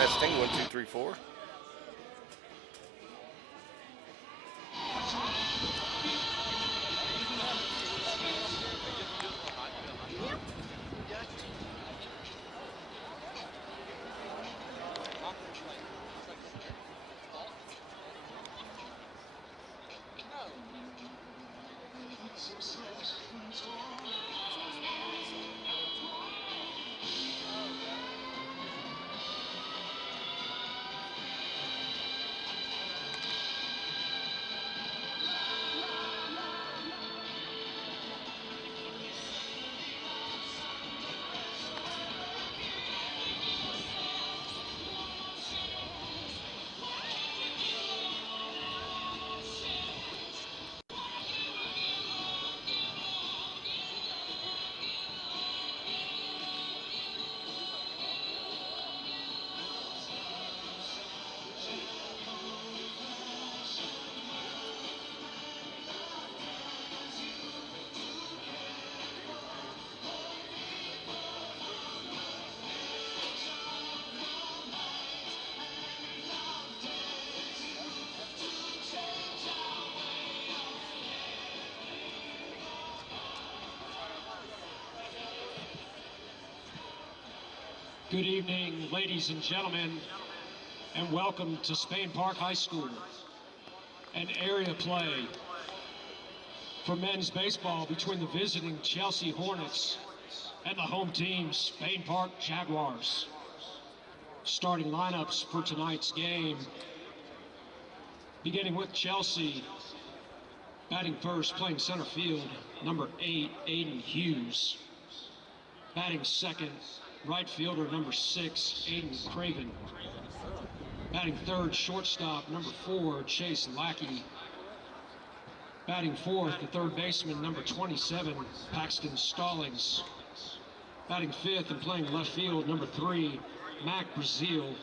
Testing, 1, 2, 3, 4. Good evening, ladies and gentlemen, and welcome to Spain Park High School, an area play for men's baseball between the visiting Chelsea Hornets and the home team, Spain Park Jaguars. Starting lineups for tonight's game, beginning with Chelsea, batting first, playing center field, number 8, Aiden Hughes. Batting second, right fielder, number 6, Aiden Craven. Batting third, shortstop, number 4, Chase Lackey. Batting fourth, the third baseman, number 27, Paxton Stallings. Batting fifth and playing left field, number 3, Mac Brazil.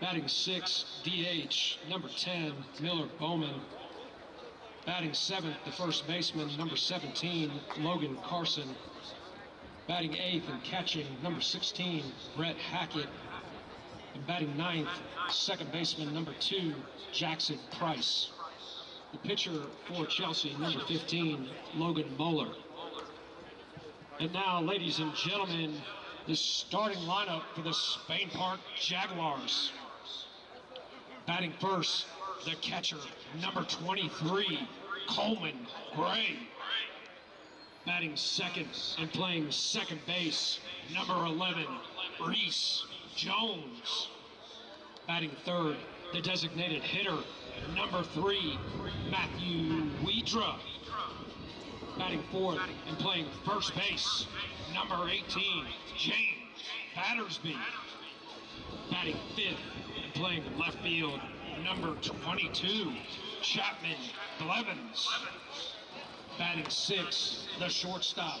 Batting sixth, DH, number 10, Miller Bowman. Batting seventh, the first baseman, number 17, Logan Carson. Batting eighth and catching, number 16, Brett Hackett. And batting ninth, second baseman, number 2, Jackson Price. The pitcher for Chelsea, number 15, Logan Moeller. And now, ladies and gentlemen, the starting lineup for the Spain Park Jaguars. Batting first, the catcher, number 23, Coleman Gray. Batting second and playing second base, number 11, Reese Jones. Batting third, the designated hitter, number 3, Matthew Wedra. Batting fourth and playing first base, number 18, James Battersby. Batting fifth and playing left field, number 22, Chapman Blevins. Batting sixth, the shortstop,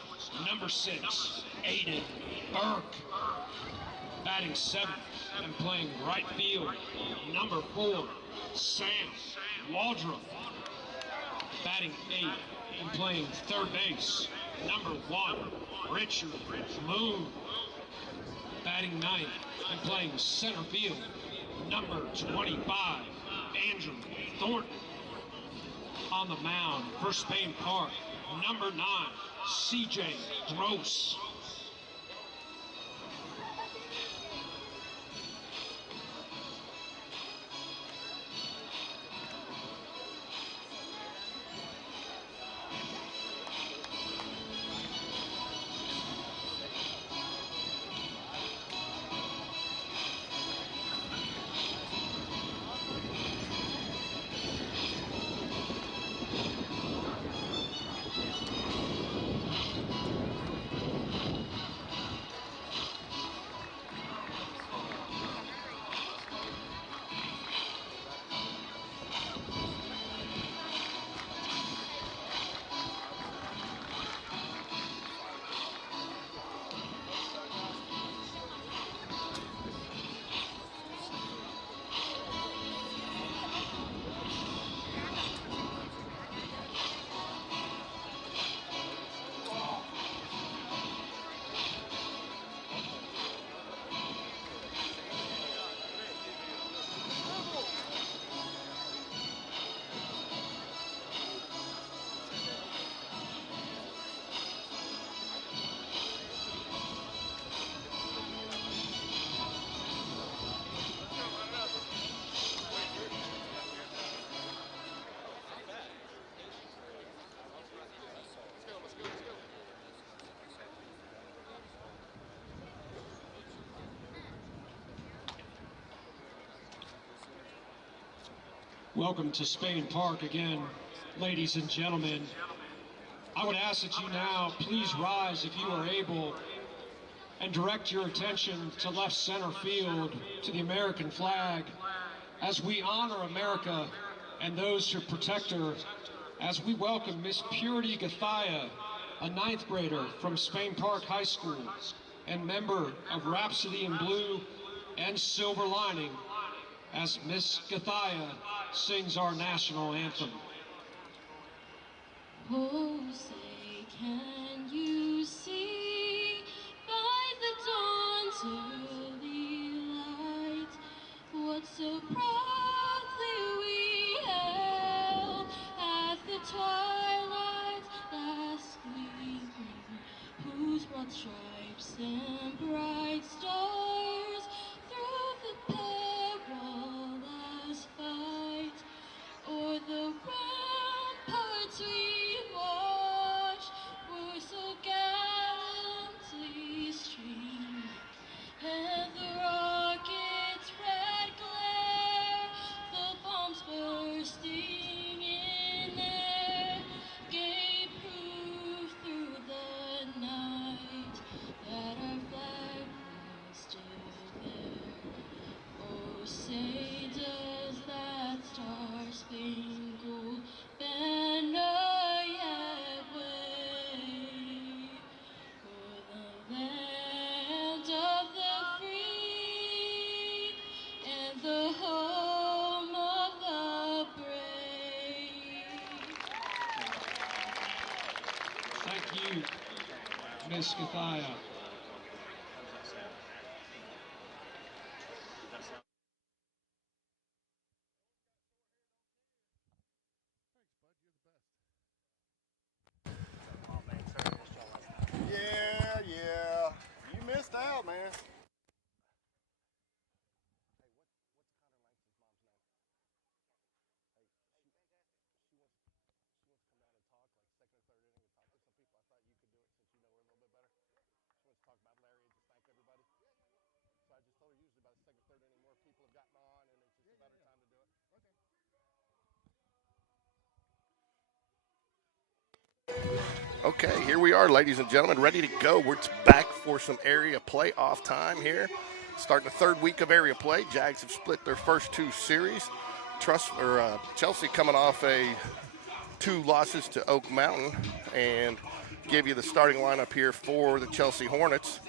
number 6, Aiden Burke. Batting seventh and playing right field, number 4, Sam Waldrop. Batting eighth and playing third base, number 1, Richard Moon. Batting ninth and playing center field, number 25, Andrew Thornton. On the mound for Spain Park, number 9, CJ Gross. Welcome to Spain Park again, ladies and gentlemen. I would ask that you now please rise if you are able and direct your attention to left center field, to the American flag, as we honor America and those who protect her, as we welcome Miss Purity Gathaya, a 9th grader from Spain Park High School and member of Rhapsody in Blue and Silver Lining, as Miss Gathaya sings our national anthem. Oh, say, can you see by the dawn's early light what so proudly we held at the twilight's last gleaming, whose broad stripes and bright stars through the perilous fight o'er the ramparts we watched were so gallantly streaming, and the rocket's red glare Miss Gathia. Yeah. You missed out, man. Okay, here we are, ladies and gentlemen, ready to go. We're back for some area playoff time here. Starting the third week of area play. Jags have split their first two series. Chelsea coming off 2 losses to Oak Mountain, and give you the starting lineup here for the Chelsea Hornets.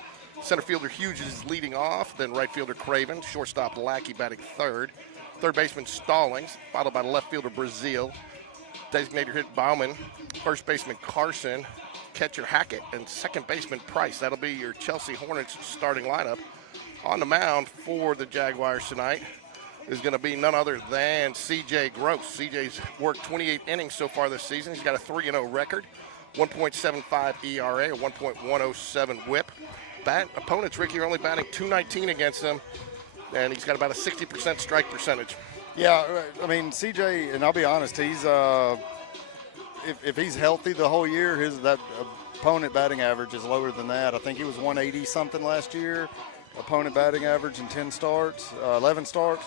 Center fielder Hughes is leading off, then right fielder Craven, shortstop Lackey batting third baseman Stallings, followed by the left fielder Brazil, designated hit Bauman, first baseman Carson, catcher Hackett, and second baseman Price. That'll be your Chelsea Hornets starting lineup. On the mound for the Jaguars tonight is going to be none other than CJ Gross. CJ's worked 28 innings so far this season. He's got a 3-0 record, 1.75 ERA, a 1.107 whip. Opponents, Ricky, are only batting .219 against him, and he's got about a 60% strike percentage. Yeah, I mean, CJ, and I'll be honest, he's if he's healthy the whole year, that opponent batting average is lower than that. I think he was 180 something last year, opponent batting average in 11 starts,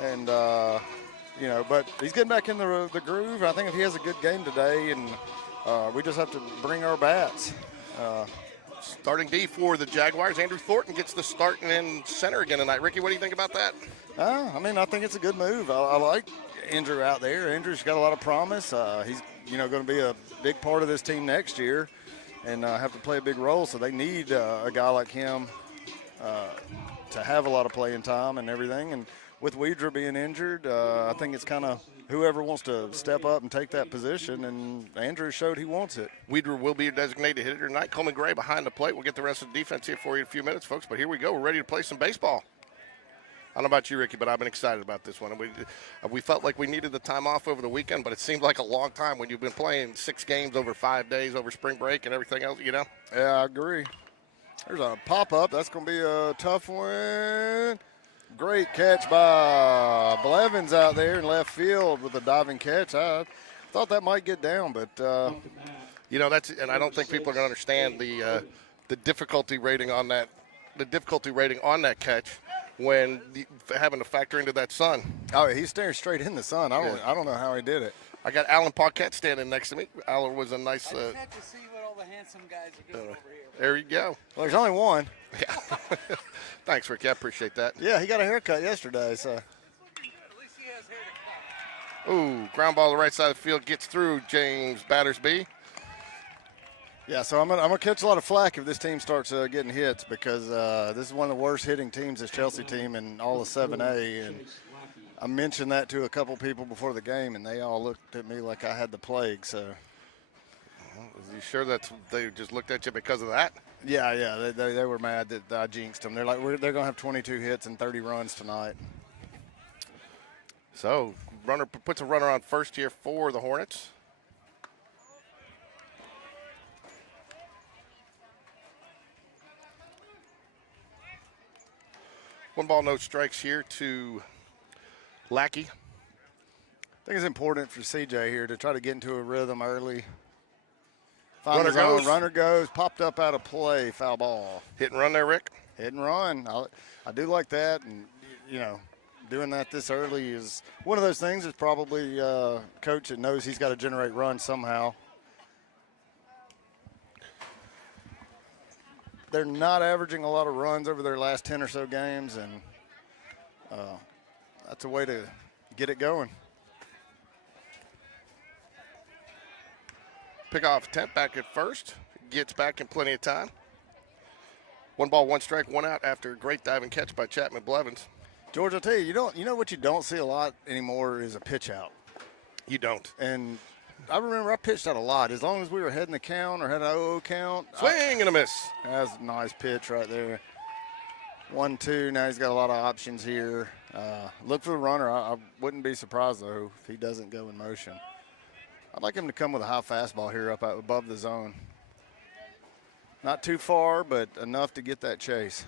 and but he's getting back in the groove. I think if he has a good game today, and we just have to bring our bats. Starting D for the Jaguars, Andrew Thornton gets the start in center again tonight. Ricky, what do you think about that? I think it's a good move. I like Andrew out there. Andrew's got a lot of promise. He's going to be a big part of this team next year and have to play a big role. So they need a guy like him to have a lot of playing time and everything. And with Weidra being injured, I think it's kind of whoever wants to step up and take that position, and Andrew showed he wants it. Weidra will be your designated hitter tonight. Coleman Gray behind the plate. We'll get the rest of the defense here for you in a few minutes, folks. But here we go. We're ready to play some baseball. I don't know about you, Ricky, but I've been excited about this one. We felt like we needed the time off over the weekend, but it seemed like a long time when you've been playing 6 games over 5 days over spring break and everything else, Yeah, I agree. There's a pop-up. That's going to be a tough one. Great catch by Blevins out there in left field with a diving catch. I thought that might get down, but and I don't think people are going to understand the difficulty rating on that. The difficulty rating on that catch when having to factor into that sun. Oh, he's staring straight in the sun. I don't know how he did it. I got Alan Paquette standing next to me. Alan was a nice. I just had to see what all the handsome guys are doing over here. There you go. Well, there's only one. Yeah. Thanks, Ricky. I appreciate that. Yeah, he got a haircut yesterday, so. At least he has hair to cut. Ooh, ground ball to the right side of the field gets through James Battersby. Yeah, so I'm gonna catch a lot of flack if this team starts getting hits because this is one of the worst hitting teams, this Chelsea team, in all of 7A. And I mentioned that to a couple people before the game, and they all looked at me like I had the plague. So, Are you sure that they just looked at you because of that? yeah, they were mad that I jinxed them. They're like, they're gonna have 22 hits and 30 runs tonight. So, runner puts a runner on first here for the Hornets. One ball, no strikes here to Lackey. I think it's important for CJ here to try to get into a rhythm early. Runner goes. Runner goes. Popped up out of play. Foul ball. Hit and run there, Rick. Hit and run. I do like that. And, doing that this early is one of those things. It's probably a coach that knows he's got to generate runs somehow. They're not averaging a lot of runs over their last 10 or so games, and that's a way to get it going. Pick off attempt back at first. Gets back in plenty of time. 1 ball, 1 strike, 1 out after a great diving catch by Chapman Blevins. George, I'll tell you, you know what you don't see a lot anymore is a pitch out. You don't. And I remember I pitched that a lot. As long as we were heading the count or had an 0-0 count. Swing and a miss. That's a nice pitch right there. 1-2. Now he's got a lot of options here. Look for the runner. I wouldn't be surprised, though, if he doesn't go in motion. I'd like him to come with a high fastball here up above the zone. Not too far, but enough to get that chase.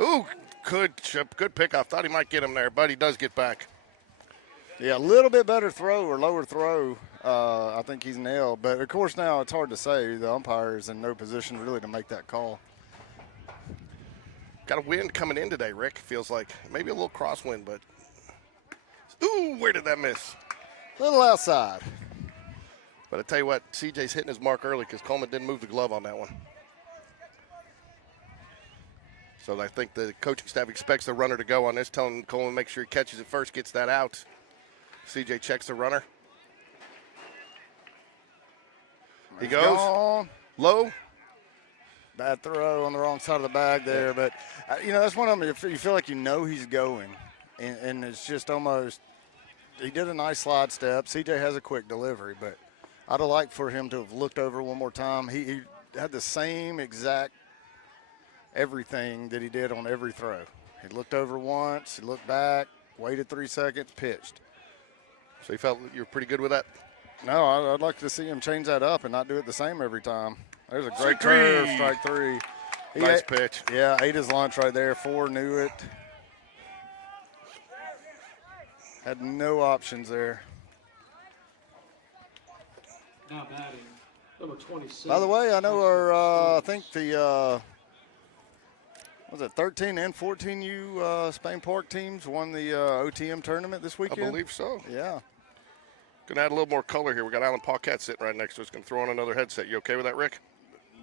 Ooh, good pickoff. Thought he might get him there, but he does get back. Yeah, a little bit better throw or lower throw. I think he's nailed. But, of course, now it's hard to say. The umpire is in no position really to make that call. Got a wind coming in today, Rick. Feels like maybe a little crosswind, but. Ooh, where did that miss? A little outside. But I tell you what, CJ's hitting his mark early because Coleman didn't move the glove on that one. So I think the coaching staff expects the runner to go on this, telling Coleman make sure he catches it first, gets that out. CJ checks the runner. He goes. Gone. Low. Bad throw on the wrong side of the bag there. But, that's one of them. You feel like he's going. And it's just almost – he did a nice slide step. CJ has a quick delivery, but I'd have liked for him to have looked over one more time. He had the same exact everything that he did on every throw. He looked over once, he looked back, waited 3 seconds, pitched. So you felt you were pretty good with that? No, I'd like to see him change that up and not do it the same every time. There's a great Strike three. curve, strike three. Nice pitch. Yeah, ate his lunch right there. 4 knew it. Had no options there. Now batting, number 26. By the way, I know our, I think the, was it 13 and 14U Spain Park teams won the OTM tournament this weekend? I believe so. Yeah. Going to add a little more color here. We got Alan Paquette sitting right next to us. Going to throw on another headset. You okay with that, Rick?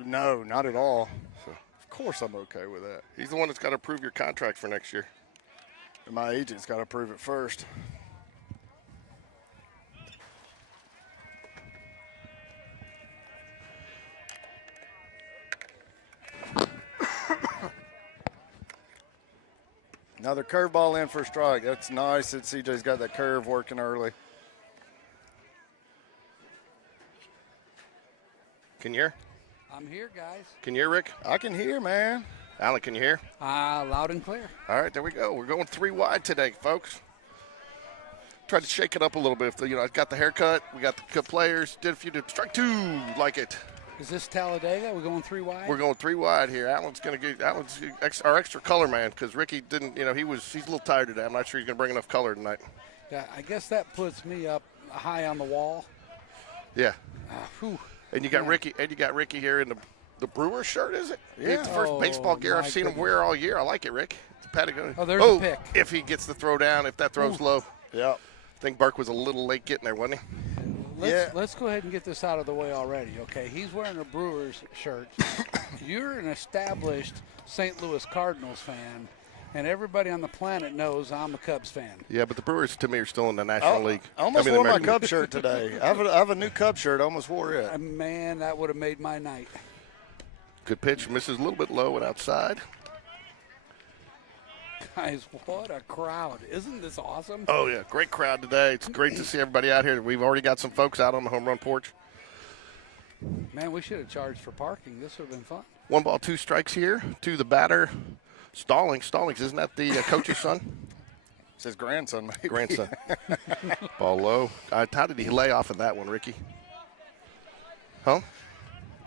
No, not at all. So, of course I'm okay with that. He's the one that's got to approve your contract for next year. And my agent's got to approve it first. Another curveball in for a strike. That's nice that CJ's got that curve working early. Can you hear? I'm here, guys. Can you hear, Rick? I can hear, man. Alan, can you hear? Loud and clear. All right, there we go. We're going 3 wide today, folks. Tried to shake it up a little bit. I got the haircut. We got the good players. Did a few. Strike 2. Like it. Is this Talladega? We're going 3 wide? We're going 3 wide here. Alan's our extra color man because Ricky didn't. He's a little tired today. I'm not sure he's going to bring enough color tonight. Yeah, I guess that puts me up high on the wall. Yeah. Whew. And you got Ricky. And you got Ricky here in the Brewer shirt. Is it? Yeah. It's the first baseball gear I've seen him wear all year. I like it, Rick. It's Patagonia. Oh, there's a pick. If he gets the throw down, if that throw's low. Yeah. I think Burke was a little late getting there, wasn't he? Let's go ahead and get this out of the way already, okay? He's wearing a Brewers shirt. You're an established St. Louis Cardinals fan, and everybody on the planet knows I'm a Cubs fan. Yeah, but the Brewers, to me, are still in the National League. I almost wore my Cub shirt today. I have a new Cub shirt. I almost wore it. Man, that would have made my night. Good pitch. Misses a little bit low and outside. Guys, what a crowd. Isn't this awesome? Oh, yeah. Great crowd today. It's great to see everybody out here. We've already got some folks out on the home run porch. Man, we should have charged for parking. This would have been fun. 1 ball, 2 strikes here to the batter. Stallings, isn't that the coach's son? It's his grandson, maybe. Grandson. Ball low. How did he lay off of that one, Ricky? Huh?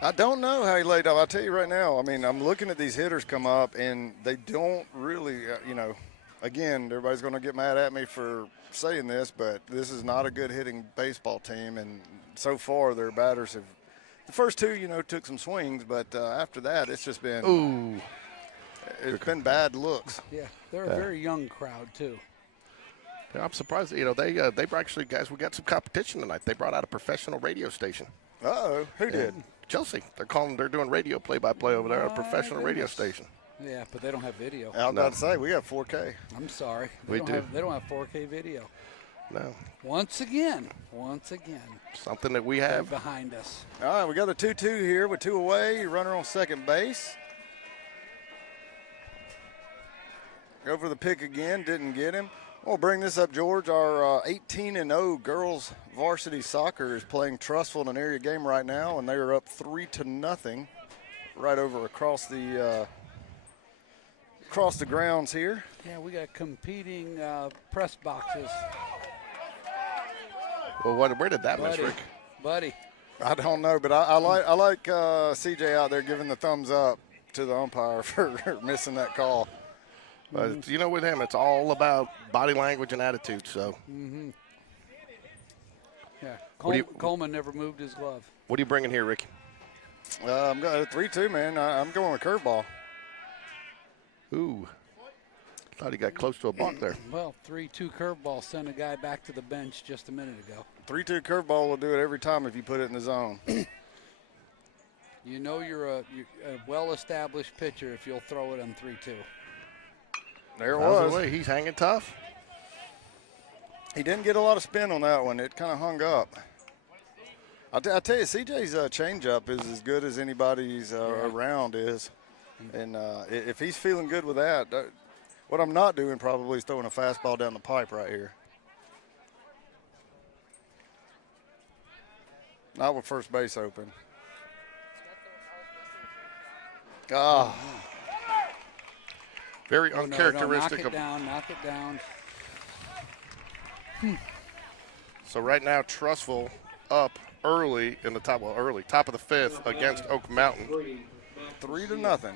I don't know how he laid off. I'll tell you right now. I mean, I'm looking at these hitters come up, and they don't really, again, everybody's going to get mad at me for saying this, but this is not a good hitting baseball team. And so far, their batters have – the first 2, took some swings, but after that, it's just been – Ooh. It's been bad looks. Yeah, they're a very young crowd, too. Yeah, I'm surprised. They actually, guys, we got some competition tonight. They brought out a professional radio station. Uh-oh. Who did? Chelsea. They're doing radio play-by-play over there at a professional radio station. Yeah, but they don't have video. I was about to say, we have 4K. I'm sorry. We do. They don't have 4K video. No. Once again. Something that we They're have. behind us. All right, we got a 2-2 here with 2 away. Runner on second base. Go for the pick again. Didn't get him. We'll bring this up, George. Our 18-0 girls varsity soccer is playing Trussville in an area game right now, and they are up 3-0 right over across the grounds here. Yeah, we got competing press boxes. Well, where did that miss, Rick? Buddy. I don't know, but I like CJ out there giving the thumbs up to the umpire for missing that call. But you know, with him, it's all about body language and attitude. So. Yeah, Coleman never moved his glove. What are you bringing here, Ricky? I'm going 3-2, man. I'm going with curveball. Ooh. Thought he got close to a balk there. Well, 3-2 curveball sent a guy back to the bench just a minute ago. 3-2 curveball will do it every time if you put it in the zone. You know you're a well-established pitcher if you'll throw it on 3-2. There it was. Away. He's hanging tough. He didn't get a lot of spin on that one. It kind of hung up. I tell you, CJ's changeup is as good as anybody's around is. And if he's feeling good with that, what I'm not doing probably is throwing a fastball down the pipe right here. Not with first base open. Ah. Very uncharacteristic. No, knock it down. So right now, Trussville up early in the top of the fifth against Oak Mountain. 3-0.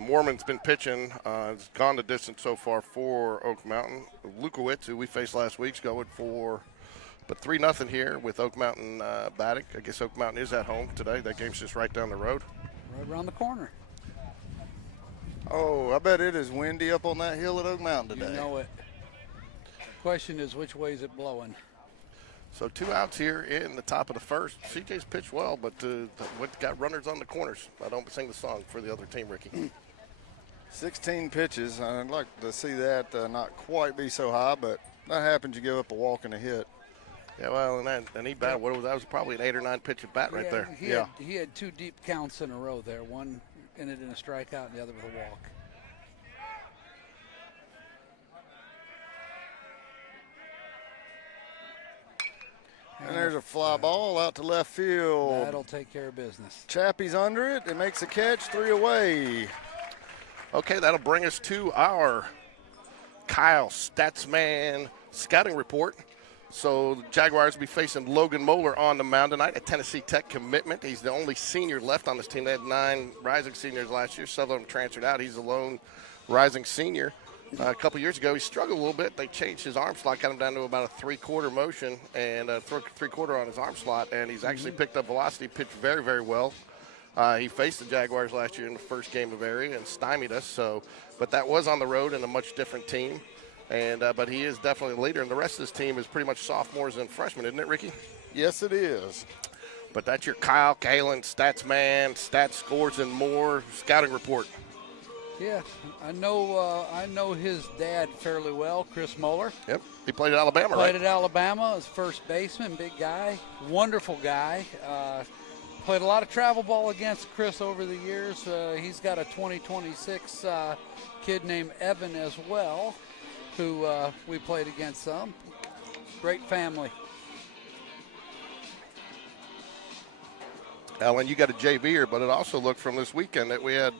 Mormon's been pitching. It's gone the distance so far for Oak Mountain. Lukowitz, who we faced last week, is going for, but 3-0 here with Oak Mountain batting. I guess Oak Mountain is at home today. That game's just right down the road. Right around the corner. Oh, I bet it is windy up on that hill at Oak Mountain today. You know it. Question is, which way is it blowing? So 2 outs here in the top of the first. CJ's pitched well, but got runners on the corners. I don't sing the song for the other team, Ricky. 16 pitches. I'd like to see that not quite be so high, but that happens. You give up a walk and a hit. Yeah, well, and he batted. That was probably an 8 or 9 pitch at bat right there. He had 2 deep counts in a row there. One ended in a strikeout, and the other with a walk. And there's a fly ball out to left field. That'll take care of business. Chappie's under it. It makes a catch, 3 away. Okay, that'll bring us to our Kyle Statsman scouting report. So the Jaguars will be facing Logan Moeller on the mound tonight, a Tennessee Tech commitment. He's the only senior left on this team. They had 9 rising seniors last year. 7 of them transferred out. He's the lone rising senior. A couple years ago, he struggled a little bit. They changed his arm slot, got him down to about a 3/4 motion and 3/4 on his arm slot, and he's actually picked up velocity, pitched very, very well. He faced the Jaguars last year in the first game of area and stymied us. But that was on the road in a much different team. But he is definitely a leader, and the rest of this team is pretty much sophomores and freshmen, isn't it, Ricky? Yes, it is. But that's your Kyle Kalen, Statsman, Stats, Scores, and More scouting report. Yeah, I know his dad fairly well, Chris Moeller. Yep, he played at Alabama, right? Played at Alabama as first baseman, big guy, wonderful guy. Played a lot of travel ball against Chris over the years. He's got a 2026 kid named Evan as well, who we played against some. Great family. Alan, you got a JVer, but it also looked from this weekend that we had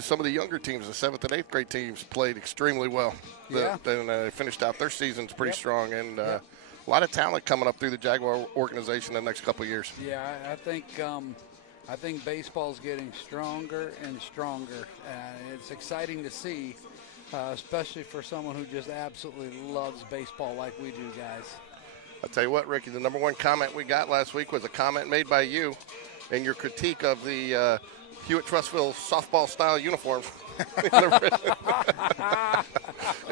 some of the younger teams, the 7th and 8th grade teams, played extremely well. Yeah. They finished out their seasons pretty strong, and a lot of talent coming up through the Jaguar organization in the next couple of years. Yeah, I think baseball's getting stronger and stronger. It's exciting to see, especially for someone who just absolutely loves baseball like we do, guys. I'll tell you what, Ricky, the number one comment we got last week was a comment made by you in your critique of the Hewitt Trussville softball-style uniform in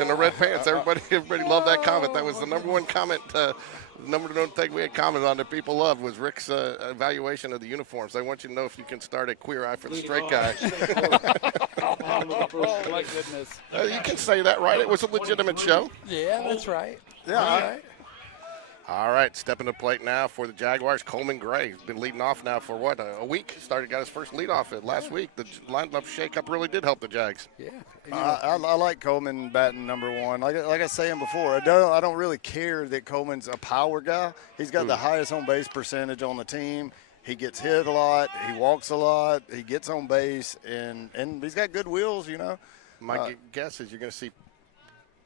the red pants. Everybody loved that comment. That was the number one comment, number one thing we had commented on that people loved was Rick's evaluation of the uniforms. They want you to know if you can start a queer eye for the straight guy. Oh, my goodness. You can say that, right? It was a legitimate show. Yeah, that's right. Yeah, All right, stepping to the plate now for the Jaguars, Coleman Gray. He's been leading off now for what, a week? Got his first leadoff last week. The lineup shakeup really did help the Jags. Yeah. I like Coleman batting number one. Like I was saying before, I don't really care that Coleman's a power guy. He's got the highest on base percentage on the team. He gets hit a lot. He walks a lot. He gets on base, and he's got good wheels, you know. My guess is you're going to see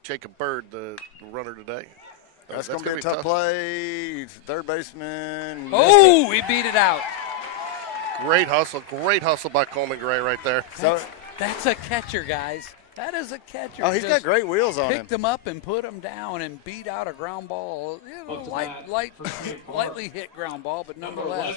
Jacob Bird, the runner today. That's going to be a tough play. Third baseman. Oh, he beat it out. Great hustle by Coleman Gray right there. That's a catcher, guys. That is a catcher. Oh, he's got great wheels on him. Picked him up and put him down and beat out a ground ball. Lightly hit ground ball, but nonetheless,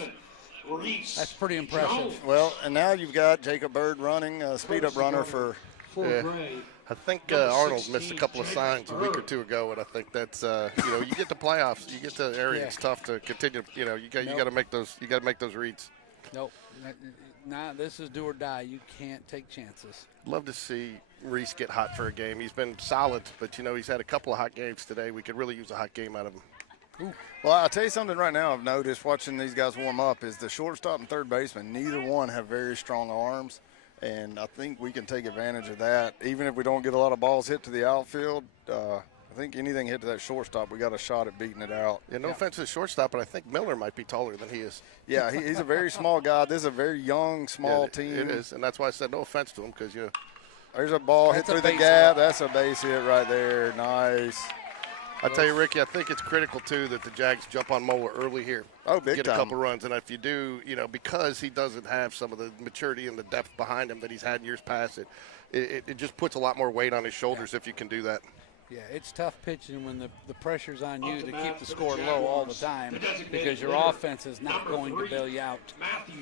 that's pretty impressive. Well, and now you've got Jacob Bird running, speed-up runner for Gray. I think Arnold missed a couple of signs a week or two ago, and I think that's you get to playoffs, you get to the area, it's tough to continue. You got to make those reads. Nope. Nah, this is do or die. You can't take chances. Love to see Reese get hot for a game. He's been solid, but he's had a couple of hot games today. We could really use a hot game out of him. Ooh. Well, I'll tell you something right now I've noticed watching these guys warm up is the shortstop and third baseman, neither one have very strong arms. And I think we can take advantage of that. Even if we don't get a lot of balls hit to the outfield, I think anything hit to that shortstop, we got a shot at beating it out. Yeah, no offense to the shortstop, but I think Miller might be taller than he is. Yeah, he's a very small guy. This is a very young, small team. It is, and that's why I said no offense to him because there's a ball hit through the gap. That's a base hit right there. Nice. I tell you, Ricky, I think it's critical, too, that the Jags jump on Moeller early here. Oh, big Get time. a couple runs. And if you do, because he doesn't have some of the maturity and the depth behind him that he's had in years past, it just puts a lot more weight on his shoulders if you can do that. Yeah, it's tough pitching when the pressure's on you to keep the score low all the time because your offense is not going to bail you out.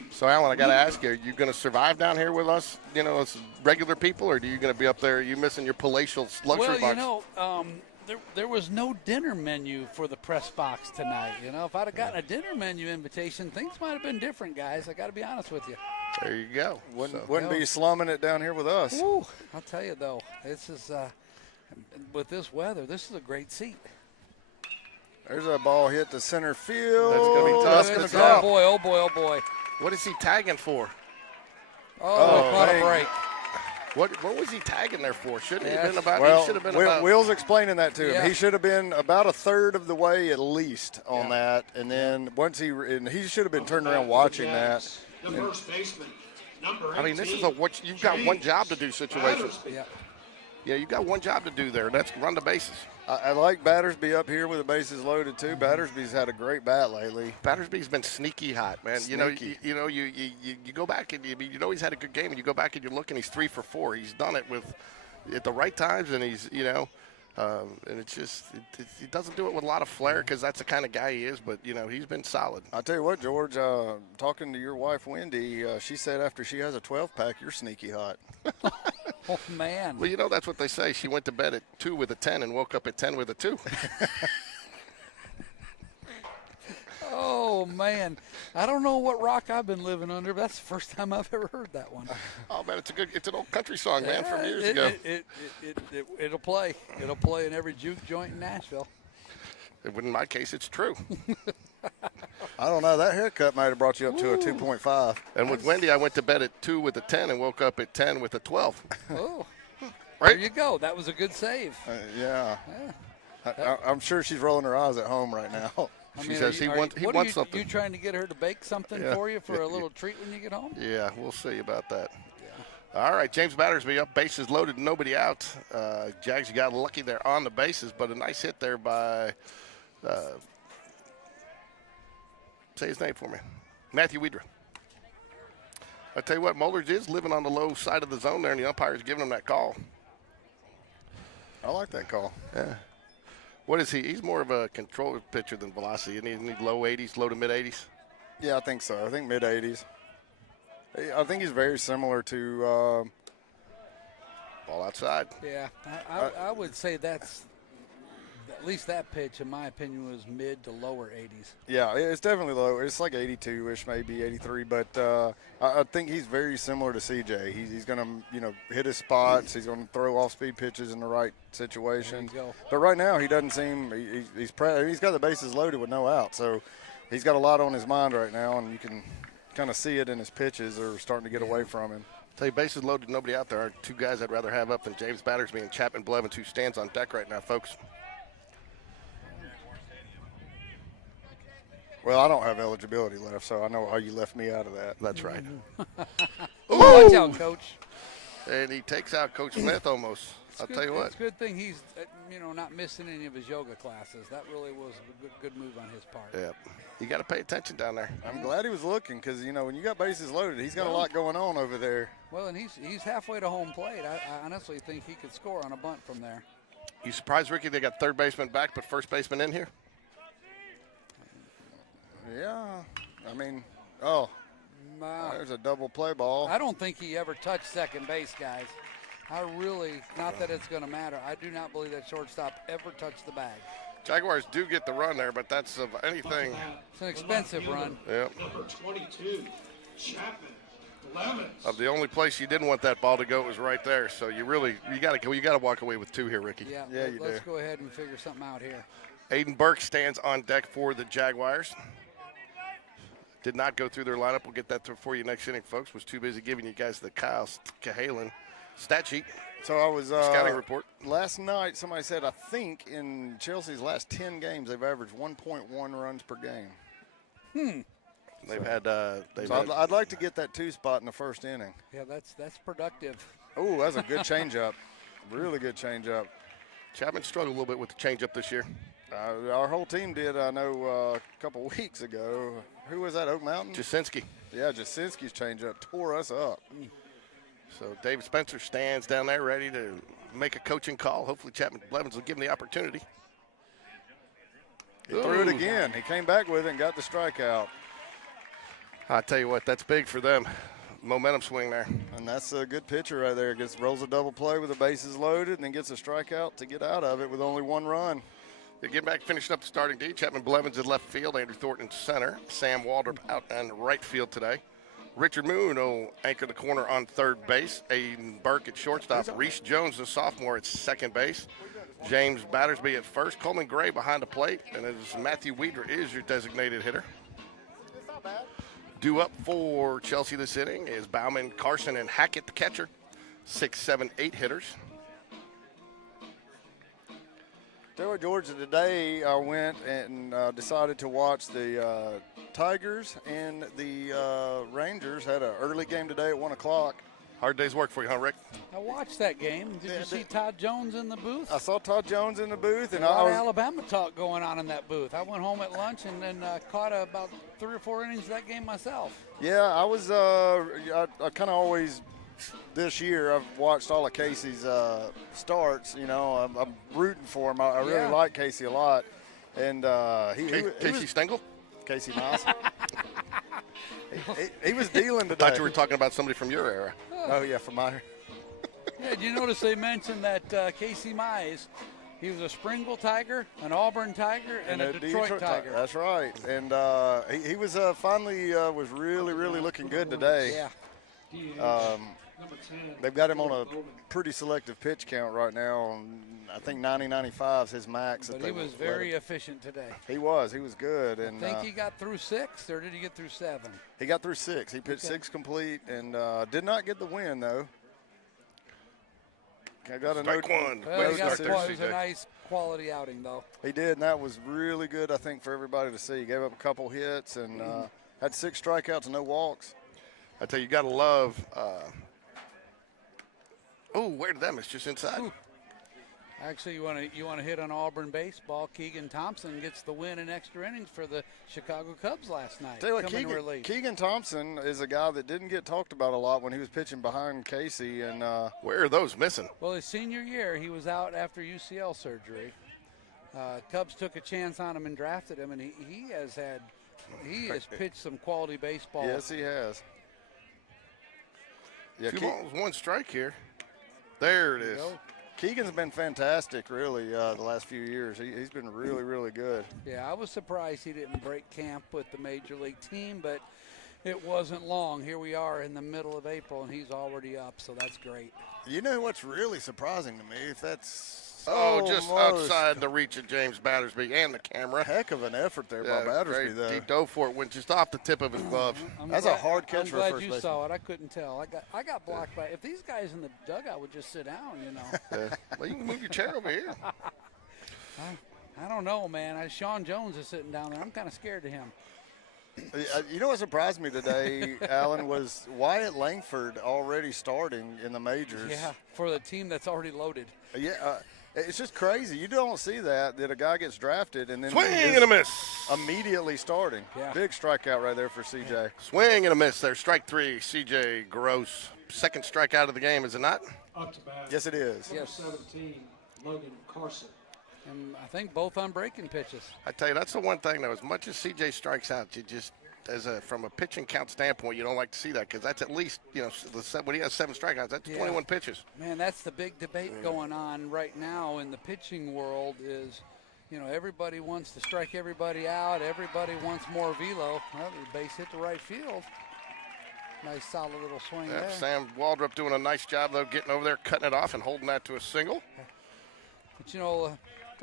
So, Alan, I got to ask you, are you going to survive down here with us, as regular people, or are you going to be up there? Are you missing your palatial luxury box? There was no dinner menu for the press box tonight. If I'd have gotten a dinner menu invitation, things might have been different, guys. I got to be honest with you. There you go. Wouldn't be slumming it down here with us. Ooh, I'll tell you, though, this is with this weather, this is a great seat. There's a ball hit to center field. That's going to be tough. That's gonna Oh, boy, oh, boy, oh, boy. What is he tagging for? Oh, caught a break. What was he tagging there for? Shouldn't he Yeah. have been about? Well, he should have been about. Will's explaining that to him. Yeah. He should have been about a third of the way at least on that, and then once he should have been turned around watching that. The first baseman, number 18. I mean, this is you've got one job to do situation. Yeah. Yeah, you've got one job to do there, and that's run the bases. I like Battersby up here with the bases loaded too. Battersby's had a great bat lately. Battersby's been sneaky hot, man. Sneaky. You go back and he's had a good game, and you go back and you look, and he's 3 for 4. He's done it at the right times, and he's and it's just he doesn't do it with a lot of flair because that's the kind of guy he is. But he's been solid. I tell you what, George. Talking to your wife Wendy, she said after she has a 12-pack, you're sneaky hot. Oh, man. Well, that's what they say. She went to bed at 2 with a 10 and woke up at 10 with a 2. Oh, man. I don't know what rock I've been living under, but that's the first time I've ever heard that one. Oh, man, it's an old country song, man, from years ago. It'll play. It'll play in every juke joint in Nashville. In my case, it's true. I don't know. That haircut might have brought you up to a 2.5. And with Wendy, I went to bed at 2 with a 10 and woke up at 10 with a 12. Oh, Right? there you go. That was a good save. Yeah. I'm sure she's rolling her eyes at home right now. She says he wants something. You trying to get her to bake something for you for a little treat when you get home? Yeah, we'll see about that. Yeah. All right, James Battersby up, bases loaded, nobody out. Jags got lucky there on the bases, but a nice hit there by, say his name for me, Matthew Wedra. I tell you what, Mullers is living on the low side of the zone there, and the umpire's giving him that call. I like that call. Yeah. What is he? He's more of a control pitcher than velocity. Isn't he low 80s, low to mid 80s? Yeah, I think so. I think mid 80s. I think he's very similar to ball outside. Yeah, I would say that's at least that pitch, in my opinion, was mid to lower 80s. Yeah, it's definitely low. It's like 82-ish, maybe 83. But I think he's very similar to CJ. He's going to, hit his spots. He's going to throw off-speed pitches in the right situation. There you go. But right now, he doesn't seem he's got the bases loaded with no out. So he's got a lot on his mind right now, and you can kind of see it in his pitches are starting to get away from him. Tell you, bases loaded, nobody out there. Are two guys I'd rather have up than James Battersby and Chapman Blevins, who stands on deck right now, folks. Well, I don't have eligibility left, so I know how you left me out of that. That's right. Watch out, Coach. And he takes out Coach Smith almost. I'll tell you what. It's a good thing he's, not missing any of his yoga classes. That really was a good move on his part. Yeah. You got to pay attention down there. I'm glad he was looking because, when you got bases loaded, he's got a lot going on over there. Well, and he's halfway to home plate. I honestly think he could score on a bunt from there. You surprised, Ricky, they got third baseman back but first baseman in here? Yeah. There's a double play ball. I don't think he ever touched second base, guys. Not that it's going to matter. I do not believe that shortstop ever touched the bag. Jaguars do get the run there, but that's of anything. It's an expensive run. Yep. Number 22, Chapman Blevins. Of the only place you didn't want that ball to go was right there. So you got to walk away with two here, Ricky. Yeah, you let's do. go ahead and figure something out here. Aiden Burke stands on deck for the Jaguars. Did not go through their lineup. We'll get that for you next inning, folks. Was too busy giving you guys the Kyle Cahalan stat sheet. So I was scouting report. Last night, somebody said, I think in Chelsea's last 10 games, they've averaged 1.1 runs per game. I'd like to get that 2 spot in the first inning. Yeah, that's productive. Oh, that's a good changeup. Really good changeup. Chapman struggled a little bit with the changeup this year. Our whole team did, I know, a couple weeks ago. Who was that, Oak Mountain? Jasinski. Yeah, Jasinski's changeup tore us up. So David Spencer stands down there ready to make a coaching call. Hopefully Chapman Blevins will give him the opportunity. He threw it again. He came back with it and got the strikeout. I tell you what, that's big for them. Momentum swing there. And that's a good pitcher right there. Rolls a double play with the bases loaded and then gets a strikeout to get out of it with only 1 run. They get back, finishing up the starting D. Chapman Blevins in left field, Andrew Thornton in center, Sam Waldrop out on right field today. Richard Moon will anchor the corner on third base. Aiden Burke at shortstop. Reese Jones, the sophomore, at second base. James Battersby at first. Coleman Gray behind the plate. And as Matthew Weeder is your designated hitter. Due up for Chelsea this inning is Bauman, Carson, and Hackett, the catcher. 6, 7, 8 hitters. Tell you, Georgia, today I went and decided to watch the Tigers and the Rangers. Had an early game today at 1 o'clock. Hard day's work for you, huh, Rick? I watched that game. Did you see Todd Jones in the booth? I saw Todd Jones in the booth. And a lot of Alabama talk going on in that booth. I went home at lunch and then caught about 3 or 4 innings of that game myself. Yeah, I was I kind of always – this year I've watched all of Casey's starts. I'm rooting for him. I really like Casey a lot. And Casey Stengel? Casey Miles. he was dealing today. I thought you were talking about somebody from your era. Oh, yeah, from my era. Yeah, did you notice they mentioned that Casey Mize, he was a Springville Tiger, an Auburn Tiger, and a Detroit Tiger. That's right. And he was finally was really, really looking good today. Yeah. They've got him on a pretty selective pitch count right now. And I think 90-95 is his max. But he was very efficient today. He was good. And I think he got through 6, or did he get through 7? He got through 6. He pitched 6 complete and did not get the win, though. I got a Strike one. Well, it was a nice quality outing, though. He did, and that was really good, I think, for everybody to see. He gave up a couple hits and had 6 strikeouts and no walks. I tell you, you got to love where did that miss? Just inside. Ooh. Actually, you want to hit on Auburn baseball. Keegan Thompson gets the win in extra innings for the Chicago Cubs last night. Tell you what, Keegan Thompson is a guy that didn't get talked about a lot when he was pitching behind Casey. And where are those missing? Well, his senior year, he was out after UCL surgery. Cubs took a chance on him and drafted him, and he has pitched some quality baseball. Yes, he has. Yeah, 2 balls, 1 strike here. There it is. Keegan's been fantastic, really, the last few years. He's been really, really good. Yeah, I was surprised he didn't break camp with the Major League team, but it wasn't long. Here we are in the middle of April, and he's already up, so that's great. You know what's really surprising to me? If that's Just outside the reach of James Battersby and the camera. Heck of an effort there by Battersby, though. He dove for it, went just off the tip of his gloves. That's a hard catch I'm for a glad first you baseman. saw it. I couldn't tell. I got blocked by. If these guys in the dugout would just sit down, you know. Well, you can move your chair over here. I don't know, man. Sean Jones is sitting down there. I'm kind of scared of him. You know what surprised me today, Alan, was Wyatt Langford already starting in the majors. Yeah, for the team that's already loaded. Yeah, it's just crazy. You don't see that a guy gets drafted and then Swing is and a miss. immediately starting. Yeah. Big strikeout right there for CJ. Swing and a miss there. Strike 3, CJ Gross. Second strikeout of the game, is it not? Up to bat. Yes, it is. Number Yes. 17, Logan Carson. And I think both on breaking pitches. I tell you, that's the one thing, though. As much as CJ strikes out, you just, from a pitching count standpoint, you don't like to see that because that's at least, when he has 7 strikeouts, that's 21 pitches. Man, that's the big debate going on right now in the pitching world is, everybody wants to strike everybody out. Everybody wants more velo. Well, the base hit the right field. Nice solid little swing Yeah, there. Sam Waldrop doing a nice job, though, getting over there, cutting it off and holding that to a single. But,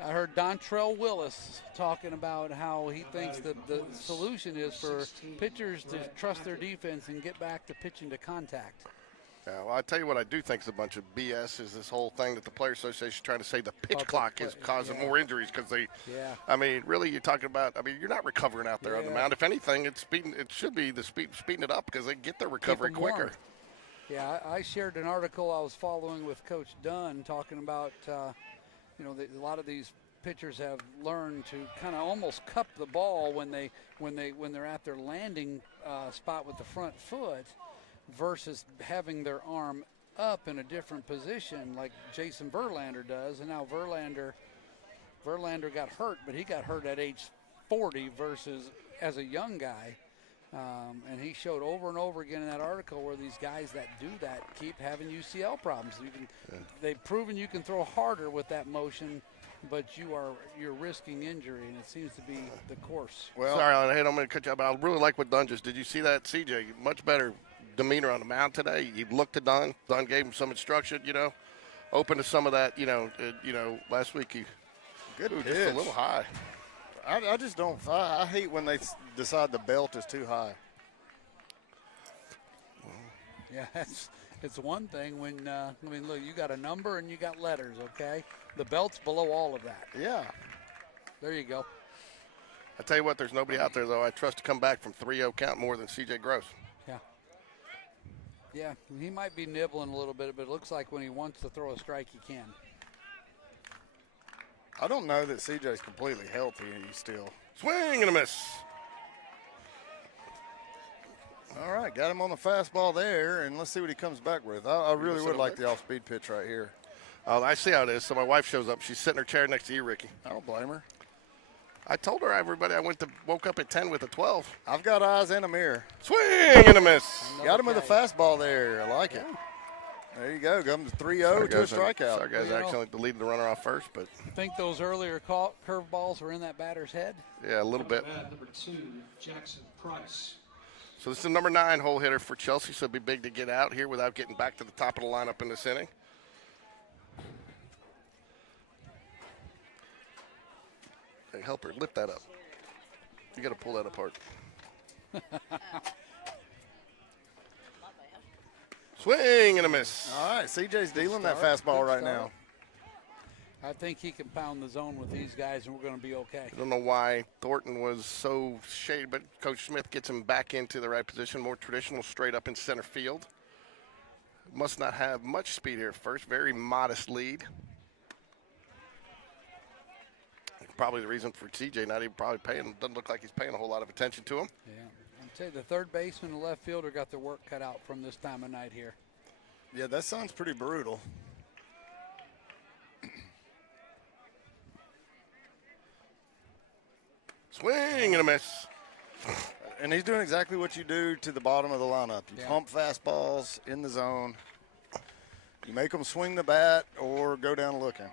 I heard Dontrell Willis talking about how he thinks the solution is for pitchers to trust their defense and get back to pitching to contact. Yeah, well, I tell you what I do think is a bunch of BS is this whole thing that the Players Association is trying to say the pitch clock is causing more injuries because they. Yeah. I mean, really, you're talking about. I mean, you're not recovering out there on the mound. If anything, it's speeding. It should be speeding it up because they get their recovery Keep 'em warm. quicker. Yeah, I shared an article I was following with Coach Dunn talking about, a lot of these pitchers have learned to kind of almost cup the ball when they're at their landing spot with the front foot, versus having their arm up in a different position like Jason Verlander does. And now Verlander got hurt, but he got hurt at age 40 versus as a young guy. And he showed over and over again in that article where these guys that do that keep having UCL problems. They've proven you can throw harder with that motion, but you're risking injury, and it seems to be the course. Well, sorry, Alan, I'm going to cut you up, but I really like what Dunn just did. You see that, CJ? Much better demeanor on the mound today. He looked at Dunn. Dunn gave him some instruction, open to some of that, last week he Good just pitch. a little high. I just don't. I hate when they decide the belt is too high. Yeah, it's one thing when look, you got a number and you got letters, okay? The belt's below all of that. Yeah. There you go. I tell you what, there's nobody out there, though, I trust to come back from 3-0 count more than CJ Gross. Yeah, he might be nibbling a little bit, but it looks like when he wants to throw a strike, he can. I don't know that CJ's completely healthy still. Swing and a miss. All right, got him on the fastball there, and let's see what he comes back with. I really would like the off-speed pitch right here. I see how it is. So my wife shows up. She's sitting in her chair next to you, Ricky. I don't blame her. I told her, everybody, I woke up at 10 with a 12. I've got eyes and a mirror. Swing and a miss. Got him with a fastball there. I like it. There you go. Comes 3-0 to a strikeout. Sorry, guys. Actually, leading the runner off first, but. Think those earlier curveballs were in that batter's head? Yeah, a little bit. Number 2, Jackson Price. So this is the number 9 hole hitter for Chelsea, so it'd be big to get out here without getting back to the top of the lineup in this inning. Hey, help her, lift that up. You got to pull that apart. Swing and a miss. All right, CJ's dealing that fastball right now. I think he can pound the zone with these guys, and we're going to be okay. I don't know why Thornton was so shaded, but Coach Smith gets him back into the right position, more traditional, straight up in center field. Must not have much speed here at first. Very modest lead. Probably the reason for TJ not even probably paying. Doesn't look like he's paying a whole lot of attention to him. Yeah, I'll tell you, the third baseman and the left fielder got their work cut out from this time of night here. Yeah, that sounds pretty brutal. Swing and a miss. And he's doing exactly what you do to the bottom of the lineup. You pump fastballs in the zone. You make them swing the bat or go down looking.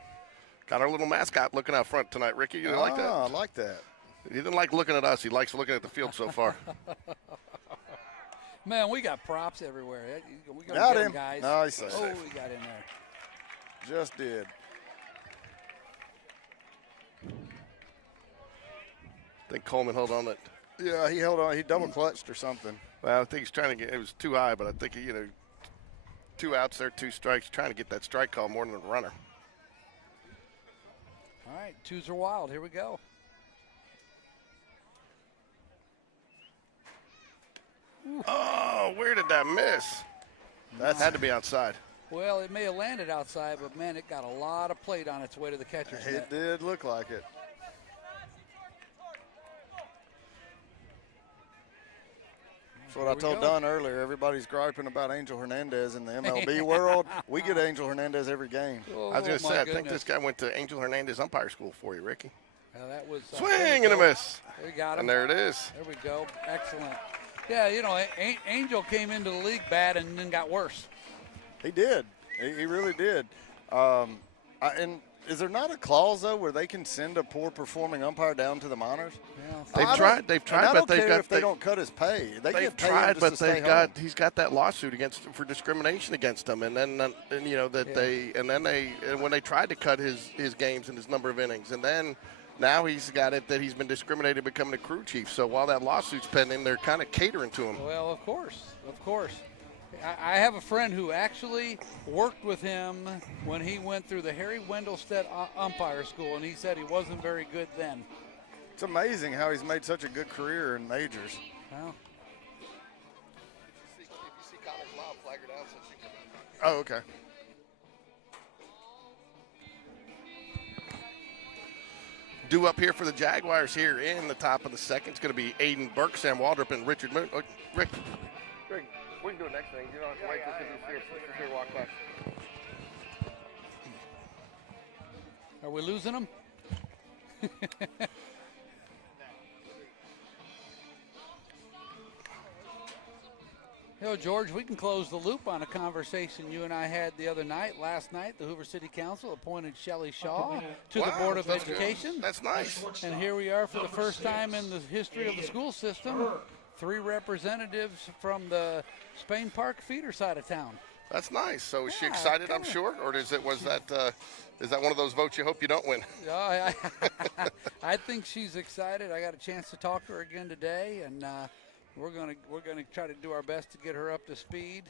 Got our little mascot looking out front tonight, Ricky. You like that? I like that. He didn't like looking at us. He likes looking at the field so far. Man, we got props everywhere. We got Got get 'em, him. guys. Nice. Oh, we got in there. Just did. I think Coleman held on it. Yeah, he held on. He double clutched or something. Well, I think he's trying to get. It was too high, but I think 2 outs there, 2 strikes. Trying to get that strike call more than a runner. All right, twos are wild. Here we go. Oh, where did that miss? That had to be outside. Well, it may have landed outside, but man, it got a lot of plate on its way to the catcher's net. It did look like it. That's what I told Don earlier. Everybody's griping about Angel Hernandez in the MLB world. We get Angel Hernandez every game. I was going to say, I think this guy went to Angel Hernandez umpire school for you, Ricky. Well, that was swing and a miss. We got him. And there it is. There we go. Excellent. Yeah, you know, Angel came into the league bad and then got worse. He did. He really did. And is there not a clause though where they can send a poor performing umpire down to the minors? Yeah. They've tried, but they've got. If they don't cut his pay, they've tried, but they've got. He's got that lawsuit for discrimination against them, and then when they tried to cut his games and his number of innings, and then now he's got it that he's been discriminated becoming a crew chief. So while that lawsuit's pending, they're kind of catering to him. Well, of course. I have a friend who actually worked with him when he went through the Harry Wendelstedt umpire school, and he said he wasn't very good then. It's amazing how he's made such a good career in majors. Well, If you see Connor's mom, flag her down so she can. Oh, okay. Due up here for the Jaguars here in the top of the second. It's going to be Aiden Burke, Sam Waldrop, and Richard Moon. Oh, Rick, we can do it next thing. You don't have to wait till he's here walk by. are we losing him? You know, George, we can close the loop on a conversation you and I had last night. The Hoover City Council appointed Shelley Shaw to the Board of Education. That's nice. And here we are for the first time in the history of the school system, 3 representatives from the Spain Park feeder side of town. That's nice. So is she Yeah, excited, I'm kinda. sure? Or is that one of those votes you hope you don't win? I think she's excited. I got a chance to talk to her again today, and we're gonna try to do our best to get her up to speed.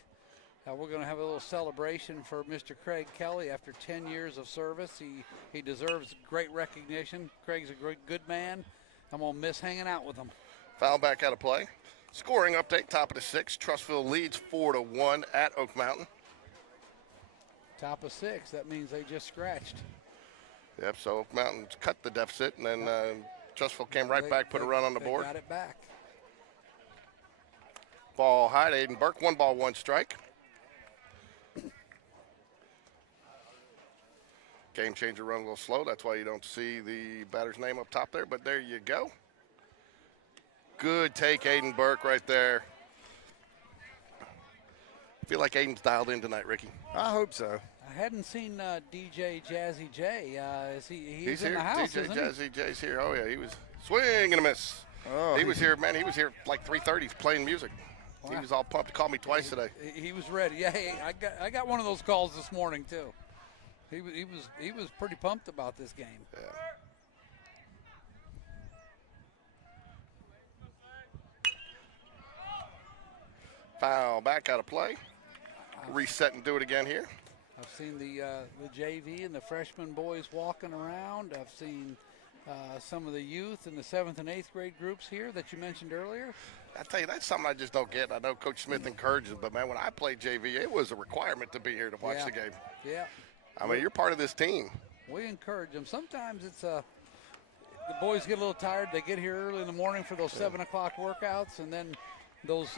We're gonna have a little celebration for Mr. Craig Kelly after 10 years of service. He deserves great recognition. Craig's a good man. I'm gonna miss hanging out with him. Foul back out of play. Scoring update, top of the 6th. Trussville leads 4-1 at Oak Mountain. Top of 6. That means they just scratched. Yep, so Oak Mountain cut the deficit, and then Trussville came right back, put a run on the board. They got it back. Ball high to Aiden Burke. 1 ball, 1 strike. Game changer run a little slow. That's why you don't see the batter's name up top there, but there you go. Good take, Aiden Burke, right there. I feel like Aiden's dialed in tonight, Ricky. I hope so. I hadn't seen DJ Jazzy J. He's in here. the house, DJ isn't Jazzy J's here. Oh, yeah, he was swing and a miss. Oh, He was here like 3:30 playing music. Wow. He was all pumped. He called me twice today. He was ready. Yeah, I got one of those calls this morning too. He was pretty pumped about this game. Yeah. Foul back out of play. Reset and do it again here. I've seen the JV and the freshman boys walking around. I've seen some of the youth in the 7th and 8th grade groups here that you mentioned earlier. I tell you, that's something I just don't get. I know Coach Smith encourages, but man, when I played JV, it was a requirement to be here to watch the game. Yeah. I mean, you're part of this team. We encourage them. Sometimes it's the boys get a little tired. They get here early in the morning for those 7 o'clock workouts, and then those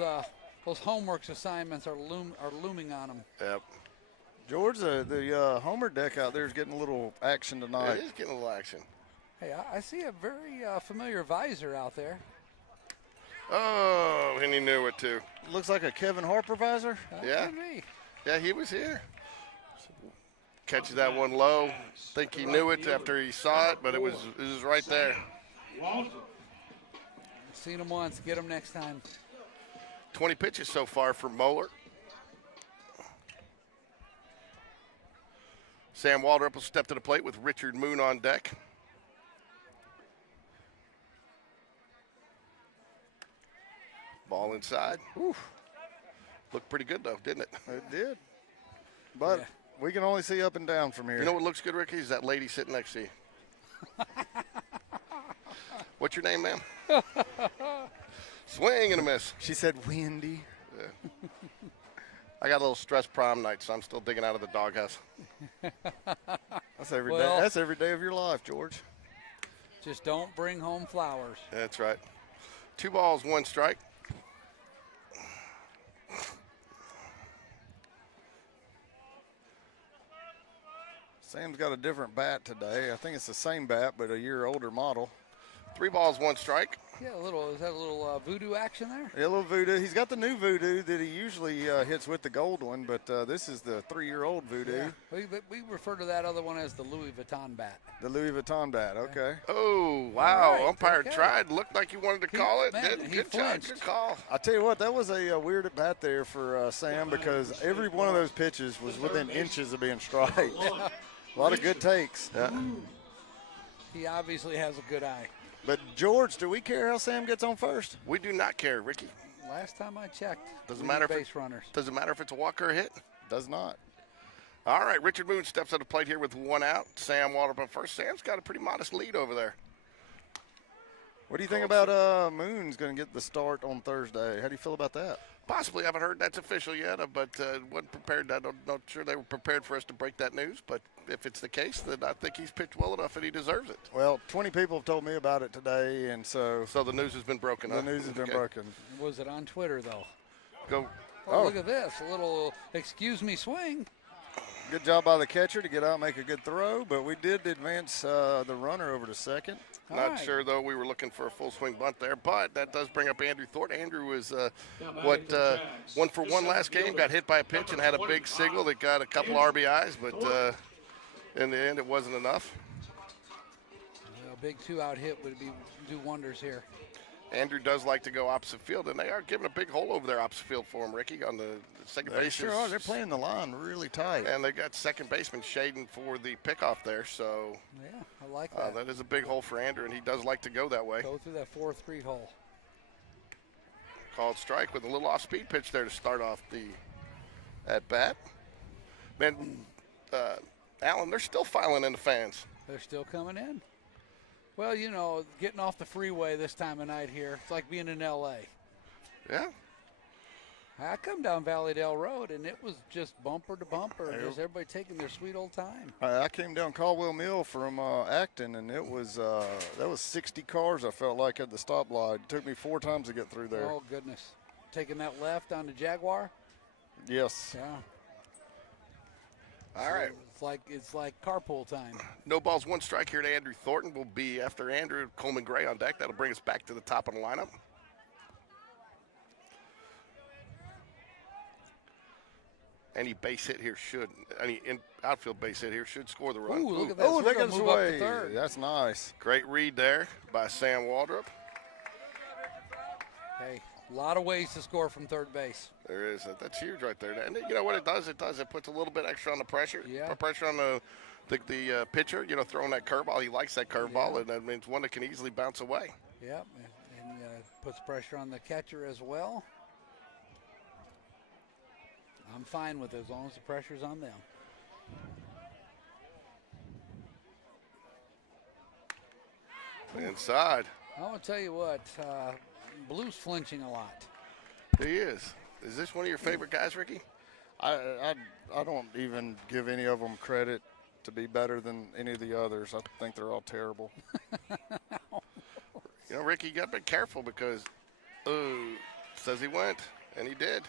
homework assignments are looming on them. Yep. George, the Homer deck out there is getting a little action tonight. It is getting a little action. Hey, I see a very familiar visor out there. Oh, and he knew it too. Looks like a Kevin Harper visor. Yeah. Could be. Yeah, he was here. Catches that one low. Think he knew it after he saw it, but it was right there. Seen him once. Get him next time. 20 pitches so far for Moeller. Sam Waldrop will step to the plate with Richard Moon on deck. Ball inside. Whew. Looked pretty good, though, didn't it? It did. But Yeah. we can only see up and down from here. You know what looks good, Ricky? Is that lady sitting next to you. What's your name, ma'am? Swing and a miss. She said windy. Yeah. I got a little stress prom night, so I'm still digging out of the doghouse. That's every day. Well- That's every day of your life, George. Just don't bring home flowers. That's right. 2 balls, 1 strike. Sam's got a different bat today. I think it's the same bat, but a year older model. 3 balls, 1 strike. Yeah, is that a little voodoo action there? Yeah, a little voodoo. He's got the new voodoo that he usually hits with the gold one, but this is the 3-year-old voodoo. Yeah. We refer to that other one as the Louis Vuitton bat. The Louis Vuitton bat. Okay. Oh, wow. All right, Umpire okay. tried. Looked like he wanted to call it. man, Didn't. he Good job. flinched. Good call. I tell you what, that was a weird at bat there for Sam because every one of those pitches was within inches of being striked. A lot of good takes. Yeah. He obviously has a good eye. But George, do we care how Sam gets on first? We do not care, Ricky. Last time I checked, Doesn't we matter need if base runners. Doesn't matter if it's a walk or a hit. Does not. All right, Richard Moon steps to the plate here with 1 out. Sam Waldrop on first. Sam's got a pretty modest lead over there. What do you think about Moon's going to get the start on Thursday? How do you feel about that? Possibly. I haven't heard that's official yet, but wasn't prepared. I'm not sure they were prepared for us to break that news. But if it's the case, then I think he's pitched well enough and he deserves it. Well, 20 people have told me about it today, and so So the news has been broken. the huh? news has been Okay. broken. Was it on Twitter, though? Go. Oh, look at this. A little excuse me swing. Good job by the catcher to get out and make a good throw, but we did advance the runner over to second. All Not right. sure, though. We were looking for a full swing bunt there, but that does bring up Andrew Thornton. Andrew was, 1 for 1 last game, got hit by a pitch and had a big signal that got a couple RBIs, but in the end, it wasn't enough. A big 2-out hit would do wonders here. Andrew does like to go opposite field, and they are giving a big hole over there opposite field for him, Ricky, on the second They base. sure are. They're playing the line really tight. And they got second baseman shading for the pickoff there, so Yeah, I like that. that is a big hole for Andrew, and he does like to go that way. Go through that 4-3 hole. Called strike with a little off-speed pitch there to start off the at-bat. Man, Alan, they're still filing in the fans. They're still coming in. Well, you know, getting off the freeway this time of night here, it's like being in L.A. Yeah. I come down Valleydale Road, and it was just bumper to bumper. Just everybody taking their sweet old time. I came down Caldwell Mill from Acton, and it was that was 60 cars. I felt like at the stoplight. It took me 4 times to get through there. Oh, goodness. Taking that left onto Jaguar? Yes. Yeah. All right. It's like carpool time. No balls, 1 strike here to Andrew Thornton. Will be after Andrew, Coleman Gray on deck. That'll bring us back to the top of the lineup. Any base hit here outfield base hit here should score the run. Ooh, look at that. Oh, We're that gonna gets move up to away. third. That's nice. Great read there by Sam Waldrop. Hey, a lot of ways to score from third base. There is. That's huge right there. And you know what it does? It puts a little bit extra on the pressure. Yeah. Put pressure on the pitcher, throwing that curveball. He likes that curveball, and that means one that can easily bounce away. Yep, and puts pressure on the catcher as well. I'm fine with it as long as the pressure's on them. Inside. I'm going to tell you what, Blue's flinching a lot. He is. Is this one of your favorite guys, Ricky? I don't even give any of them credit to be better than any of the others. I think they're all terrible. You know, Ricky, you got to be careful because says he went, and he did.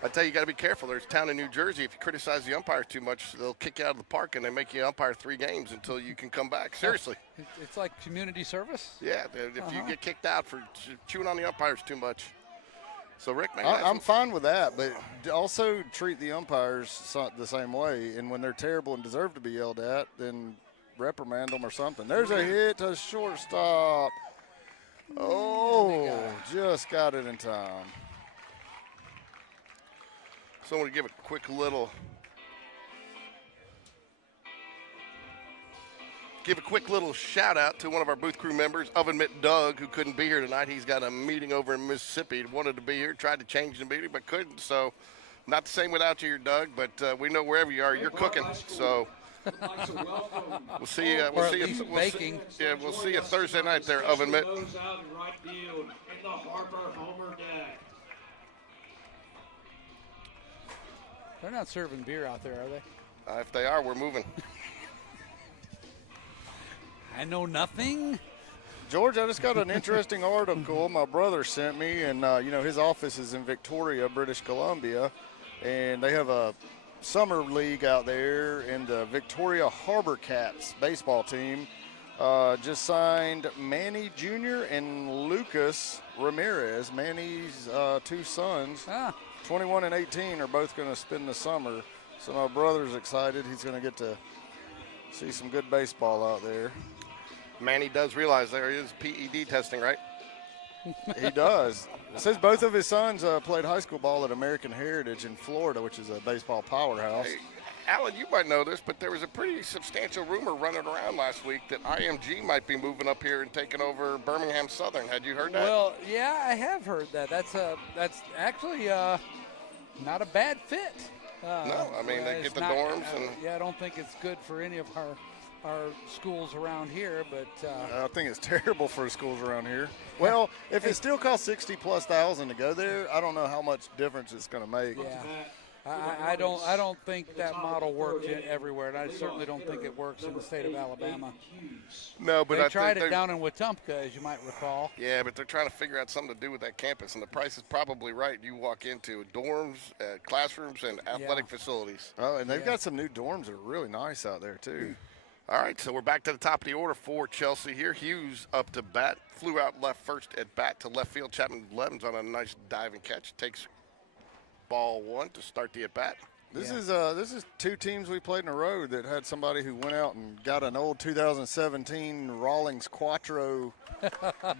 I tell you got to be careful. There's a town in New Jersey. If you criticize the umpires too much, they'll kick you out of the park, and they make you umpire 3 games until you can come back. Seriously. It's like community service. Yeah, if you get kicked out for chewing on the umpires too much. So, Rick, man, I'm fine with that, but also treat the umpires the same way. And when they're terrible and deserve to be yelled at, then reprimand them or something. There's a hit to shortstop. Oh, just got it in time. So I'm going to give a quick little shout out to one of our booth crew members, Oven Mitt Doug, who couldn't be here tonight. He's got a meeting over in Mississippi. He wanted to be here, tried to change the meeting, but couldn't. So not the same without you, Doug, but we know wherever you are, you're cooking. So we'll see you. We'll see you Thursday night there, Oven Mitt. Those out in right field in the HARPER Homer deck. They're not serving beer out there, are they? If they are, we're moving. I know nothing. George, I just got an interesting article my brother sent me, and his office is in Victoria, British Columbia, and they have a summer league out there, and the Victoria Harbor Cats baseball team just signed Manny Jr. and Lucas Ramirez. Manny's two sons, 21 and 18, are both going to spend the summer. So my brother's excited. He's going to get to see some good baseball out there. Manny does realize there is PED testing, right? He does. It says both of his sons played high school ball at American Heritage in Florida, which is a baseball powerhouse. Hey, Alan, you might know this, but there was a pretty substantial rumor running around last week that IMG might be moving up here and taking over Birmingham Southern. Had you heard that? Well, yeah, I have heard that. That's actually not a bad fit. No, I mean, they get the dorms. Yeah, I don't think it's good for any of our schools around here, but I think it's terrible for schools around here. Well, if it still costs $60,000+ to go there, I don't know how much difference it's going to make. Yeah. I don't think that model works everywhere, and I certainly don't think it works in the state of Alabama. No, but they tried it down in Wetumpka, as you might recall. Yeah, but they're trying to figure out something to do with that campus, and the price is probably right. You walk into dorms, classrooms, and athletic facilities. Oh, and they've got some new dorms that are really nice out there, too. All right, so we're back to the top of the order for Chelsea here. Hughes up to bat, flew out left first at bat to left field. Chapman Levens on a nice diving catch, takes ball one to start the at bat. This is two teams we played in a row that had somebody who went out and got an old 2017 Rawlings Quattro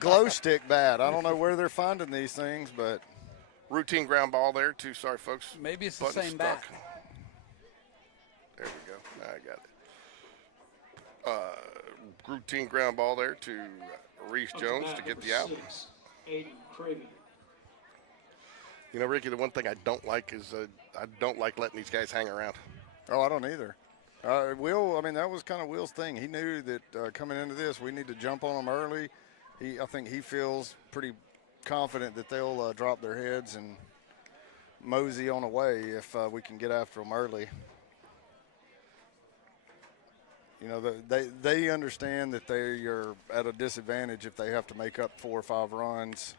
glow stick bat. I don't know where they're finding these things, but routine ground ball there to, sorry folks, maybe it's the same bat. There we go. I got it. Routine ground ball there to Reese Jones to get the out. You know, Ricky, the one thing I don't like is I don't like letting these guys hang around. Oh, I don't either. Will, I mean, that was kind of Will's thing. He knew that coming into this, we need to jump on them early. I think he feels pretty confident that they'll drop their heads and mosey on away if we can get after them early. You know, they understand that they are at a disadvantage if they have to make up 4 or 5 runs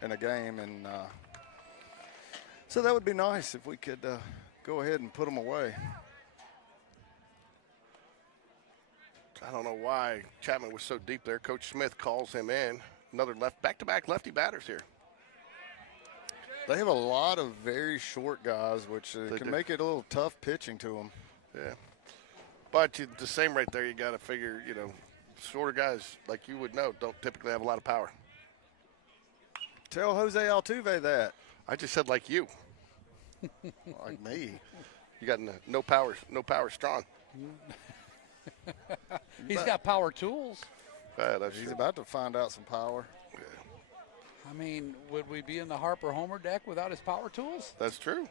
in a game. And so that would be nice if we could go ahead and put them away. I don't know why Chapman was so deep there. Coach Smith calls him in. Another back-to-back lefty batters here. They have a lot of very short guys, which can make it a little tough pitching to them. Yeah. But the same right there, you got to figure, you know, shorter guys, like you would know, don't typically have a lot of power. Tell Jose Altuve that. I just said like you. Like me. You got no power strong. He's got power tools. He's about to find out some power. Yeah. I mean, would we be in the Harper Homer deck without his power tools? That's true.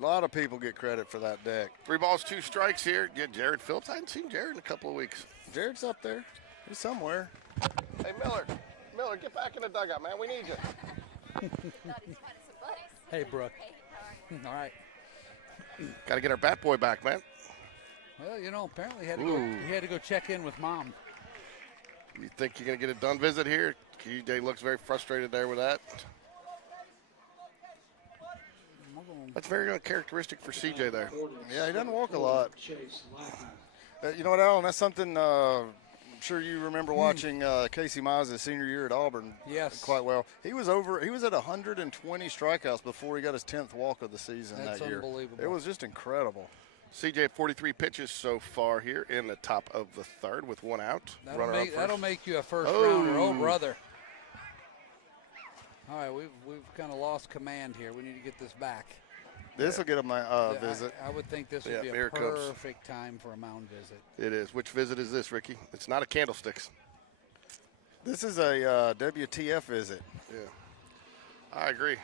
A lot of people get credit for that deck. 3 balls, 2 strikes here. Get Jared Phillips. I hadn't seen Jared in a couple of weeks. Jared's up there. He's somewhere. Hey, Miller, get back in the dugout, man. We need you. Hey, Brooke. All right. Got to get our bat boy back, man. Well, you know, apparently he had to go check in with Mom. You think you're going to get a done visit here? KJ looks very frustrated there with that. That's very uncharacteristic for CJ there. Yeah, he doesn't walk a lot. You know what, Alan? That's something sure you remember watching Casey Mize' senior year at Auburn. Yes. Quite well. He was at 120 strikeouts before he got his 10th walk of the season That's that year. unbelievable. It was just incredible. CJ, 43 pitches so far here in the top of the third with 1 out. That'll make you a first rounder. Oh, brother. All right, we've kind of lost command here. We need to get this back. This will get him a visit. I would think this would be a perfect time for a mound visit. It is. Which visit is this, Ricky? It's not a Candlesticks. This is a WTF visit. Yeah, I agree.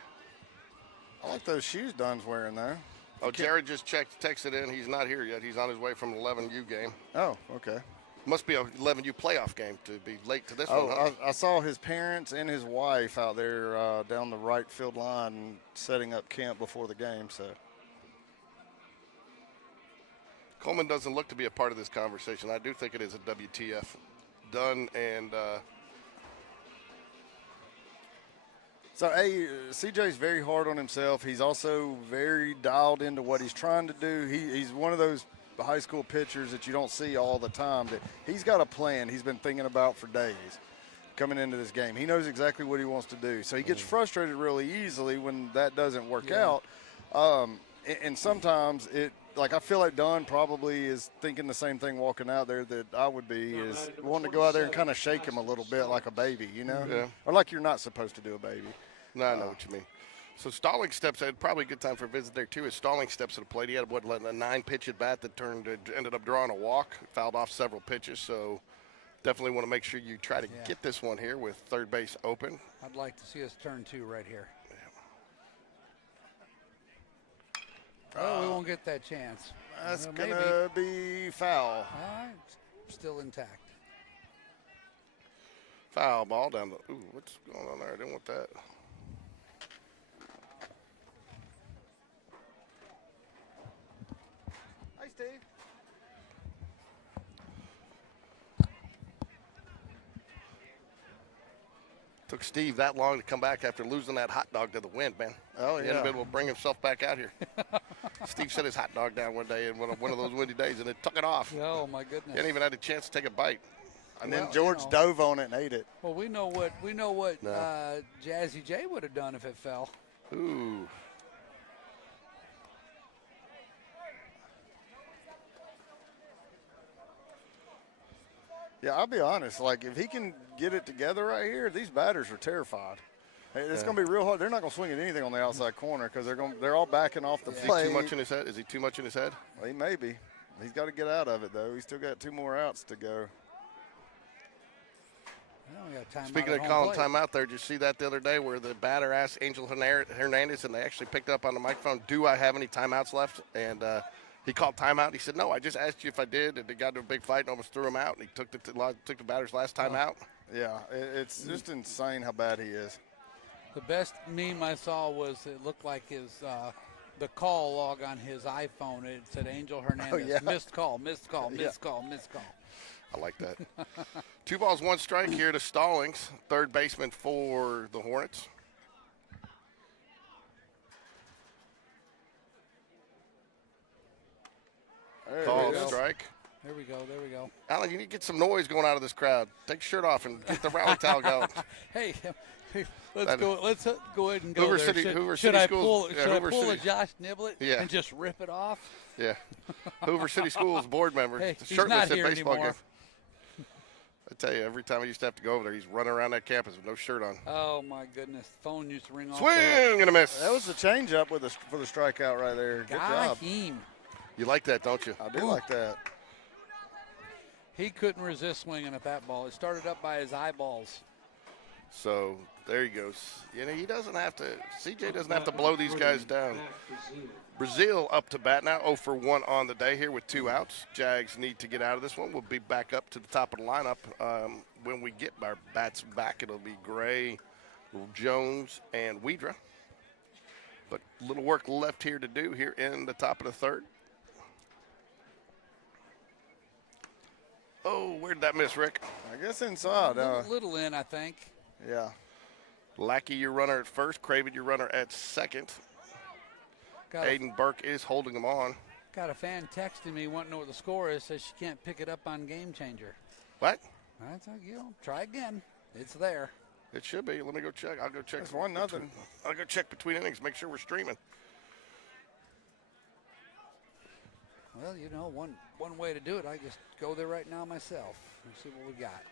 I like those shoes Dunn's wearing there. Oh, Jared just texted in. He's not here yet. He's on his way from an 11U game. Oh, okay. Must be a 11U playoff game to be late to this one. Huh? I saw his parents and his wife out there down the right field line setting up camp before the game. So Coleman doesn't look to be a part of this conversation. I do think it is a WTF. Dunn and So, hey, CJ's very hard on himself. He's also very dialed into what he's trying to do. He's one of those high school pitchers that you don't see all the time. That he's got a plan he's been thinking about for days coming into this game. He knows exactly what he wants to do. So he gets frustrated really easily when that doesn't work out. And sometimes I feel like Dunn probably is thinking the same thing walking out there that I would be, is wanting to go out there and kind of shake him a little bit like a baby, you know? Yeah. Or like you're not supposed to do a baby. No, I know what you mean. So Stalling steps at probably a good time for a visit there too. Is Stalling steps at the plate. He had a 9-pitch at bat that ended up drawing a walk, fouled off several pitches. So definitely want to make sure you try to get this one here with third base open. I'd like to see us turn 2 right here. Oh, we won't get that chance. That's going to be foul. All right, still intact. Foul ball down the. Ooh, what's going on there? I didn't want that. Hi, Steve. Took Steve that long to come back after losing that hot dog to the wind, man. Oh, He yeah. hadn't been able to bring himself back out here. Steve set his hot dog down one day in one of those windy days, and it took it off. Oh, my goodness. He hadn't even had a chance to take a bite. And then George dove on it and ate it. Well, we know what Jazzy J would have done if it fell. Ooh. Yeah, I'll be honest. Like, if he can get it together right here, these batters are terrified. Hey, it's going to be real hard. They're not going to swing at anything on the outside corner because they're all backing off the play. Is he too much in his head? Is he too much in his head? Well, he may be. He's got to get out of it, though. He's still got 2 more outs to go. Speaking of calling timeout there, did you see that the other day where the batter asked Angel Hernandez, and they actually picked up on the microphone, do I have any timeouts left? And he called timeout. He said, no, I just asked you if I did, and they got into a big fight and almost threw him out. And he took the batter's last time out. Yeah, it's just insane how bad he is. The best meme I saw was it looked like his the call log on his iPhone. It said Angel Hernandez, missed call, missed call, missed call, missed call. I like that. 2 balls, 1 strike here to Stallings, third baseman for the Hornets. Called strike. There we go. Alan, you need to get some noise going out of this crowd. Take your shirt off and get the rally towel going. Hey, let's go. Let's go ahead and go Hoover there. City, Hoover should City I Schools. pull? Should I pull a Josh Niblett and just rip it off? Yeah. Hoover City Schools board member, hey, shirtless he's not at baseball anymore. game. I tell you, every time I used to have to go over there, he's running around that campus with no shirt on. Oh my goodness, phone used to ring off. Swing and a miss. That was the changeup for the strikeout right there. Good job. You like that, don't you? I do like that. He couldn't resist swinging at that ball. It started up by his eyeballs. So there he goes. You know, he doesn't have to. CJ doesn't have to blow these guys down. Brazil up to bat now, 0 for 1 on the day here with 2 outs. Jags need to get out of this one. We'll be back up to the top of the lineup when we get our bats back. It'll be Gray, Jones, and Wedra. But little work left here to do here in the top of the third. Oh, where'd that miss, Rick? I guess inside. Little in, I think. Yeah. Lackey, your runner at first. Craven, your runner at second. Aiden Burke is holding them on. Got a fan texting me wanting to know what the score is. Says she can't pick it up on Game Changer. What? Try again. It's there. It should be. Let me go check. I'll go check. It's 1-0. I'll go check between innings, make sure we're streaming. Well, one way to do it, I just go there right now myself and see what we got.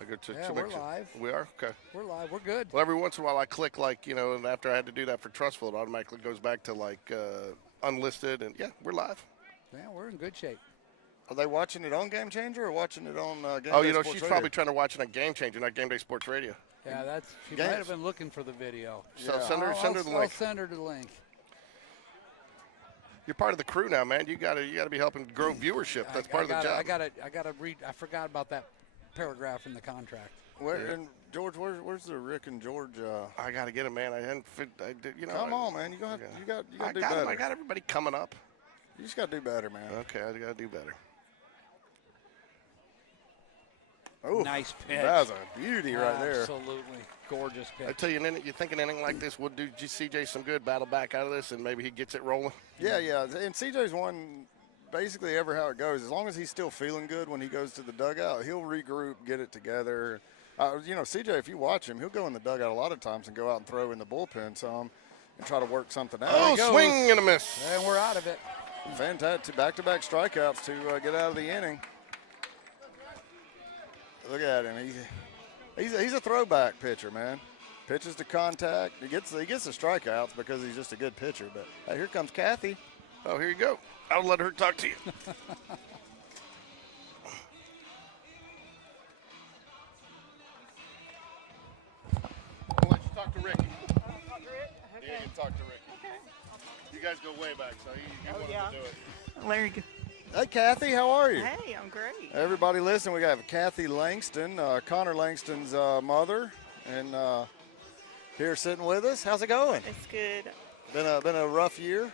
I'll go check. Yeah, we're live. We are? Okay. We're live. We're good. Well, every once in a while I click and after I had to do that for Trustful, it automatically goes back to unlisted, and yeah, we're live. Yeah, we're in good shape. Are they watching it on Game Changer or watching it on GameDay Oh, Sports she's Radio? probably trying to watch it on Game Changer, not GameDay Sports Radio. Yeah, she Games. might have been looking for the video. So Yeah. send her the I'll link. send her the link. You're part of the crew now, man. You gotta be helping grow viewership. That's part of the job. I gotta read. I forgot about that paragraph in the contract. And George, where's the Rick and George? I gotta get him, man. I hadn't fit. Come on, man. You got to do got better. him. I got everybody coming up. You just got to do better, man. Okay, I gotta do better. Ooh, Nice pitch. That was a beauty right there. Absolutely gorgeous I pitch. tell you, you think an inning like this would do CJ some good, battle back out of this, and maybe he gets it rolling? Yeah. And CJ's one basically ever how it goes. As long as he's still feeling good when he goes to the dugout, he'll regroup, get it together. CJ, if you watch him, he'll go in the dugout a lot of times and go out and throw in the bullpen some and try to work something out. Oh, swing and a miss. And we're out of it. Fantastic. Back-to-back strikeouts to get out of the inning. Look at him. He's a throwback pitcher, man. Pitches to contact. He gets the strikeouts because he's just a good pitcher. But hey, here comes Kathy. Oh, here you go. I'll let her talk to you. I'll let you talk to Ricky. Yeah, you can talk to Ricky. Okay. You guys go way back, so you wanted to do it. Larry. Hey, Kathy, how are you? Hey, I'm great. Everybody listen, we got Kathy Langston, Connor Langston's mother, and here sitting with us. How's it going? It's good. Been a rough year?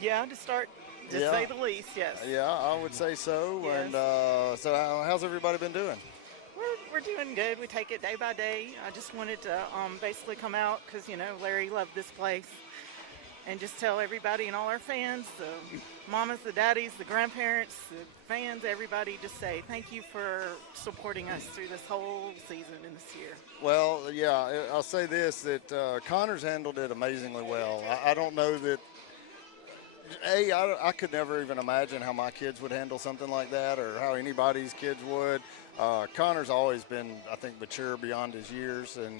Yeah, to say the least, yes. Yeah, I would say so. Yes. And so how's everybody been doing? We're doing good. We take it day by day. I just wanted to basically come out because, Larry loved this place. And just tell everybody and all our fans, the mamas, the daddies, the grandparents, the fans, everybody, just say thank you for supporting us through this whole season and this year. Well, yeah, I'll say this, that Connor's handled it amazingly well. I don't know that I could never even imagine how my kids would handle something like that or how anybody's kids would. Connor's always been, I think, mature beyond his years, and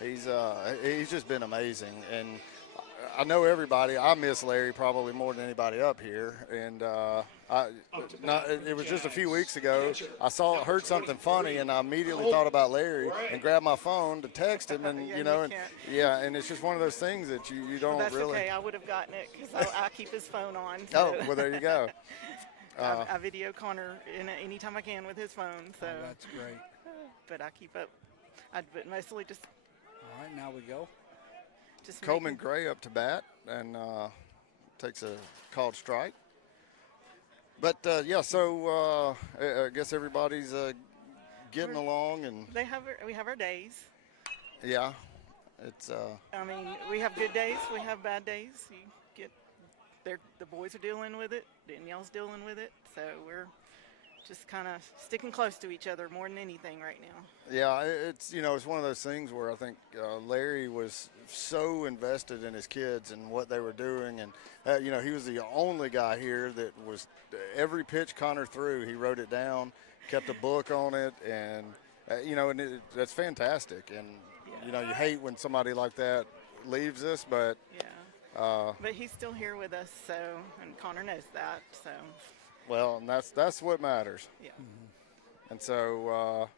he's just been amazing. And I know everybody. I miss Larry probably more than anybody up here, and it was just a few weeks ago. I heard something funny, and I immediately thought about Larry and grabbed my phone to text him, and and it's just one of those things that you don't That's really. okay. I would have gotten it because I keep his phone on. Oh, well, there you go. I video Connor anytime I can with his phone. So That's great. But I keep up. But mostly just. All right, now we go. Just Coleman Gray up to bat and takes a called strike. But so I guess everybody's getting along, and we have our days. yeah, it's. I mean, we have good days, we have bad days. The boys are dealing with it, Danielle's dealing with it, so we're just kind of sticking close to each other more than anything right now. Yeah, it's one of those things where I think Larry was so invested in his kids and what they were doing, and he was the only guy here that was every pitch Connor threw, he wrote it down, kept a book on it, and that's fantastic. And you hate when somebody like that leaves us, but but he's still here with us, so, and Connor knows that, so. Well, and that's what matters. Yeah. Mm-hmm. And so,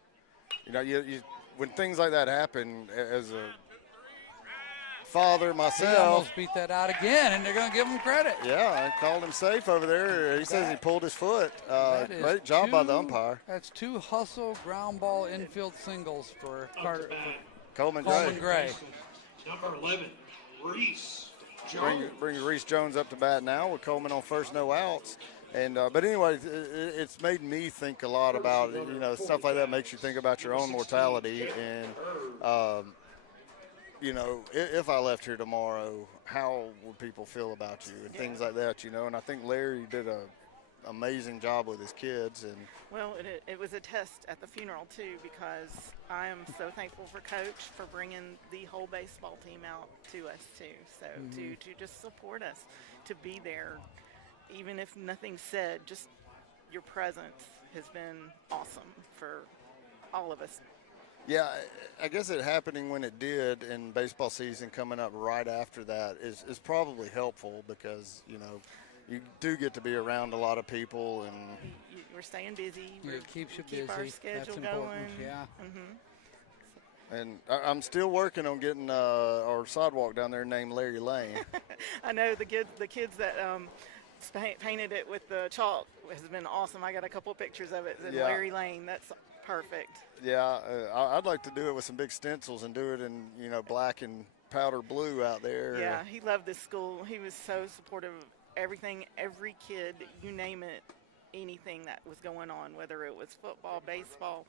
you when things like that happen, as a father He myself. almost beat that out again, and they're going to give him credit. Yeah, I called him safe over there. He says he pulled his foot. That is Great job by the umpire. That's 2 hustle ground ball infield singles for Coleman Coleman Gray. Gray. Number 11, Reese Jones. Bring Reese Jones up to bat now with Coleman on first, no outs. And but anyway, it's made me think a lot about stuff like that makes you think about your own mortality. And you know, if I left here tomorrow, how would people feel about you and things like that, you know? And I think Larry did a amazing job with his kids. And Well, it was a test at the funeral too, because I am so thankful for Coach for bringing the whole baseball team out to us too. So to just support us, to be there, even if nothing's said, just your presence has been awesome for all of us. yeah, I guess it happening when it did and baseball season coming up right after that is probably helpful because, you know, you do get to be around a lot of people and We're staying busy. Yeah, it keeps you keep our busy. schedule That's going. important. Yeah. and I'm still working on getting our sidewalk down there named Larry Lane. I know the kids that painted it with the chalk has been awesome. I got a couple of pictures of it in Yeah. Larry Lane. That's perfect. Yeah, I'd like to do it with some big stencils and do it in, you know, black and powder blue out there. Yeah, he loved this school. He was so supportive of everything, every kid, you name it, anything that was going on, whether it was football, baseball,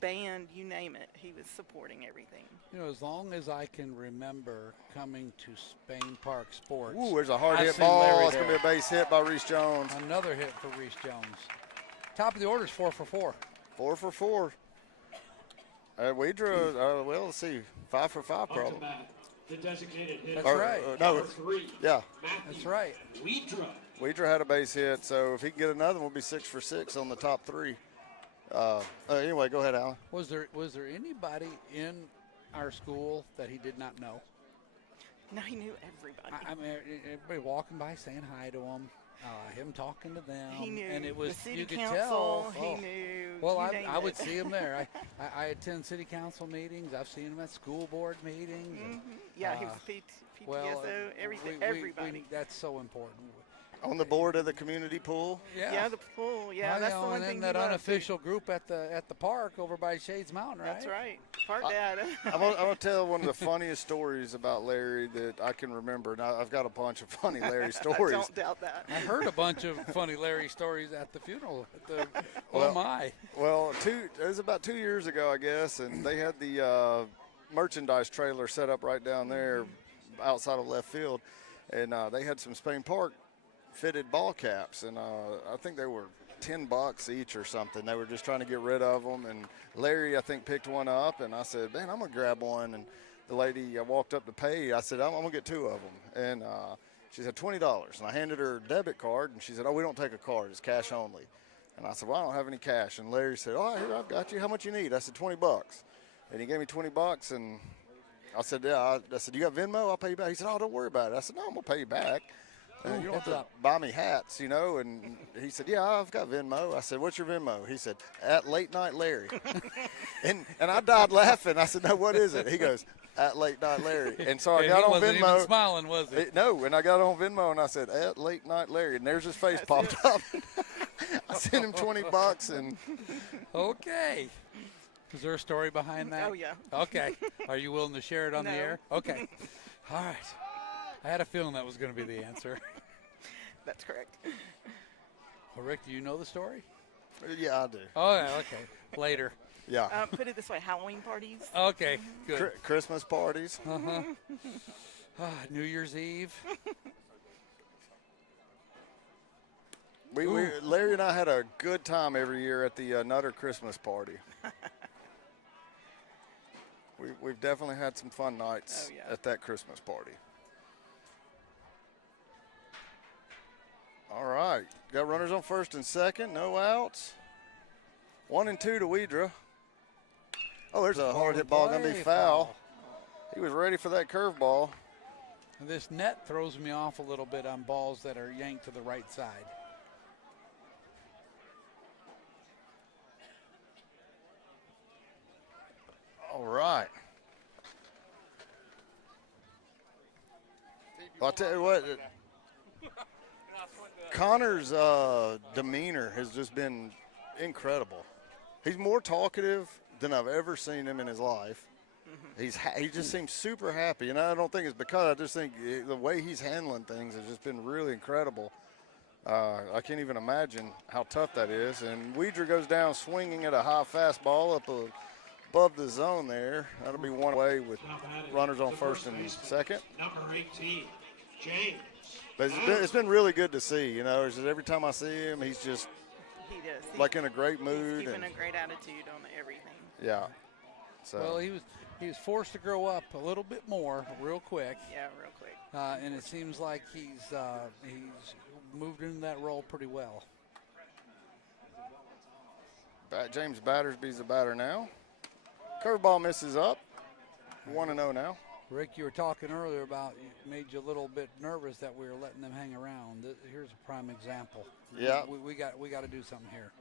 band, you name it. He was supporting everything. You know, as long as I can remember coming to Spain Park Sports. Ooh, there's a hard I've hit seen ball. Larry It's going to be a there. base hit by Reese Jones. Another hit for Reese Jones. Top of the order is 4 for 4. 4 for 4. We drew, well, let's see, 5 for 5 Up to probably. bat, the designated hitter. That's right. No, Number 3. yeah. That's right. Weedra. Weidra had a base hit, so if he can get another one, we'll be 6 for 6 on the top 3. Anyway, go ahead, Alan. Was there anybody in our school that he did not know? No, he knew everybody. I mean, everybody walking by saying hi to him, him talking to them. He knew and it was the city you could council. tell. He oh. knew. Well, you name I would it. see him there. I attend city council meetings. I've seen him at school board meetings. and, Yeah, he was PTSO, well, everything, we- everybody. that's so important. On the board of the community pool. yeah, the pool. Yeah, I that's know, the one and thing then that he loved. unofficial group at the park over by Shades Mountain, right? That's right. Park Dad. I'm gonna tell one of the funniest stories about Larry that I can remember. Now, I've got a bunch of funny Larry I stories. don't doubt that. I heard a bunch of funny Larry stories at the funeral. Well, oh my! Well, it was about 2 years ago, I guess, and they had the merchandise trailer set up right down there outside of left field, and they had some Spain Park fitted ball caps, and I think they were $10 each or something. They were just trying to get rid of them, and Larry, I think, picked one up, and I said, man, I'm going to grab one, and the lady walked up to pay. I said, I'm going to get 2 of them, and she said $20, and I handed her a debit card, and she said, oh, we don't take a card, it's cash only. And I said, well, I don't have any cash, and Larry said, oh, here, I've got you. How much you need? I said, $20, and he gave me $20, and I said, yeah. I said, you got Venmo? I'll pay you back. He said, oh, don't worry about it. I said, no, I'm going to pay you back. You don't have heads to up. buy me hats, you know. And he said, yeah, I've got Venmo. I said, what's your Venmo? He said, at Late Night Larry. and I died laughing. I said, no, what is it? He goes, at Late Night Larry. And so I And got he on wasn't Venmo. even smiling, was he? No, and I got on Venmo and I said, at Late Night Larry. And there's his face popped up. I sent him $20 and Okay. Is there a story behind that? Oh, yeah. Okay. Are you willing to share it on the No. air? Okay. All right. I had a feeling that was going to be the answer. That's correct. Well, Rick, do you know the story? yeah, I do. Oh, yeah, okay. Later. Yeah. Put it this way: Halloween parties. Okay, good. Christmas parties. New Year's Eve. Larry and I had a good time every year at the Nutter Christmas party. We've definitely had some fun nights Oh, yeah. at that Christmas party. All right, got runners on first and second, no outs. 1 and 2 to Weidra. Oh, there's a hard hit ball, gonna be foul. He was ready for that curveball. And this net throws me off a little bit on balls that are yanked to the right side. All right. I'll tell you what, Connor's demeanor has just been incredible. He's more talkative than I've ever seen him in his life. He just seems super happy, and I don't think it's because I just think the way he's handling things has just been really incredible. I can't even imagine how tough that is. And Weidra goes down swinging at a high fastball up a above the zone there. That'll be one away with runners on first and second. Number 18, James. But it's been really good to see. You know, it's just every time I see him, he's just He does. like in a great mood. He's keeping and, a great attitude on everything. yeah. So. Well, he was forced to grow up a little bit more real quick. Yeah, real quick. And it seems like he's moved into that role pretty well. James Battersby's the batter now. Curveball misses up. 1-0 now. Rick, you were talking earlier about it made you a little bit nervous that we were letting them hang around. Here's a prime example. Yeah. We got to do something here.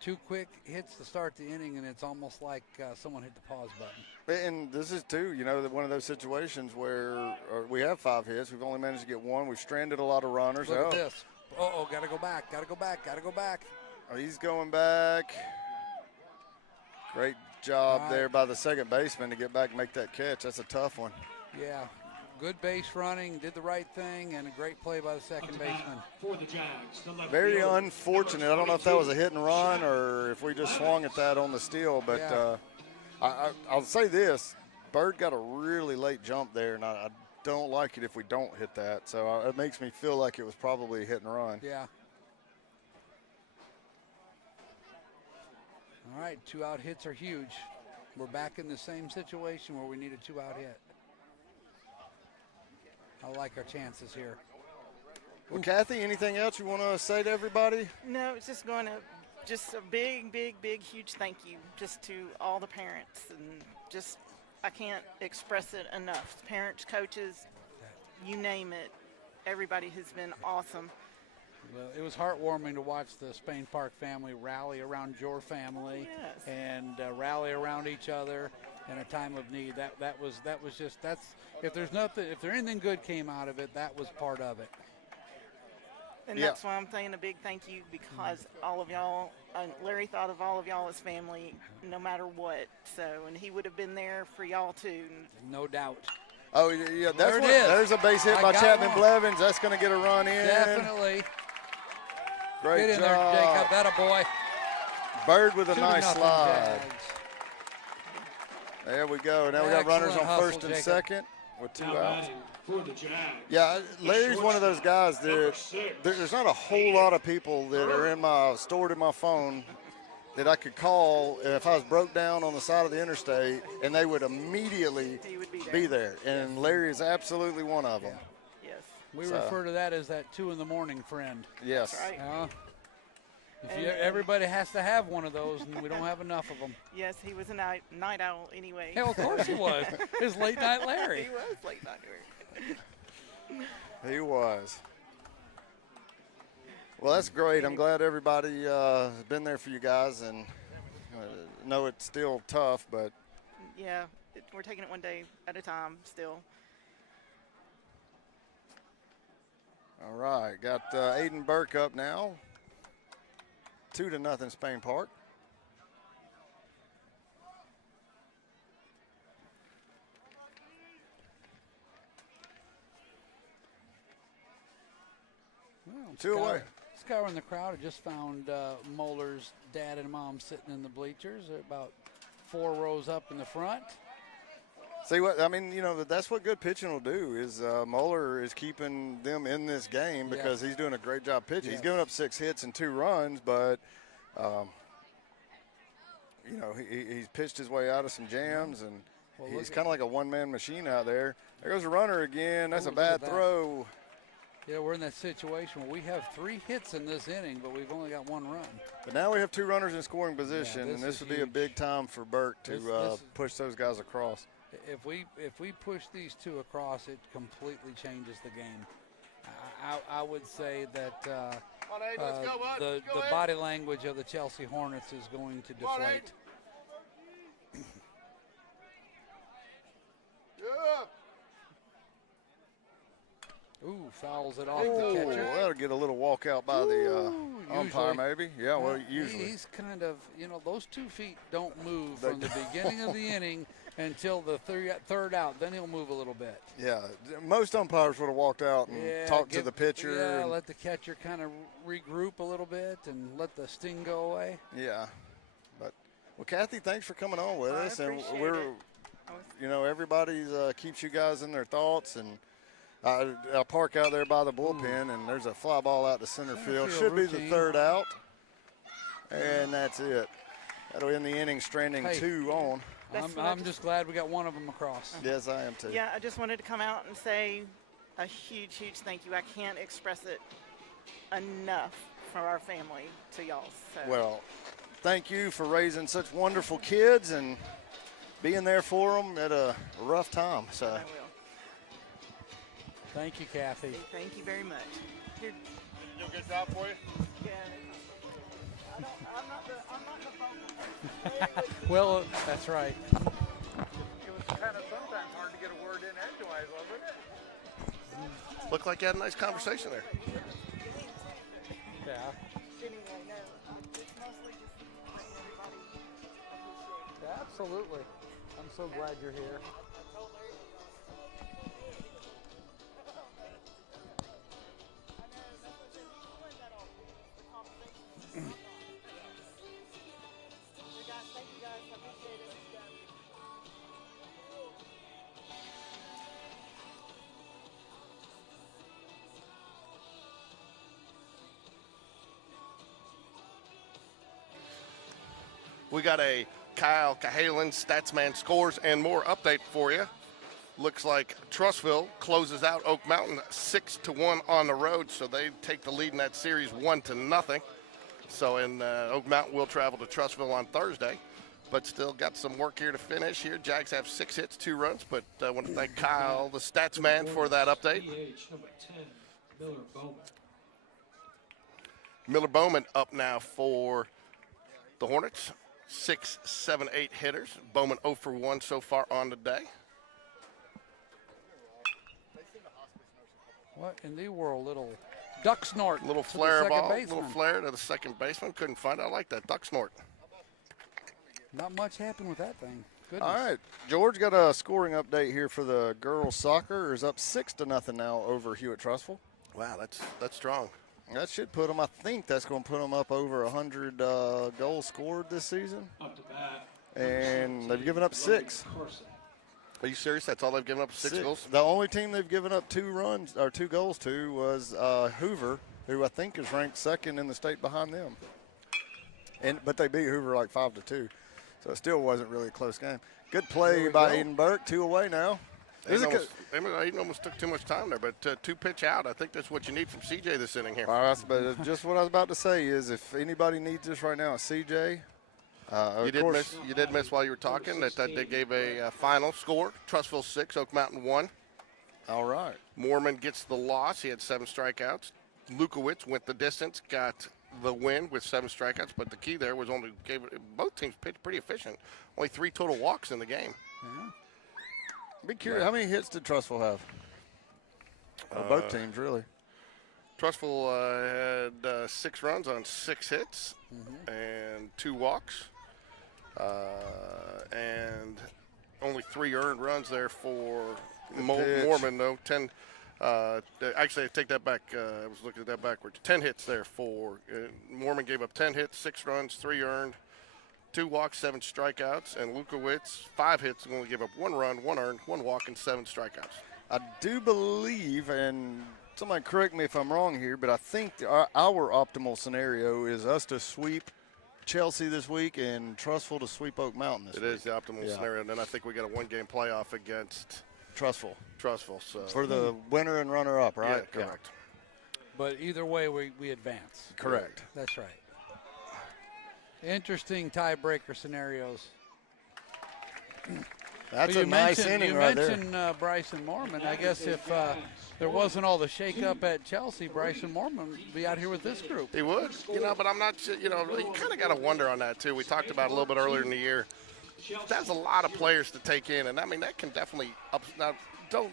2 quick hits to start the inning, and it's almost like someone hit the pause button. And this is, too, you know, one of those situations where we have 5 hits. We've only managed to get 1. We've stranded a lot of runners. Look at this. Uh-oh, got to go back. Oh, he's going back. Great job there by the second baseman to get back and make that catch. That's a tough one. Yeah. Good base running, did the right thing, and a great play by the second baseman. For the Jags, Very unfortunate. I don't know if that was a hit and run or if we just swung at that on the steal, but I'll say this. Bird got a really late jump there, and I don't like it if we don't hit that. So it makes me feel like it was probably a hit and run. Yeah. All right, 2-out hits are huge. We're back in the same situation where we need a 2-out hit. I like our chances here. Well, Kathy, anything else you want to say to everybody? No, it's just a big, huge thank you just to all the parents, and just I can't express it enough. Parents, coaches, you name it, everybody has been awesome. Well, it was heartwarming to watch the Spain Park family rally around your family and rally around each other in a time of need. That was just if there anything good came out of it, that was part of it. And that's why I'm saying a big thank you, because all of y'all, Larry thought of all of y'all as family no matter what. So, and he would have been there for y'all too. No doubt. Oh, yeah, There it is. There's a base hit by Chapman Blevins. That's going to get a run in. Definitely. Great Get in job. there, Jacob. That a boy. Bird with a 2-0 nice slide. Jags. There we go. Now we got runners on Excellent first hustle, and Jacob. second with 2 Now outs. batting for the Jags. Yeah, Larry's one of those guys that there's not a whole lot of people that are stored in my phone that I could call if I was broke down on the side of the interstate, and they would immediately be there. And Larry is absolutely one of them. Yes. We refer to that as that 2 in the morning friend. Yes. That's right. Everybody has to have one of those, and we don't have enough of them. Yes, he was a night owl anyway. Hell, of course he was. His late night Larry. He was late night Larry. He was. Well, that's great. I'm glad everybody has been there for you guys, and know it's still tough, but Yeah, we're taking it one day at a time still. all right. Got Aiden Burke up now. 2-0 Spain Park. Well, Two away. Scour in the crowd. I just found Moeller's dad and mom sitting in the bleachers. They're about 4 rows up in the front. See what I mean? You know, that's what good pitching will do. Is Moeller is keeping them in this game because he's doing a great job pitching. He's giving up 6 hits and 2 runs, but you know, he's pitched his way out of some jams, and he's kind of like a one-man machine out there. There goes a runner again. That's a bad throw. Yeah, we're in that situation where we have 3 hits in this inning, but we've only got 1 run. But now we have 2 runners in scoring position, and this would be a big time for Burke to push those guys across. If we push these 2 across, it completely changes the game. I would say that the body language of the Chelsea Hornets is going to deflate. Ooh, fouls it off the catcher. That'll get a little walkout by the umpire, maybe. Yeah, well, usually. He's kind of, those 2 feet don't move from the beginning of the inning until the third out. Then he'll move a little bit. Yeah, most umpires would have walked out and talked to the pitcher. Yeah, let the catcher kind of regroup a little bit and let the sting go away. Yeah, but Well, Kathy, thanks for coming on with I us. And appreciate we're, it. everybody keeps you guys in their thoughts. And I park out there by the bullpen, and there's a fly ball out to center field. Should be the routine. third out. And that's it. That'll end the inning, stranding 2 on. I'm just glad we got one of them across. Yes, I am too. Yeah, I just wanted to come out and say a huge, huge thank you. I can't express it enough for our family to y'all. So. Well, thank you for raising such wonderful kids and being there for them at a rough time. So. I will. Thank you, Kathy. Hey, thank you very much. Here, Do a good job for you. yeah, I'm not the vocal. Well, that's right. It was kind of sometimes hard to get a word in edgewise, wasn't it? Looked like you had a nice conversation there. Yeah. Anyway, no, it's mostly just letting everybody appreciate. Absolutely. I'm so glad you're here. We got a Kyle Cahalan Statsman scores and more update for you. Looks like Trussville closes out Oak Mountain 6-1 on the road, so they take the lead in that series 1-0. So Oak Mountain will travel to Trussville on Thursday, but still got some work here to finish here. Jags have 6 hits, 2 runs, but I want to thank Kyle, the Statsman, for that update. DH number 10, Miller Bowman. Miller Bowman up now for the Hornets. 6, 7, 8 hitters. Bowman 0 for 1 so far on the day. What in the world? Little duck snort. Little to the flare second ball, baseman. little flare to the second baseman. Couldn't find it. I like that. Duck snort. Not much happened with that thing. Goodness. All right, George, got a scoring update here for the girls soccer. Is up 6-0 now over Hewitt Trussville. Wow, that's strong. That should put them. I think that's going to put them up over 100 goals scored this season. Up to bat. And they've given up 6. Corson. Are you serious? That's all they've given up, 6 goals? The only team they've given up 2 goals to was Hoover, who I think is ranked second in the state behind them. But they beat Hoover like 5-2, so it still wasn't really a close game. Good play by Aiden Burke. 2 away now. Aiden almost took too much time there, but 2 pitch out. I think that's what you need from CJ this inning here. But just what I was about to say is, if anybody needs this right now, it's CJ. You did miss while you were talking that they gave a final score. Trussville 6, Oak Mountain 1. All right. Moorman gets the loss. He had 7 strikeouts. Lukowitz went the distance, got the win with 7 strikeouts. But the key there was both teams pitched pretty efficient. Only 3 total walks in the game. Yeah. Be curious, how many hits did Trussville have? Both teams, really. Trussville had 6 runs on 6 hits and 2 walks. And only 3 earned runs there for Moorman, though. 10. Actually, I take that back. I was looking at that backwards. 10 hits there for Moorman. Gave up 10 hits, 6 runs, 3 earned, 2 walks, 7 strikeouts. And Lukowitz, 5 hits, only gave up 1 run, 1 earned, 1 walk, and 7 strikeouts. I do believe, and somebody correct me if I'm wrong here, but I think our optimal scenario is us to sweep Chelsea this week and Trussville to sweep Oak Mountain this week. It is the optimal scenario. And then I think we got a 1-game playoff against Trussville. So For the winner and runner-up, right? Yeah, correct. But either way, we advance. Correct. That's right. Interesting tiebreaker scenarios. That's a nice inning right there. You mentioned Bryson Moorman. I guess if there wasn't all the shake-up at Chelsea, Bryson Moorman would be out here with this group. He would, but I'm not, you kind of got to wonder on that, too. We talked about it a little bit earlier in the year. That's a lot of players to take in, and, I mean, that can definitely now, don't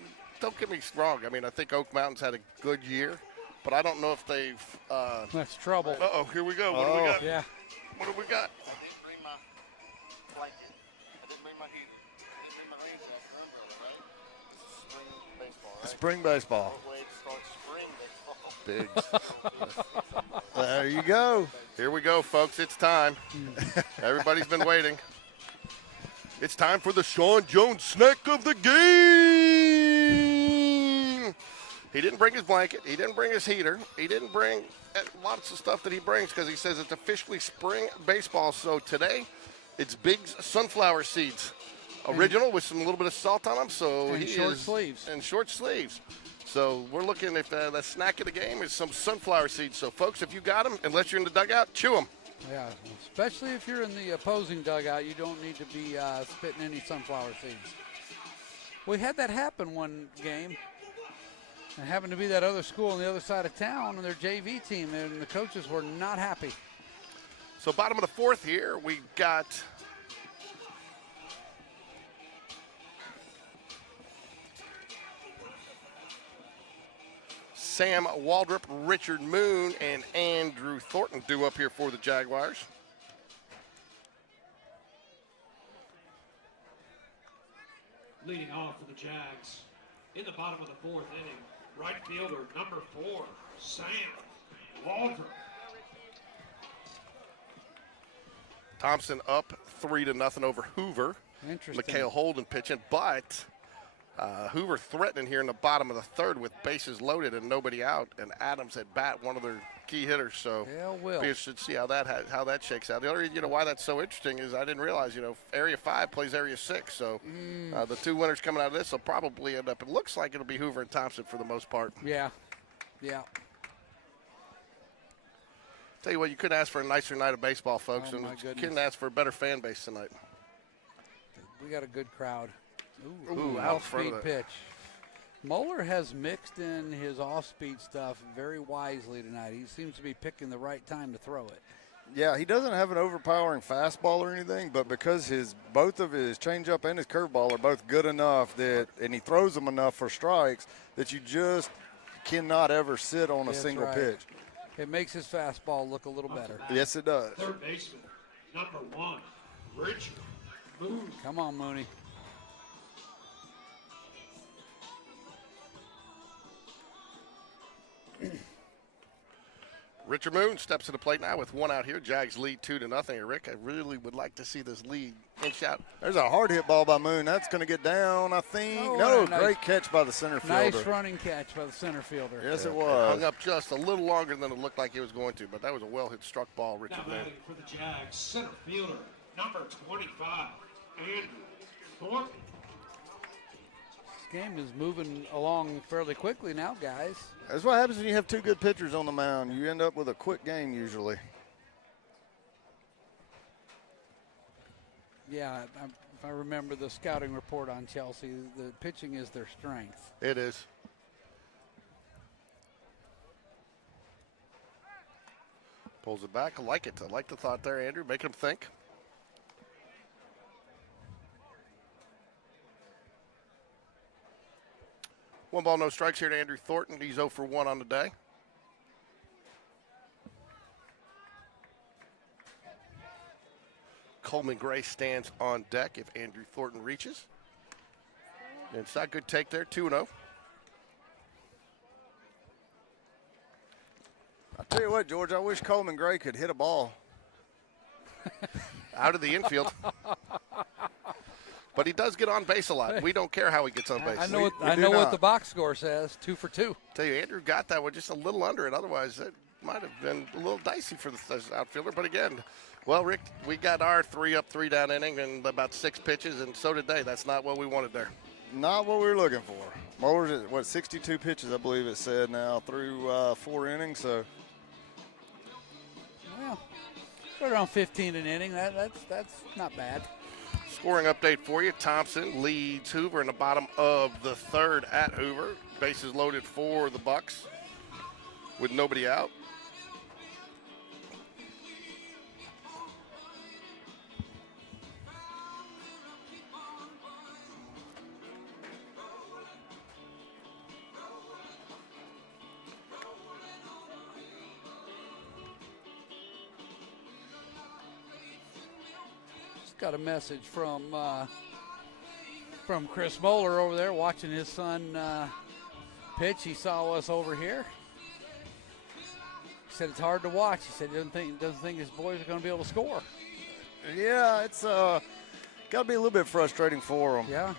get me wrong. I mean, I think Oak Mountain's had a good year, but I don't know if they've That's trouble. Uh-oh, here we go. What do we got? Yeah. What do we got? I didn't bring my blanket. I didn't bring my heat. I didn't bring my rain jacket. Spring baseball, right? Spring baseball. Way to start spring baseball. Biggs. There you go. Here we go, folks. It's time. Everybody's been waiting. It's time for the Sean Jones snack of the game. He didn't bring his blanket. He didn't bring his heater. He didn't bring lots of stuff that he brings because he says it's officially spring baseball. So today, it's Big's sunflower seeds. Original with some little bit of salt on them. So And he short is, sleeves. And short sleeves. So we're looking at the snack of the game is some sunflower seeds. So, folks, if you got them, unless you're in the dugout, chew them. Yeah, especially if you're in the opposing dugout, you don't need to be spitting any sunflower seeds. We had that happen one game. It happened to be that other school on the other side of town and their JV team, and the coaches were not happy. So bottom of the fourth here, we got Sam Waldrop, Richard Moon, and Andrew Thornton due up here for the Jaguars. Leading off for the Jags in the bottom of the fourth inning, right fielder number 4, Sam Waldrop. Thompson up 3-0 over Hoover. Interesting. Mikhail Holden pitching, but Hoover threatening here in the bottom of the third with bases loaded and nobody out, and Adams at bat, one of their key hitters. So Will. we should see how that shakes out. The other reason, why that's so interesting is I didn't realize, Area 5 plays Area 6, so the two winners coming out of this will probably end up. It looks like it'll be Hoover and Thompson for the most part. Yeah. Tell you what, you couldn't ask for a nicer night of baseball, folks, Oh, and my you goodness. couldn't ask for a better fan base tonight. We got a good crowd. Ooh, out in front of off-speed that. pitch. Moeller has mixed in his off-speed stuff very wisely tonight. He seems to be picking the right time to throw it. Yeah, he doesn't have an overpowering fastball or anything, but because both of his changeup and his curveball are both good enough and he throws them enough for strikes that you just cannot ever sit on a That's single right. pitch. It makes his fastball look a little better. Yes, it does. Third baseman number 1, Richard Moon. Come on, Mooney. Richard Moon steps to the plate now with one out here. Jags lead 2-0. Rick, I really would like to see this lead inch out. There's a hard hit ball by Moon. That's going to get down, I think. Oh, No, nice- great catch by the center fielder. Nice running catch by the center fielder. Yes, it Hung was. up just a little longer than it looked like he was going to, but that was a well-hit struck ball, Now Richard Moon. batting for the Jags, center fielder number 25, Andrew Thornton. This game is moving along fairly quickly now, guys. That's what happens when you have two good pitchers on the mound. You end up with a quick game usually. Yeah, if I remember the scouting report on Chelsea, the pitching is their strength. It is. Pulls it back. I like it. I like the thought there, Andrew. Make him think. One ball, no strikes here to Andrew Thornton. He's 0 for 1 on the day. Coleman Gray stands on deck if Andrew Thornton reaches. And it's not a good take there, 2-0. I tell you what, George, I wish Coleman Gray could hit a ball. Out of the infield. But he does get on base a lot. We don't care how he gets on base. I know what we I do know what not. the box score says. 2 for 2. Tell you, Andrew got that one just a little under it. Otherwise, it might have been a little dicey for the outfielder. But again, well, Rick, we got our 3 up, 3 down inning and about 6 pitches, and so did they. That's not what we wanted there. Not what we were looking for. Mower's at, 62 pitches, I believe it said now, through 4 innings. So Well, right around 15 an inning. That's not bad. Scoring update for you. Thompson leads Hoover in the bottom of the third at Hoover. Bases loaded for the Bucks with nobody out. Got a message from Chris Moeller over there watching his son pitch. He saw us over here. said it's hard to watch. He said he doesn't think his boys are going to be able to score. Yeah, it's got to be a little bit frustrating for them. Yeah.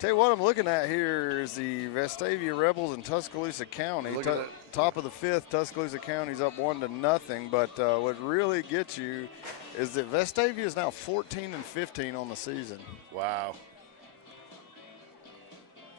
Tell you what I'm looking at here is the Vestavia Rebels in Tuscaloosa County. Look at that. Top of the fifth, Tuscaloosa County's up 1-0. But what really gets you is that Vestavia is now 14-15 on the season. Wow.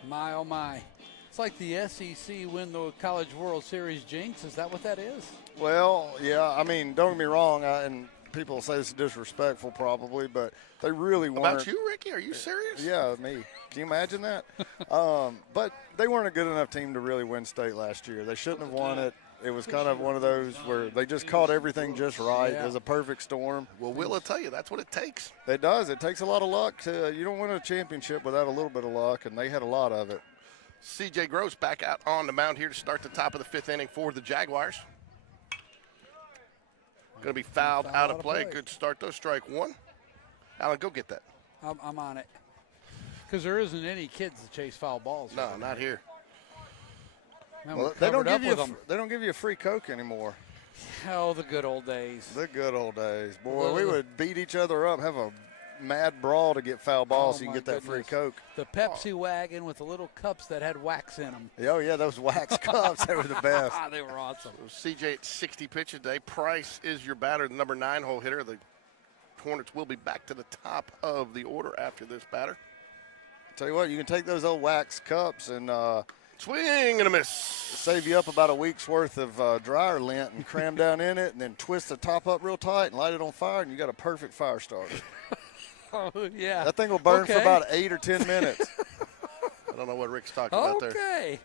My, oh, my. It's like the SEC win the College World Series jinx. Is that what that is? Well, yeah, I mean, don't get me wrong, and people say this is disrespectful probably, but they really weren't. About you, Ricky? Are you serious? Yeah, me. Can you imagine that? But they weren't a good enough team to really win state last year. They shouldn't have won it. It was kind of one of those where they just caught everything just right. Yeah. It was a perfect storm. Well, Will tell you that's what it takes. It does. It takes a lot of luck. You don't win a championship without a little bit of luck, and they had a lot of it. C.J. Gross back out on the mound here to start the top of the fifth inning for the Jaguars. Going to be fouled out of play. Good start, though. Strike one. Alan, go get that. I'm on it. Because there isn't any kids that chase foul balls. No, not here. Man, Well, they don't give you a free Coke anymore. Oh, the good old days. The good old days. Boy, we would beat each other up, have a mad brawl to get foul balls so you can get that free Coke. The Pepsi wagon with the little cups that had wax in them. Oh, yeah, those wax cups, they were the best. They were awesome. CJ at 60 pitch a day. Price is your batter, the number 9 hole hitter. The Hornets will be back to the top of the order after this batter. Tell you what, you can take those old wax cups and swing and a miss. Save you up about a week's worth of dryer lint and cram down in it and then twist the top up real tight and light it on fire and you got a perfect fire starter. Oh, yeah. That thing will burn for about 8 or 10 minutes. I don't know what Rick's talking about there. Okay.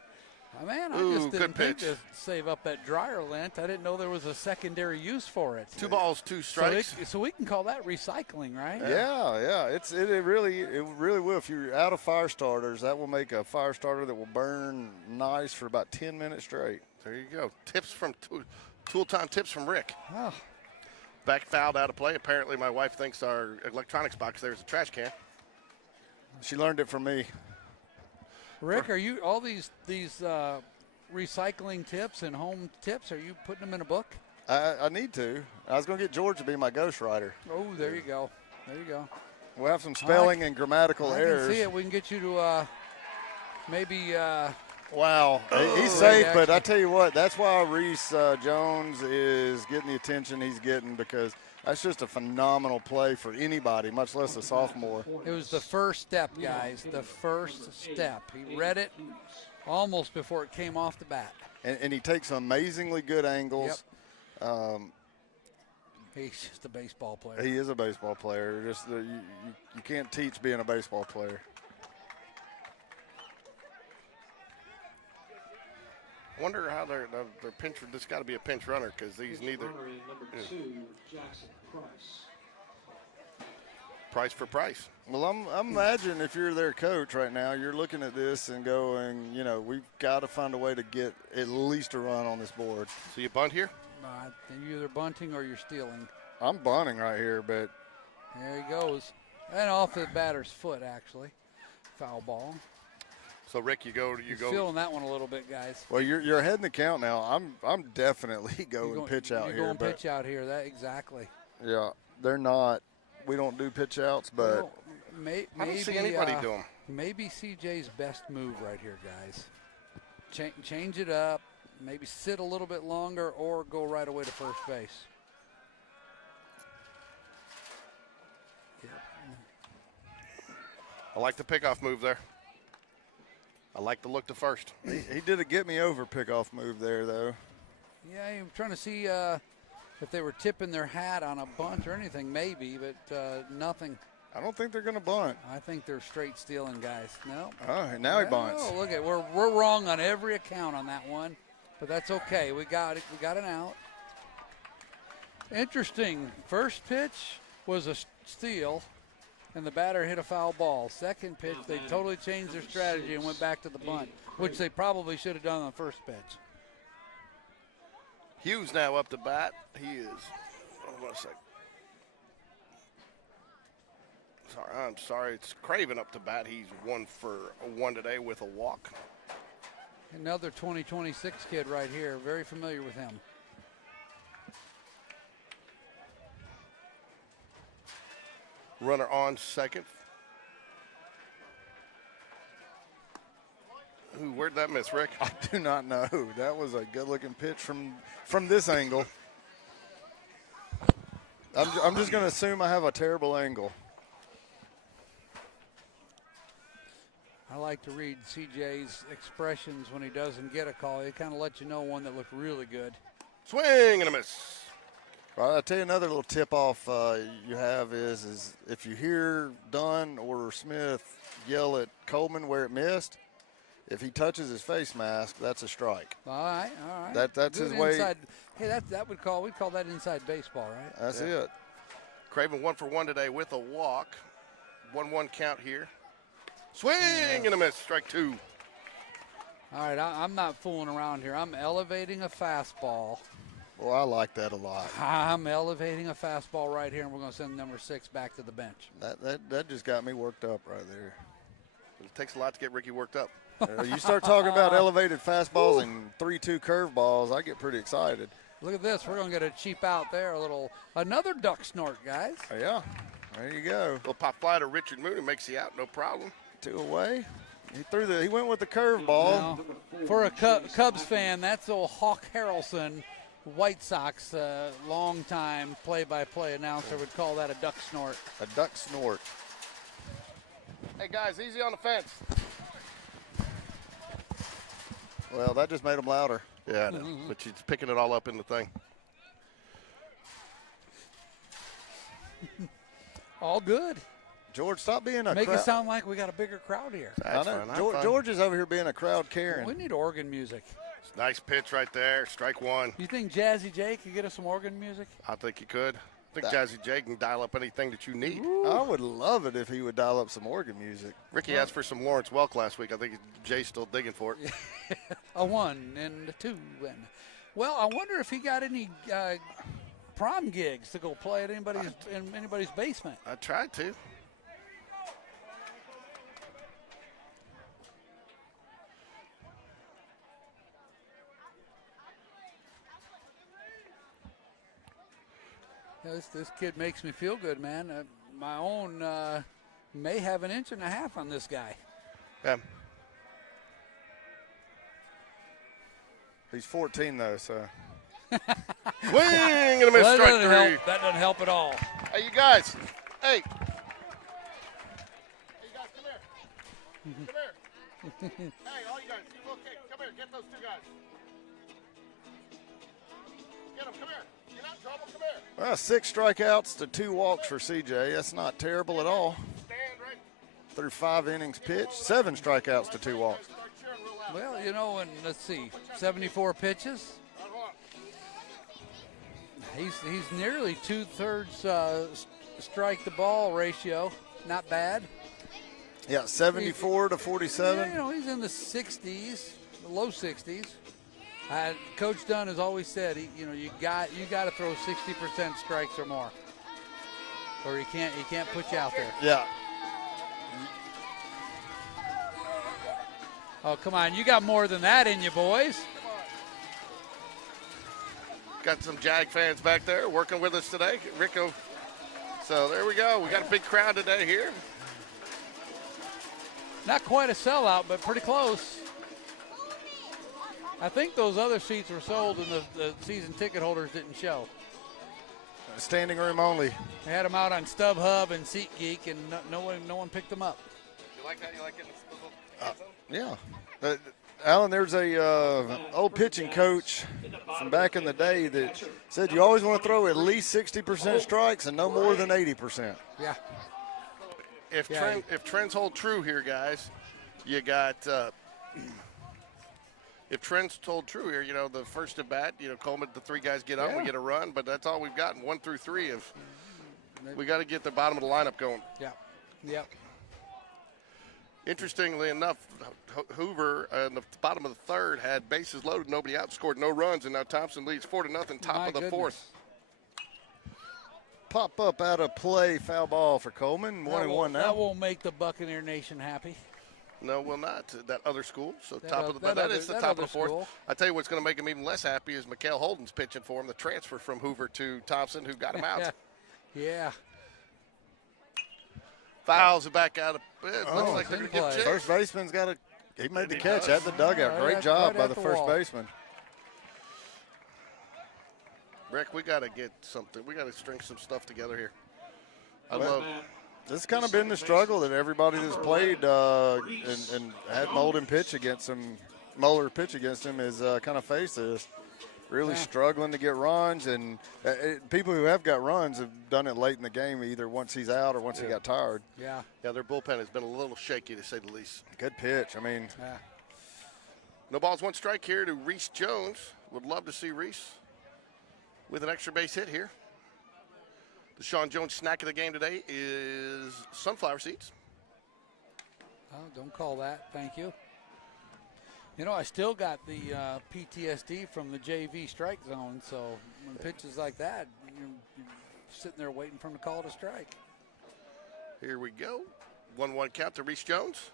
Oh, man, I just didn't think to save up that dryer lint. I didn't know there was a secondary use for it. 2 balls, 2 strikes. So we can call that recycling, right? Yeah. It really will. If you're out of fire starters, that will make a fire starter that will burn nice for about 10 minutes straight. There you go. Tips from Tool Time tips from Rick. Oh. Back fouled out of play. Apparently my wife thinks our electronics box there is a trash can. She learned it from me. Rick, are you all these recycling tips and home tips? Are you putting them in a book? I need to. I was going to get George to be my ghostwriter. Oh, there you go. There you go. We'll have some spelling and grammatical errors. I can see it. We can get you to maybe. Wow, he's safe, but I tell you what, that's why Reese Jones is getting the attention he's getting because that's just a phenomenal play for anybody, much less a sophomore. It was the first step, guys, the first step. He read it almost before it came off the bat. And he takes amazingly good angles. Yep. He's just a baseball player. He is a baseball player. Just you can't teach being a baseball player. Wonder how their pinch. This got to be a pinch runner because these neither. Number 2, Jackson Price. Price for Price. Well, I'm imagining if you're their coach right now, you're looking at this and going, we've got to find a way to get at least a run on this board. So you bunt here? You're either bunting or you're stealing. I'm bunting right here, but. There he goes. And off the batter's foot, actually. Foul ball. So Rick, you go. Feeling that one a little bit, guys. Well, you're ahead in the count now. I'm definitely going pitch out here. You're going pitch out here. That exactly. Yeah, they're not. We don't do pitch outs, but well, maybe I don't see anybody do them. Maybe CJ's best move right here, guys. Change it up. Maybe sit a little bit longer or go right away to first base. I like the pickoff move there. I like the look to first. He did a get me over pickoff move there, though. Yeah, I'm trying to see if they were tipping their hat on a bunt or anything, maybe, but nothing. I don't think they're going to bunt. I think they're straight stealing, guys. No. Oh, now he bunts. Oh, look at we're wrong on every account on that one, but that's okay. We got it. We got an out. Interesting. First pitch was a steal, and the batter hit a foul ball. Second pitch, they totally changed their strategy and went back to the bunt, which they probably should have done on the first pitch. Hughes now up to bat. He is. Hold on a sec. I'm sorry. It's Craven up to bat. He's 1 for 1 today with a walk. Another 2026 kid right here. Very familiar with him. Runner on second. Ooh, where'd that miss, Rick? I do not know. That was a good-looking pitch from this angle. I'm just going to assume I have a terrible angle. I like to read CJ's expressions when he doesn't get a call. He kind of lets you know one that looked really good. Swing and a miss. Well, I'll tell you another little tip-off you have is if you hear Dunn or Smith yell at Coleman where it missed, if he touches his face mask, that's a strike. All right. That's Good his way. inside. Hey, we'd call that inside baseball, right? That's it. Craven 1 for 1 today with a walk. 1-1 count here. Swing and a miss. Strike 2. All right, I'm not fooling around here. I'm elevating a fastball. Well, I like that a lot. I'm elevating a fastball right here, and we're going to send number 6 back to the bench. That just got me worked up right there. It takes a lot to get Ricky worked up. You start talking about elevated fastballs and 3-2 curveballs, I get pretty excited. Look at this. We're going to get a cheap out there. Another duck snort, guys. Yeah, there you go. Little pop fly to Richard Mooney makes you out, no problem. 2 away. He went with the curveball. Now, for a Cubs fan, that's old Hawk Harrelson, White Sox, long-time play-by-play announcer would call that a duck snort. A duck snort. Hey, guys, easy on the fence. Well, that just made him louder. Yeah, I know, but she's picking it all up in the thing. All good. George, stop being a Make crowd. it sound like we got a bigger crowd here. That's I know. fine. I'm George is over here being a crowd Karen. We need organ music. Nice pitch right there. Strike 1. You think Jazzy J could get us some organ music? I think you could. I think Jazzy J can dial up anything that you need. I would love it if he would dial up some organ music. Ricky asked for some Lawrence Welk last week. I think Jay's still digging for it. A 1 and a 2. And well, I wonder if he got any prom gigs to go play at anybody's basement. I tried to. This kid makes me feel good, man. My own may have 1.5 inches on this guy. Yeah. He's 14, though, so. Swing and a miss. That Strike doesn't 3. help. That doesn't help at all. Hey, you guys. Hey. Hey, you guys, come here. Come here. Hey, all you guys, you okay? Come here. Get those 2 guys. Get them. Come here. You're not in trouble. Come here. Well, 6 strikeouts to 2 walks for CJ. That's not terrible at all. Stand right. Through 5 innings pitched, 7 strikeouts to 2 walks. Start cheering real loud. Well, you know, and let's see, 74 pitches. He's nearly 2/3 strike the ball ratio. Not bad. Yeah, 74 to 47. Yeah, you know, he's in the 60s, low 60s. Coach Dunn has always said, you got to throw 60% strikes or more, or he can't put you out there. Yeah. Oh, come on, you got more than that in you, boys. Got some Jag fans back there working with us today. Rico. So there we go. We got a big crowd today here. Not quite a sellout, but pretty close. I think those other seats were sold and the season ticket holders didn't show. Standing room only. They had them out on StubHub and SeatGeek, and no one picked them up. You like that? You like it? Yeah. Alan, there's a old pitching coach from back in the day that said you always want to throw at least 60% strikes and no more than 80%. Yeah. If trends hold true here, guys, you got if trends hold true here, you know, the first at bat, you know, Coleman, the 3 guys get on, we get a run, but that's all we've gotten, 1 through 3 of. We got to get the bottom of the lineup going. Yeah. Yep. Interestingly enough, Hoover in the bottom of the 3rd had bases loaded, nobody out, scored no runs, and now Thompson leads 4-0, top of the 4th. Pop up out of play, foul ball for Coleman. 1-1 now. That won't make the Buccaneer Nation happy. No, will not. That other school. So That top o- of the, that but other- that is the that top of other the 4th. school. I tell you what's going to make him even less happy is Mikael Holden's pitching for him, the transfer from Hoover to Thompson, who got him out. Yeah. Fouls it back out of it. Looks like they're going to give play. chase. First baseman's got he made the catch at the dugout. Right Great at- job right by at the the first wall. baseman. Rick, we got to get something. We got to string some stuff together here. I Well, love. This has kind of been the struggle that everybody that's played and had Moller pitch against him is kind of faced this. Really struggling to get runs, and people who have got runs have done it late in the game, either once he's out or once he got tired. Yeah. Yeah, their bullpen has been a little shaky, to say the least. Good pitch. I mean, Yeah. No balls, one strike here to Reese Jones. Would love to see Reese with an extra base hit here. The Sean Jones snack of the game today is sunflower seeds. Oh, don't call that. Thank you. You know, I still got the PTSD from the JV strike zone, so when pitches like that, you're sitting there waiting for him to call it a strike. Here we go. 1-1 count to Reese Jones.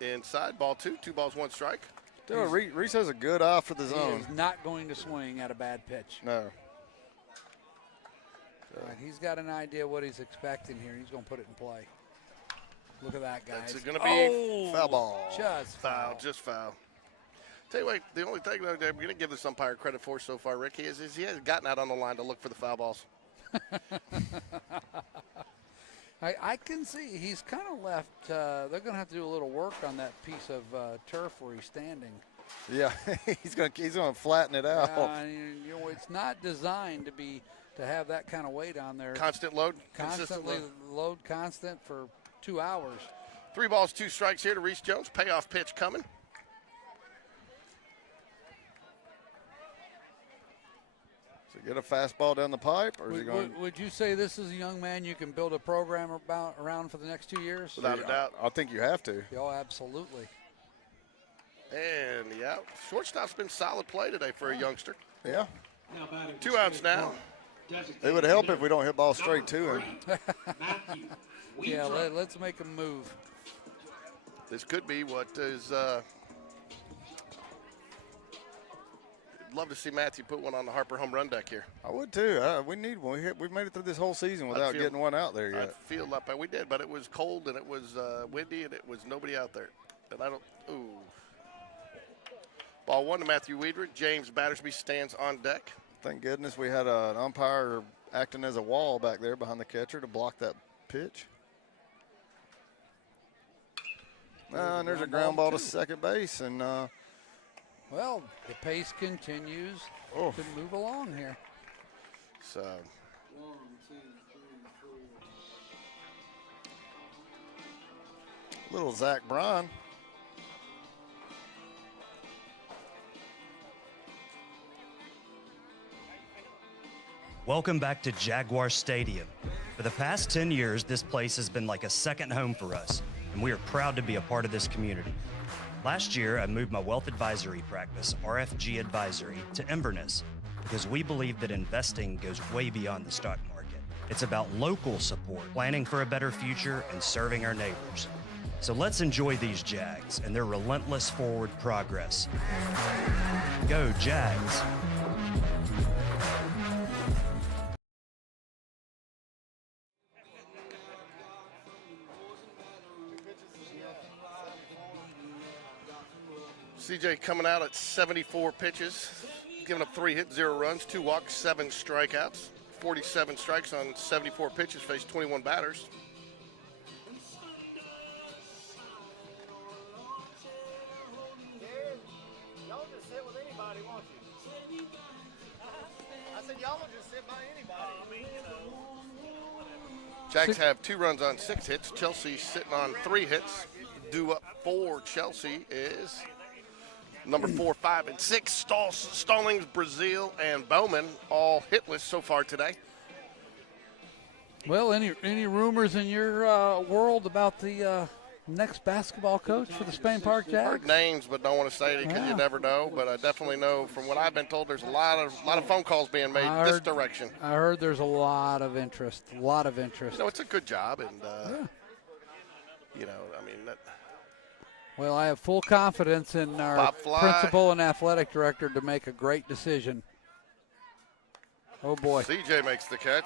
Inside, ball two. 2 balls, 1 strike. dude, Reese has a good eye for the He zone. is not going to swing at a bad pitch. No. Right, he's got an idea what he's expecting here. He's going to put it in play. Look at that, guys. That's going to be Foul ball. Just foul, just foul. Tell you what, the only thing that I'm going to give this umpire credit for so far, Rick, is he hasn't gotten out on the line to look for the foul balls. I can see he's kind of left. They're going to have to do a little work on that piece of turf where he's standing. Yeah, he's gonna flatten it out. You know, it's not designed to have that kind of weight on there. Constant load, consistent Constantly load. load constant for 2 hours. 3 balls, 2 strikes here to Reese Jones. Payoff pitch coming. So get a fastball down the pipe, or is he going? Would you say this is a young man you can build a program around for the next 2 years? Without a doubt. I think you have to. Oh, absolutely. And yeah, shortstop's been solid play today for a youngster. Yeah. 2 outs now. It would help if we don't hit balls straight to him. Yeah, let's make him move. This could be what is. Love to see Matthew put one on the Harper home run deck here. I would too. We need one. We've made it through this whole season without getting one out there yet. I feel like we did, but it was cold and it was windy and it was nobody out there. And I don't. Ooh. Ball 1 to Matthew Weidrich. James Battersby stands on deck. Thank goodness we had an umpire acting as a wall back there behind the catcher to block that pitch. And there's a ground ball to second base, and Well, the pace continues Oh. to move along here. So little Zach Bryan. Welcome back to Jaguar Stadium. For the past 10 years, this place has been like a second home for us, and we are proud to be a part of this community. Last year, I moved my wealth advisory practice, RFG Advisory, to Inverness because we believe that investing goes way beyond the stock market. It's about local support, planning for a better future, and serving our neighbors. So let's enjoy these Jags and their relentless forward progress. Go Jags! CJ coming out at 74 pitches, giving up 3 hits, 0 runs, 2 walks, 7 strikeouts, 47 strikes on 74 pitches, faced 21 batters. Y'all just sit with anybody, won't you? I said y'all will just sit by anybody. Jags have 2 runs on 6 hits. Chelsea sitting on 3 hits. Due up for Chelsea is number 4, 5, and 6. Stallings, Brazil, and Bowman all hitless so far today. Well, any rumors in your world about the next basketball coach for the Spain Park Jags? Heard names, but don't want to say it because you never know. But I definitely know from what I've been told, there's a lot of phone calls being made this direction. I heard there's a lot of interest. A lot of interest. You know, it's a good job, and you know, I mean that. Well, I have full confidence in our principal and athletic director to make a great decision. Oh, boy. CJ makes the catch.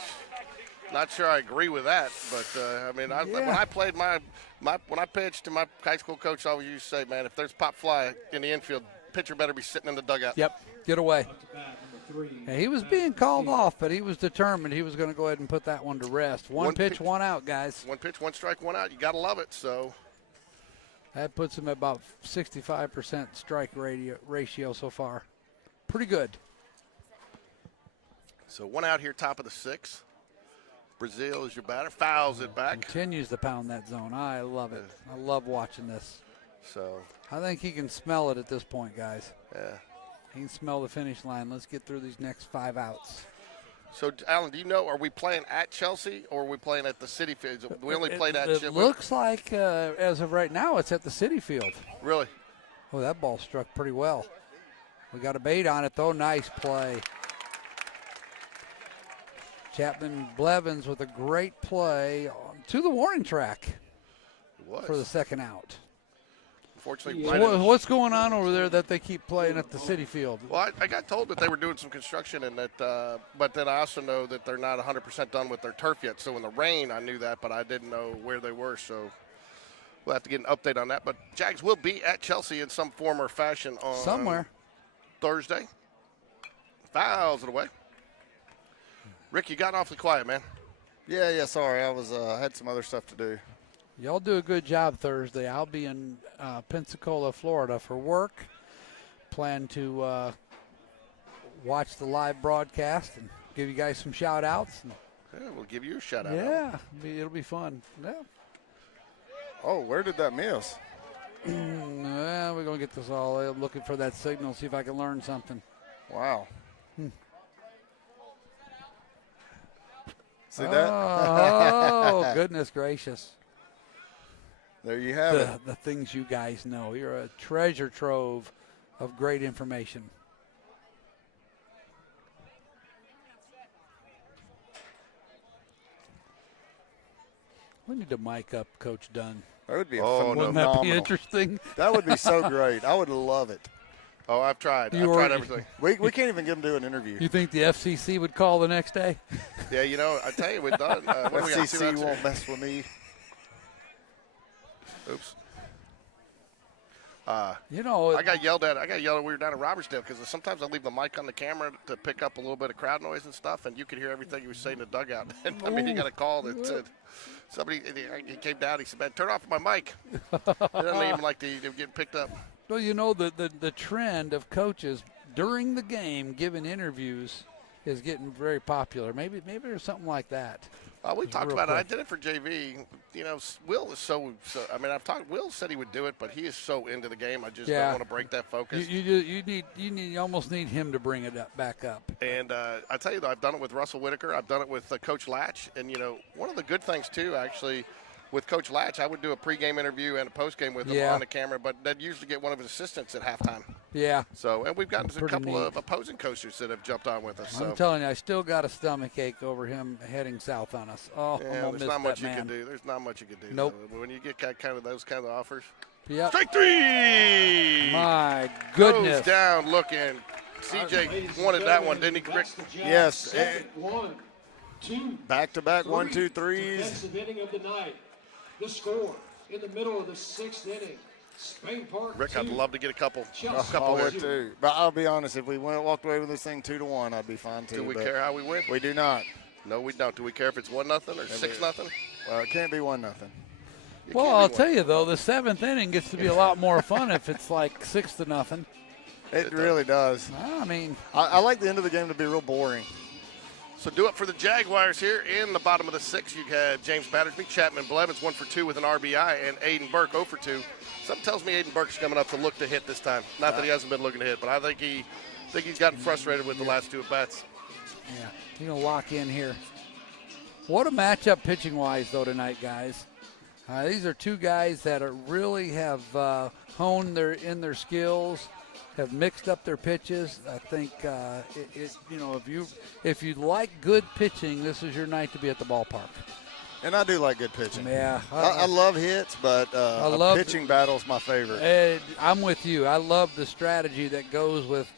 Not sure I agree with that, but when I played when I pitched, my high school coach always used to say, man, if there's pop fly in the infield, pitcher better be sitting in the dugout. Yep, get away. And he was being called off, but he was determined he was going to go ahead and put that one to rest. One pitch, one out, guys. One pitch, one strike, one out. You got to love it. So that puts him at about 65% strike ratio so far. Pretty good. So one out here, top of the 6th. Brazil is your batter. Fouls it back. Continues to pound that zone. I love it. I love watching this. So I think he can smell it at this point, guys. Yeah. He can smell the finish line. Let's get through these next 5 outs. So, Alan, do you know, are we playing at Chelsea or are we playing at the City Field? We only played at Chelsea. It looks like, as of right now, it's at the City Field. Really? Oh, that ball struck pretty well. We got a bait on it, though. Nice play. Chapman Blevins with a great play to the warning track for the second out. Unfortunately, so what's going on over there that they keep playing at the City Field? Well, I got told that they were doing some construction, and that, but then I also know that they're not 100% done with their turf yet. So in the rain, I knew that, but I didn't know where they were. So we'll have to get an update on that. But Jags will be at Chelsea in some form or fashion on somewhere Thursday. Fouls it away. Rick, you got awfully quiet, man. Yeah. Sorry, I was had some other stuff to do. Y'all do a good job Thursday. I'll be in Pensacola, Florida for work. Plan to watch the live broadcast and give you guys some shout outs. Yeah, we'll give you a shout out. Yeah, it'll be fun. Yeah. Oh, where did that miss? Well, we're going to get this all looking for that signal, see if I can learn something. Wow. See that? Oh, goodness gracious. There you have it. The things you guys know. You're a treasure trove of great information. We need to mic up Coach Dunn. That would be Wouldn't that be interesting? That would be so great. I would love it. Oh, I've tried. I've tried everything. We can't even get him to do an interview. You think the FCC would call the next day? Yeah, I tell you, we've done. FCC won't mess with me. Oops. I got yelled at. We were down at Robertsdale because sometimes I leave the mic on the camera to pick up a little bit of crowd noise and stuff, and you could hear everything he was saying in the dugout. And he got a call that said somebody. He came down. He said, "Man, turn off my mic." It doesn't even like they getting picked up. Well, the trend of coaches during the game giving interviews is getting very popular. Maybe there's something like that. We talked about it. I did it for JV. Will is so. Will said he would do it, but he is so into the game. I just don't want to break that focus. You almost need him to bring it back up. And I tell you though, I've done it with Russell Whitaker. I've done it with Coach Latch. And one of the good things too, actually, with Coach Latch, I would do a pregame interview and a postgame with him on the camera, but they'd usually get one of his assistants at halftime. Yeah. So, and we've gotten a couple of opposing coaches that have jumped on with us. I'm telling you, I still got a stomach ache over him heading south on us. Oh, yeah, there's not much you can do. There's not much you can do. Nope. When you get kind of those kind of offers. Yep. Strike three. My goodness. Goes down looking. CJ wanted that one, didn't he, Rick? Yes. Back-to-back 1, 2, 3s. Defensive inning of the night. The score in the middle of the 6th inning. Spain Park. Rick, I'd love to get a couple would too. But I'll be honest, if we walked away with this thing 2-1, I'd be fine too. Do we care how we win? We do not. No, we don't. Do we care if it's 1-0 or 6-0? Well, it can't be 1-0. Well, I'll tell you though, the 7th inning gets to be a lot more fun if it's like 6-0. It really does. I mean, I like the end of the game to be real boring. So do it for the Jaguars here in the bottom of the 6th. You have James Battersby, Chapman Blevins 1 for 2 with an RBI, and Aiden Burke 0 for 2. Something tells me Aiden Burke's coming up to look to hit this time. Not that he hasn't been looking to hit, but I think he's gotten frustrated with the last 2 at-bats. Yeah, he's going to lock in here. What a matchup pitching-wise, though, tonight, guys. These are 2 guys that really have honed their skills, have mixed up their pitches. I think if you like good pitching, this is your night to be at the ballpark. And I do like good pitching. Yeah, I love hits, but a pitching battle is my favorite. I'm with you. I love the strategy that goes with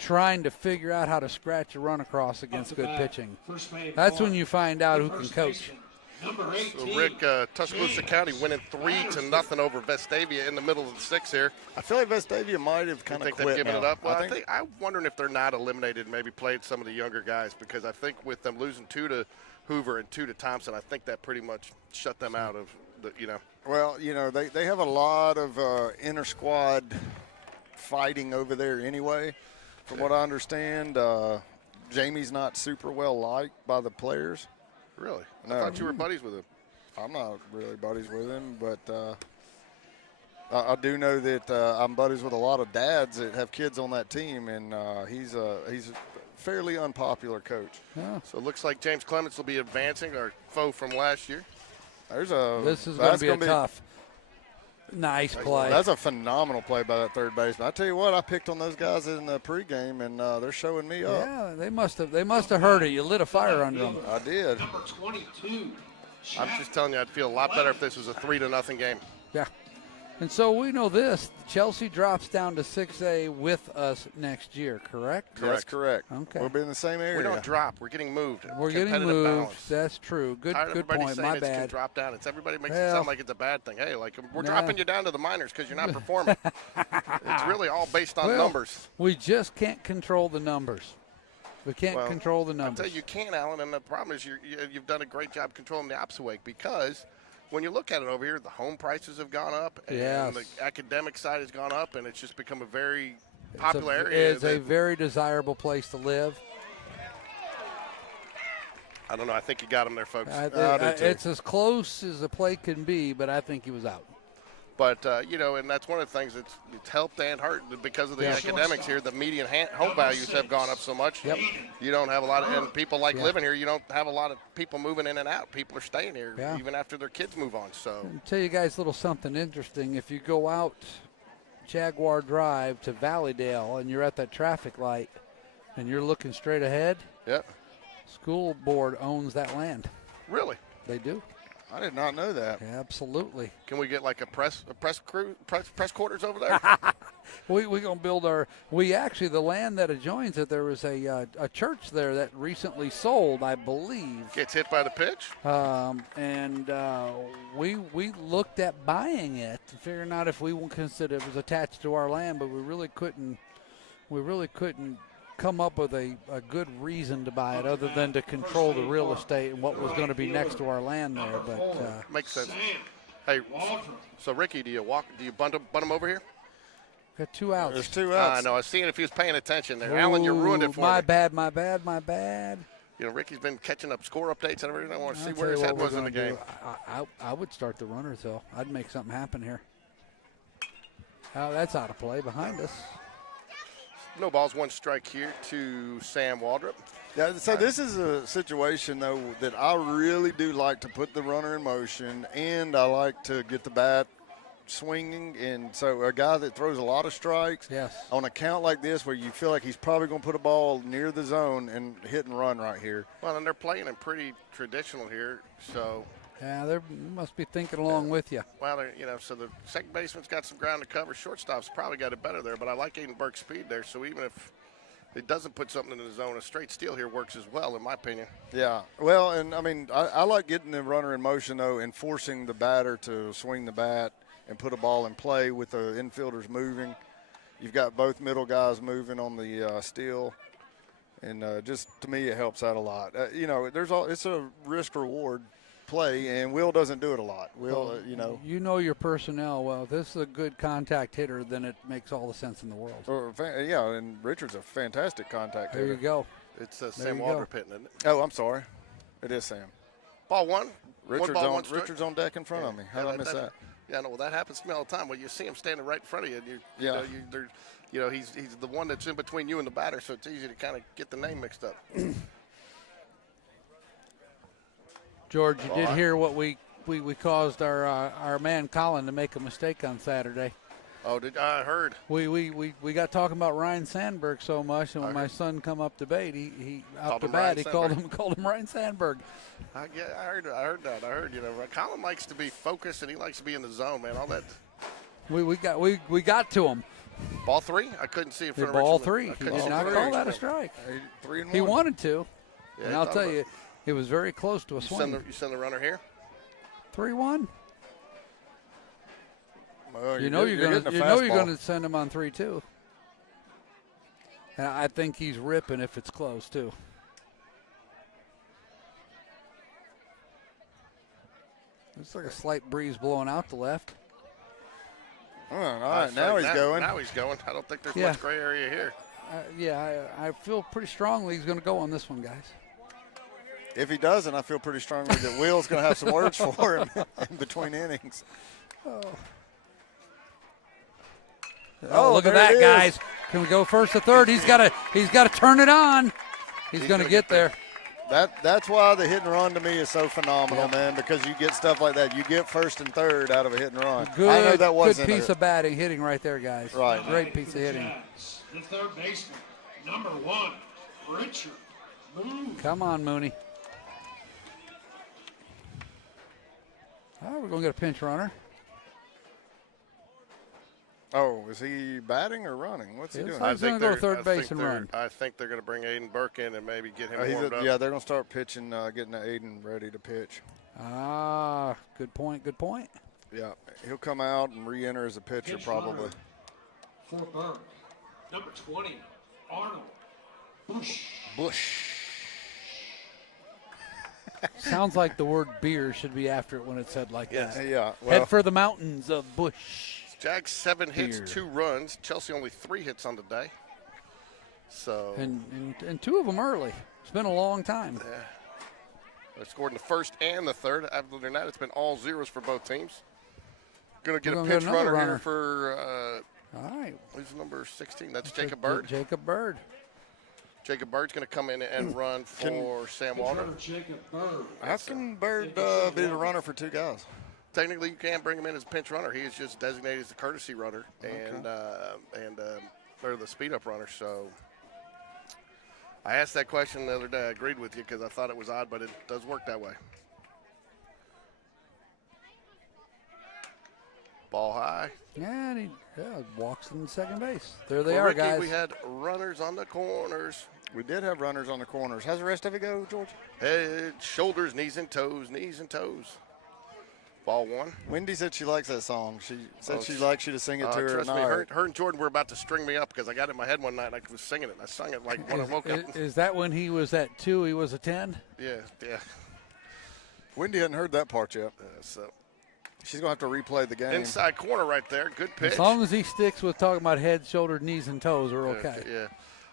trying to figure out how to scratch a run across against good pitching. First Spain That's Park. when you find out who can First coach. baseman, Number So 18. Rick, Tuscaloosa County winning 3-0 over Vestavia in the middle of the sixth here. I feel like Vestavia might have I kind of think quit they've given now. it up. Well, I'm wondering if they're not eliminated, maybe played some of the younger guys, because I think with them losing 2 to Hoover and 2 to Thompson, I think that pretty much shut them out of the, Well, they have a lot of inter-squad fighting over there anyway. From what I understand, Jamie's not super well liked by the players. Really? No. I thought you were buddies with him. I'm not really buddies with him, but I do know that I'm buddies with a lot of dads that have kids on that team, and he's a fairly unpopular coach. Yeah. So it looks like James Clements will be advancing, our foe from last year. This is going to be a tough. Nice play. That's a phenomenal play by that third baseman. I tell you what, I picked on those guys in the pregame, and they're showing me up. Yeah, they must have heard it. You lit a fire under them. I did. Number 22. I'm just telling you, I'd feel a lot better if this was a 3-0 game. Yeah. And so we know this. Chelsea drops down to 6A with us next year, correct? That's correct. Okay. We'll be in the same area. We don't drop. We're getting moved. We're getting Competitive moved. balance. That's true. Good Everybody point. saying My it's can bad. drop down. Everybody makes it Well, sound like it's a bad thing. Hey, like we're nah. dropping you down to the minors because you're not performing. It's really all based on numbers. We just can't control the numbers. We can't control the I numbers. tell you can, Alan, and the problem is you've done a great job controlling the opposite way, because when you look at it over here, the home prices have gone up, and the academic side has gone up, and it's just become a very popular area. It's a very desirable place to live. I don't know. I think you got him there, folks. It's as close as a play can be, but I think he was out. But, and that's one of the things that's it's helped and hurt because of the academics here. The median home values have gone up so much. Yep. You don't have a lot of, and people like living here. You don't have a lot of people moving in and out. People are staying here even after their kids move on. So I'll tell you guys a little something interesting. If you go out Jaguar Drive to Valleydale and you're at that traffic light and you're looking straight ahead, school board owns that land. Really? They do. I did not know that. Absolutely. Can we get like a press quarters over there? We're going to build the land that adjoins it, there was a church there that recently sold, I believe. Gets hit by the pitch? We looked at buying it, figuring out if we would consider it was attached to our land, but we really couldn't come up with a good reason to buy it other than to control the real estate and what was going to be next to our land there. But makes sense. Hey, so Ricky, do you bunt him over here? Got 2 outs. There's 2 outs. I know. I was seeing if he was paying attention there. Alan, you ruined it for me. My bad. Ricky's been catching up score updates and everything. I want to see I'll where tell his you head what was we're in the gonna game. do. I would start the runner, though. I'd make something happen here. That's out of play behind us. No balls, 1 strike here to Sam Waldrop. Yeah, so this is a situation, though, that I really do like to put the runner in motion, and I like to get the bat swinging. And so a guy that throws a lot of strikes on a count like this where you feel like he's probably going to put a ball near the zone and hit and run right here. Well, and they're playing him pretty traditional here, so. Yeah, they must be thinking along with you. Well, so the second baseman's got some ground to cover. Shortstop's probably got it better there, but I like Aiden Burke's speed there, so even if it doesn't put something in the zone, a straight steal here works as well, in my opinion. Yeah, well, and I mean, I like getting the runner in motion, though, and forcing the batter to swing the bat and put a ball in play with the infielders moving. You've got both middle guys moving on the steal, and just to me it helps out a lot. It's a risk-reward play, and Will doesn't do it a lot. Will, You know your personnel well. If this is a good contact hitter, then it makes all the sense in the world. And Richard's a fantastic contact hitter. There you go. It's Sam Waldrop hitting, isn't it? Oh, I'm sorry. It is Sam. Ball 1. Richard's on deck in front of me. How did I miss that? Yeah, no, well, that happens to me all the time. Well, you see him standing right in front of you. He's the one that's in between you and the batter, so it's easy to kind of get the name mixed up. George, you did hear what we caused our man Colin to make a mistake on Saturday. Oh, I heard. We got talking about Ryan Sandberg so much, and when my son come up to bat, he called him Ryan Sandberg. I heard that. I heard Colin likes to be focused and he likes to be in the zone, man. All that. We got to him. Ball 3? I couldn't see it The for ball Richmond. 3. I He couldn't did see not it for call that a Richmond. strike. 3-1. He wanted to. Yeah, And I I'll thought tell about you, it was very close to a You swing. send the runner here? 3-1. Well, You know you're getting a going fastball. to send him on 3-2. And I think he's ripping if it's close too. Looks like a slight breeze blowing out the left. All right, now he's going. Now he's going. I don't think there's Yeah. much gray area here. I feel pretty strongly he's going to go on this one, guys. If he doesn't, I feel pretty strongly that Will's going to have some words for him in between innings. Oh, look at there that, it is. guys! Can we go first to third? He's got to turn it on. He's going to get there. That's why the hit and run to me is so phenomenal, man, because you get stuff like that. You get first and third out of a hit and run. Good, I know that good wasn't piece of batting, hitting right there, guys. Right. Great piece of hitting. Jags, the third baseman, number 1, Richard Moon. Come on, Mooney. Oh, we're going to get a pinch runner. Oh, is he batting or running? What's he It's doing? like- He's gonna go third I base think and they're- run. I think they're going to bring Aiden Burke in and maybe get him He's warmed up. yeah, they're going to start pitching, getting Aiden ready to pitch. Ah, good point, good point. Yeah, he'll come out and re-enter as a pitcher Pitch probably. runner for Burke, number 20, Arnold Bush. Sounds like the word beer should be after it when it's said like Yes. that. Yeah, well, Head for the mountains of Bush. Jags 7 hits, Here. 2 runs. Chelsea only 3 hits on the day. So And 2 of them early. It's been a long time. they scored in the first and the third. Other than that, it's been all zeros for both teams. Going to get We're a gonna pinch get another runner here runner. for All right. who's number 16? That's Jacob Bird. Jacob Bird. Jacob Bird's going to come in and run for Sam Pitch Walter. runner Jacob Bird. how can Bird be the runner for 2 guys? Technically, you can't bring him in as a pinch runner. He is just designated as the courtesy runner or the speed up runner. So I asked that question the other day. I agreed with you because I thought it was odd, but it does work that way. Ball high. Yeah, and he walks in second base. There they Well, are, Ricky, guys. we had runners on the corners. We did have runners on the corners. How's the rest of it go, George? Head, shoulders, knees and toes, knees and toes. Ball 1. Wendy said she likes that song. She said Oh, she'd like you to sing it to her at trust me, night. her and Jordan were about to string me up because I got it in my head one night and I was singing it. And I sung it like when I woke up. Is that when he was at 2, he was a 10? Yeah. Wendy hadn't heard that part yet. So She's going to have to replay the game. inside corner right there. Good pitch. As long as he sticks with talking about head, shoulder, knees, and toes, we're okay. Yeah.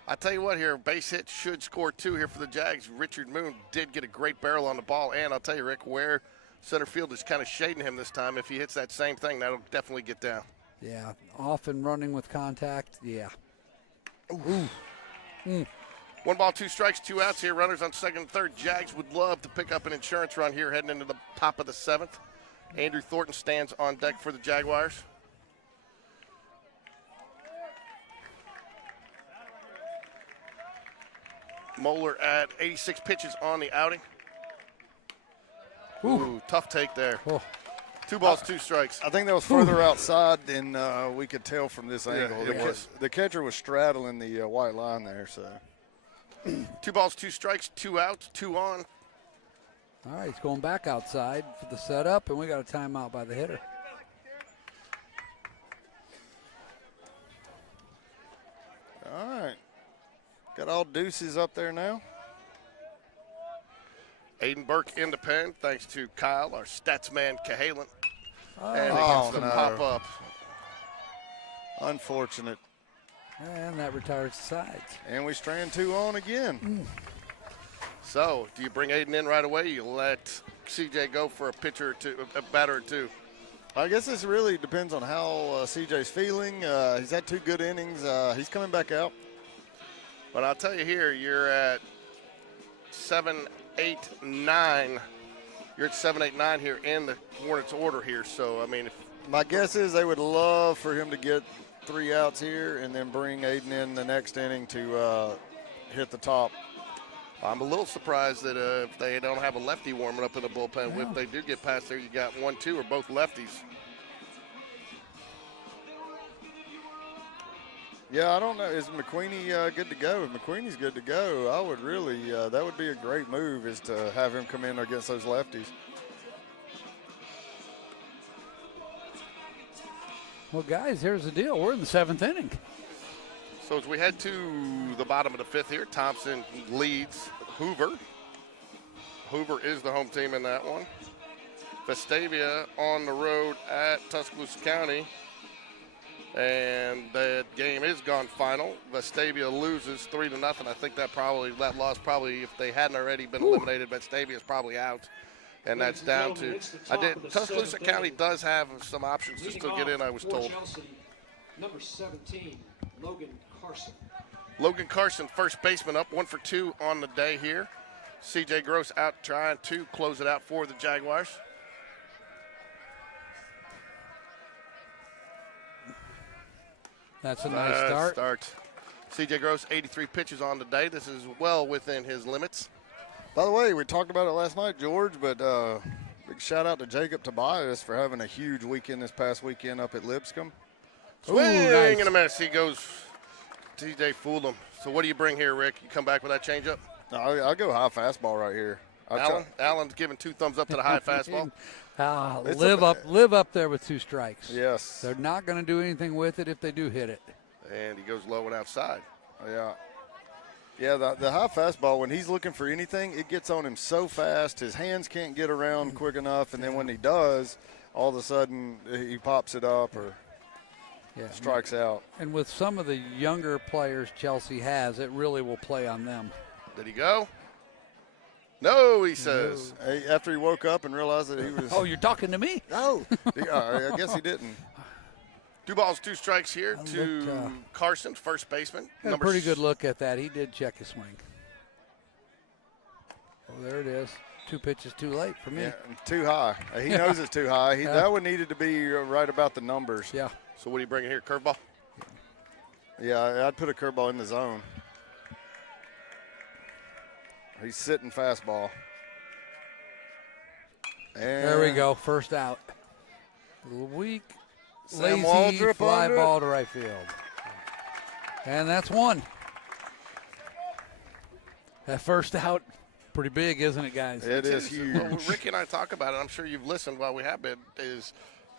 I tell you what here, base hit should score 2 here for the Jags. Richard Moon did get a great barrel on the ball, and I'll tell you, Rick, where center field is kind of shading him this time. If he hits that same thing, that'll definitely get down. Yeah, off and running with contact, yeah. 1 ball, 2 strikes, 2 outs here. Runners on second and third. Jags would love to pick up an insurance run here heading into the top of the 7th. Andrew Thornton stands on deck for the Jaguars. Moeller at 86 pitches on the outing. Ooh, tough take there. Oh. 2 balls, 2 strikes. I think that was further outside than we could tell from this angle. it was. The catcher was straddling the white line there, so. 2 balls, 2 strikes, 2 outs, 2 on. All right, he's going back outside for the setup, and we got a timeout by the hitter. All right. Got all deuces up there now. Aiden Burke in the pen, thanks to Kyle, our stats man, Cahalan. And it Oh, gets the no. pop up. Unfortunate. And that retires the sides. And we strand 2 on again. So, do you bring Aiden in right away? You let CJ go for a pitcher or 2, a batter or 2. I guess this really depends on how CJ's feeling. He's had 2 good innings. He's coming back out. But I'll tell you here, you're at 7, 8, 9. You're at 7, 8, 9 here in the Hornets order here. So, I mean, My guess is they would love for him to get 3 outs here and then bring Aiden in the next inning to hit the top. I'm a little surprised that if they don't have a lefty warming up in the bullpen, Yeah. if they do get past there, you got 1, 2 or both lefties. Yeah, I don't know. Is McQueenie good to go? If McQueenie's good to go, I would really, that would be a great move is to have him come in against those lefties. Well, guys, here's the deal. We're in the 7th inning. So as we head to the bottom of the 5th here, Thompson leads Hoover. Hoover is the home team in that one. Vestavia on the road at Tuscaloosa County. And that game is gone final. Vestavia loses 3-0. I think that loss probably, if they hadn't already been eliminated, Vestavia is probably out. And that's down to, Tuscaloosa County does have some options to still get in, I was told. Number 17, Logan Carson. Logan Carson, first baseman, up 1 for 2 on the day here. CJ Gross out trying to close it out for the Jaguars. That's a nice start. CJ Gross, 83 pitches on the day. This is well within his limits. By the way, we talked about it last night, George, but big shout out to Jacob Tobias for having a huge weekend this past weekend up at Lipscomb. Swing nice. and a miss. He goes. TJ fooled him. So what do you bring here, Rick? You come back with that changeup? I'll go high fastball right here. Allen's giving 2 thumbs up to the high fastball. Live up there with 2 strikes. Yes. They're not going to do anything with it if they do hit it. And he goes low and outside. Yeah. Yeah, the high fastball, when he's looking for anything, it gets on him so fast. His hands can't get around quick enough, and then when he does, all of a sudden he pops it up or strikes out. And with some of the younger players Chelsea has, it really will play on them. Did he go? No, he says. Hey, after he woke up and realized that he was. Oh, you're talking to me? No. I guess he didn't. 2 balls, 2 strikes here to Carson, first baseman. Had a pretty good look at that. He did check his swing. Oh, there it is. 2 pitches too late for me. Yeah, too high. He knows it's too high. That one needed to be right about the numbers. Yeah. So what are you bringing here, curveball? Yeah, I'd put a curveball in the zone. He's sitting fastball. And there we go. First out. A little weak. Sam Lazy Waldrop fly ball to right field. And that's 1. That first out, pretty big, isn't it, guys? It is huge. Well, Ricky and I talk about it. I'm sure you've listened while we have been. Is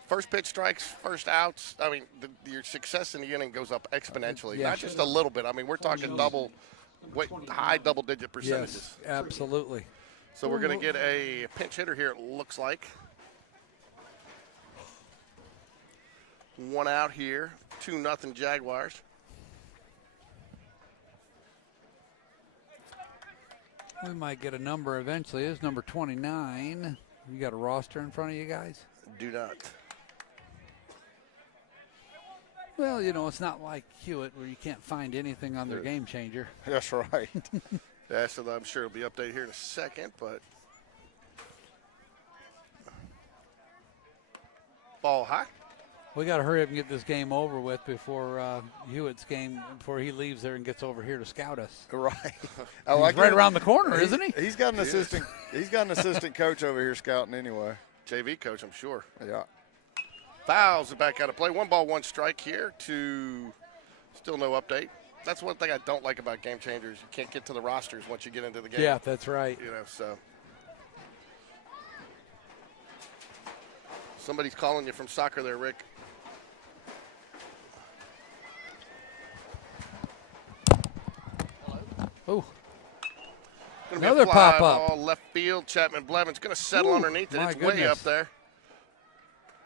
first pitch strikes, first outs. I mean, your success in the inning goes up exponentially, not just a little bit. I mean, we're talking high double-digit percentages. Yes, absolutely. So we're going to get a pinch hitter here, it looks like. 1 out here, 2-0 Jaguars. We might get a number eventually. It's number 29. You got a roster in front of you guys? Do not. Well, it's not like Hewitt where you can't find anything on their game changer. That's right. Yeah, so I'm sure it'll be updated here in a second, but ball high. We got to hurry up and get this game over with before Hewitt's game, before he leaves there and gets over here to scout us. Right. He's right around the corner, isn't he? He's got an assistant. He's got an assistant coach over here scouting anyway. JV coach, I'm sure. Yeah. Fouls it back out of play. 1 ball, 1 strike here to still no update. That's one thing I don't like about game changers. You can't get to the rosters once you get into the game. Yeah, that's right. So somebody's calling you from soccer there, Rick. Oh. Another pop-up. Ball left field. Chapman Blevins going to settle underneath it. It's way up there.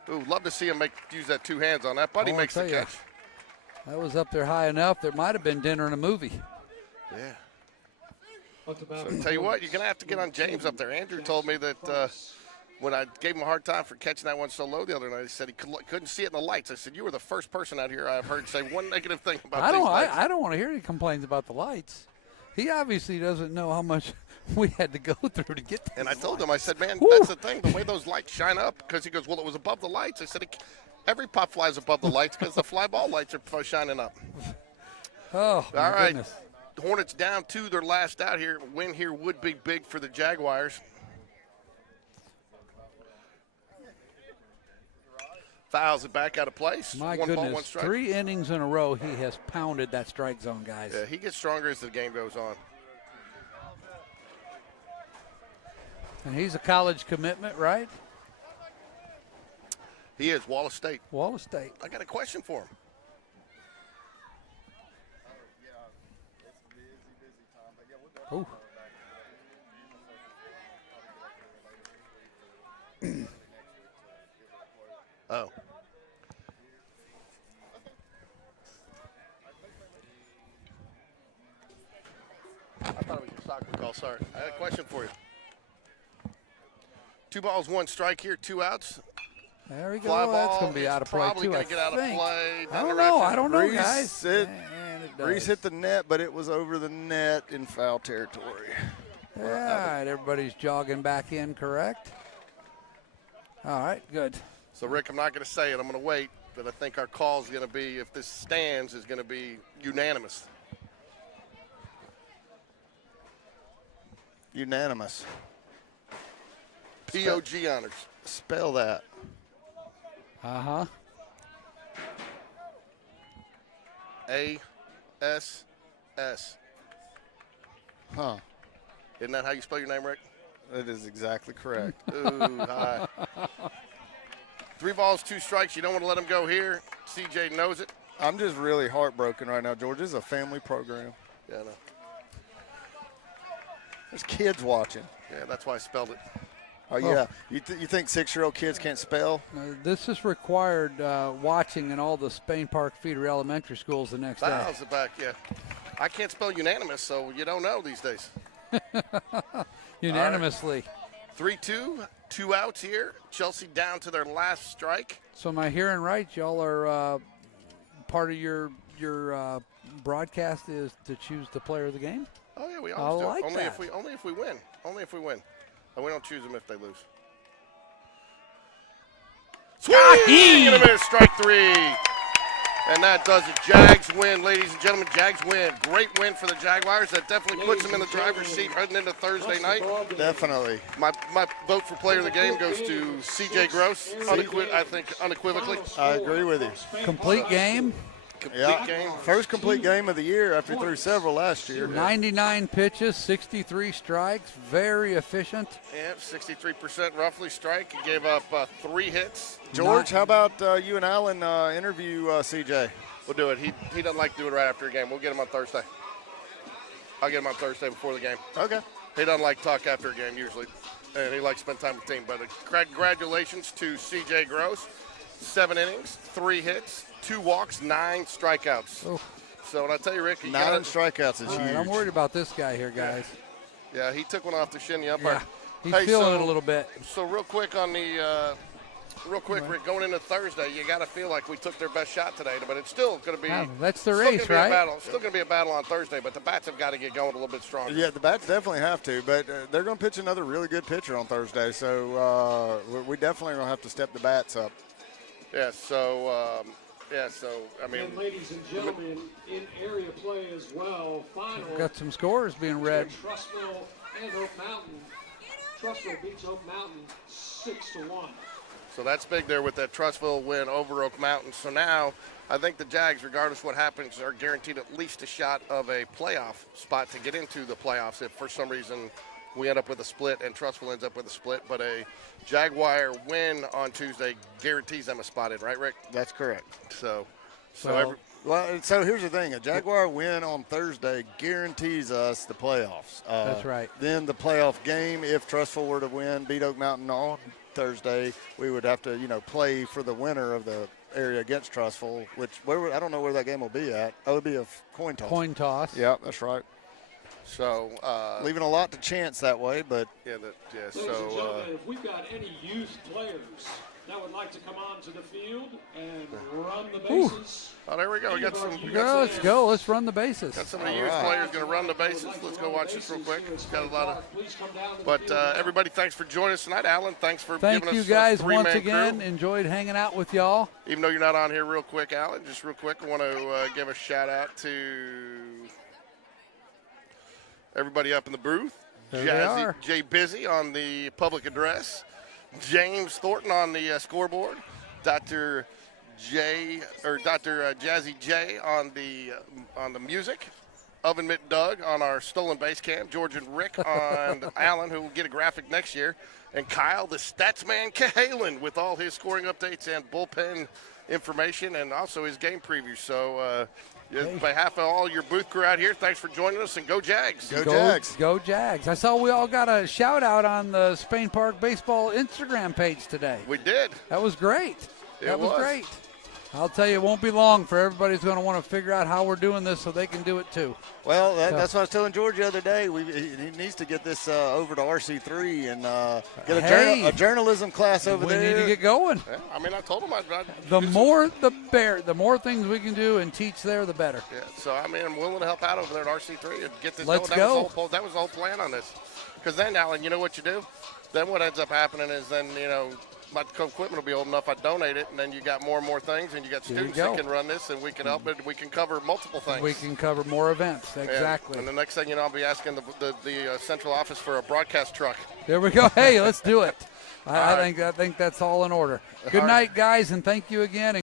Ooh, love to see him use that 2 hands on that. Buddy makes the catch. That was up there high enough. There might have been dinner and a movie. Yeah. So I'll tell you what, you're going to have to get on James up there. Andrew told me that when I gave him a hard time for catching that one so low the other night, he said he couldn't see it in the lights. I said, you were the first person out here I've heard say one negative thing about these lights. I don't want to hear any complaints about the lights. He obviously doesn't know how much we had to go through to get there. And I told him, I said, man, that's the thing, the way those lights shine up. Because he goes, well, it was above the lights. I said, every pop fly is above the lights because the fly ball lights are shining up. Oh, my all right. goodness. Hornets down 2, their last out here. Win here would be big for the Jaguars. Fouls it back out of place. My 1 ball, 1 goodness, strike. 3 innings in a row, he has pounded that strike zone, guys. Yeah, he gets stronger as the game goes on. And he's a college commitment, right? He is Wallace State. Wallace State. I got a question for him. Ooh. Oh. I thought it was your soccer call. Sorry. I had a question for you. 2 balls, 1 strike here, 2 outs. There we go. Fly That's ball, going to be it's out of play, probably too, gonna I get out of think. play. I don't know. I don't know, Reese guys. hit- And it Reese does. hit the net, but it was over the net in foul territory. Yeah, all right, everybody's jogging back in, correct? All right, good. So, Rick, I'm not going to say it. I'm going to wait. But I think our call is going to be, if this stands, is going to be unanimous. Unanimous. POG honors. Spell that. Uh-huh. A-S-S. Huh. Isn't that how you spell your name, Rick? That is exactly correct. Ooh, hi. 3 balls, 2 strikes. You don't want to let him go here. CJ knows it. I'm just really heartbroken right now, George. This is a family program. Yeah, I know. There's kids watching. Yeah, that's why I spelled it. Oh, yeah. You think 6-year-old kids can't spell? This is required watching in all the Spain Park feeder elementary schools the next day. Fouls it back, yeah. I can't spell unanimous, so you don't know these days. Unanimously. 3-2, 2 outs here. Chelsea down to their last strike. So am I hearing right? Y'all are part of your broadcast is to choose the player of the game? Oh yeah, we always do. like Only that. if we win. Only if we win. And we don't choose them if they lose. Swing and a miss, strike 3. And that does it. Jags win, ladies and gentlemen. Jags win. Great win for the Jaguars. That definitely puts them in the driver's seat heading into Thursday night. Definitely. My vote for player of the game goes to C.J. Gross, I think unequivocally. I agree with you. Complete game. Complete game. First complete game of the year after he threw several last year. 99 pitches, 63 strikes. Very efficient. Yeah, 63% roughly strike. He gave up 3 hits. George, how about you and Alan interview CJ? We'll do it. He doesn't like to do it right after a game. We'll get him on Thursday. I'll get him on Thursday before the game. Okay. He doesn't like to talk after a game usually, and he likes to spend time with the team. But congratulations to C.J. Gross. 7 innings, 3 hits, 2 walks, 9 strikeouts. Oh. So when I tell you, Rick, 9 strikeouts is All huge. right, I'm worried about this guy here, guys. Yeah, he took one off the shin, the umpire. Yeah, he's feeling it a little bit. So real quick on the, Rick, going into Thursday, you got to feel like we took their best shot today, but it's still going to be. That's the still race, gonna be a right? battle. Still going to be a battle on Thursday, but the bats have got to get going a little bit stronger. Yeah, the bats definitely have to, but they're going to pitch another really good pitcher on Thursday, so we definitely going to have to step the bats up. Yeah, so, I mean. And ladies and gentlemen, in area play as well, final. We've got some scores being read. Trussville and Oak Mountain. Trussville beats Oak Mountain 6-1. So that's big there with that Trussville win over Oak Mountain. So now I think the Jags, regardless of what happens, are guaranteed at least a shot of a playoff spot to get into the playoffs if for some reason we end up with a split and Trussville ends up with a split. But a Jaguar win on Tuesday guarantees them a spot in, right, Rick? That's correct. So here's the thing. A Jaguar win on Thursday guarantees us the playoffs. That's right. Then the playoff game, if Trussville were to win, beat Oak Mountain on Thursday, we would have to, play for the winner of the area against Trussville, I don't know where that game will be at. Oh, it'll be a coin toss. Coin toss. Yeah, that's right. So leaving a lot to chance that way, but ladies and gentlemen, if we've got any youth players that would like to come onto the field and run the bases. Oh, there we go. We got some. Let's go. Let's run the bases. Got some of the youth players going to run the bases. Let's go watch this real quick. Got a lot of. But everybody, thanks for joining us tonight. Alan, thanks for giving us Thank you guys a 3-man once again. crew. Enjoyed hanging out with y'all. Even though you're not on here real quick, Alan, just real quick, I want to give a shout out to everybody up in the booth. There they are. Jay Busy on the public address. James Thornton on the scoreboard. Dr. Jazzy J on the music. Oven Mitt Doug on our stolen base cam. George and Rick on Allen, who will get a graphic next year. And Kyle, the stats man, Cahalan, with all his scoring updates and bullpen information and also his game preview. So, on behalf of all your booth crew out here, thanks for joining us, and go Jags. Go Jags. Go Jags. I saw we all got a shout out on the Spain Park Baseball Instagram page today. We did. That was great. It was great. I'll tell you, it won't be long for everybody's going to want to figure out how we're doing this so they can do it too. Well, that's what I was telling George the other day. He needs to get this over to RC3 and get a journalism class over there. We need to get going. Yeah, I mean, I told him I'd the more things we can do and teach there, the better. Yeah, so I mean, I'm willing to help out over there at RC3 and get this. Let's go. go. That was the whole plan on this. Because then, Alan, you know what you do? Then what ends up happening is then, my equipment will be old enough, I donate it, and then you got more and more things, and you got students that can run this, and we can help it. We can cover multiple things. We can cover more events, exactly. And the next thing you know, I'll be asking the central office for a broadcast truck. There we go. Hey, let's do it. I think that's all in order. Good night, guys, and thank you again.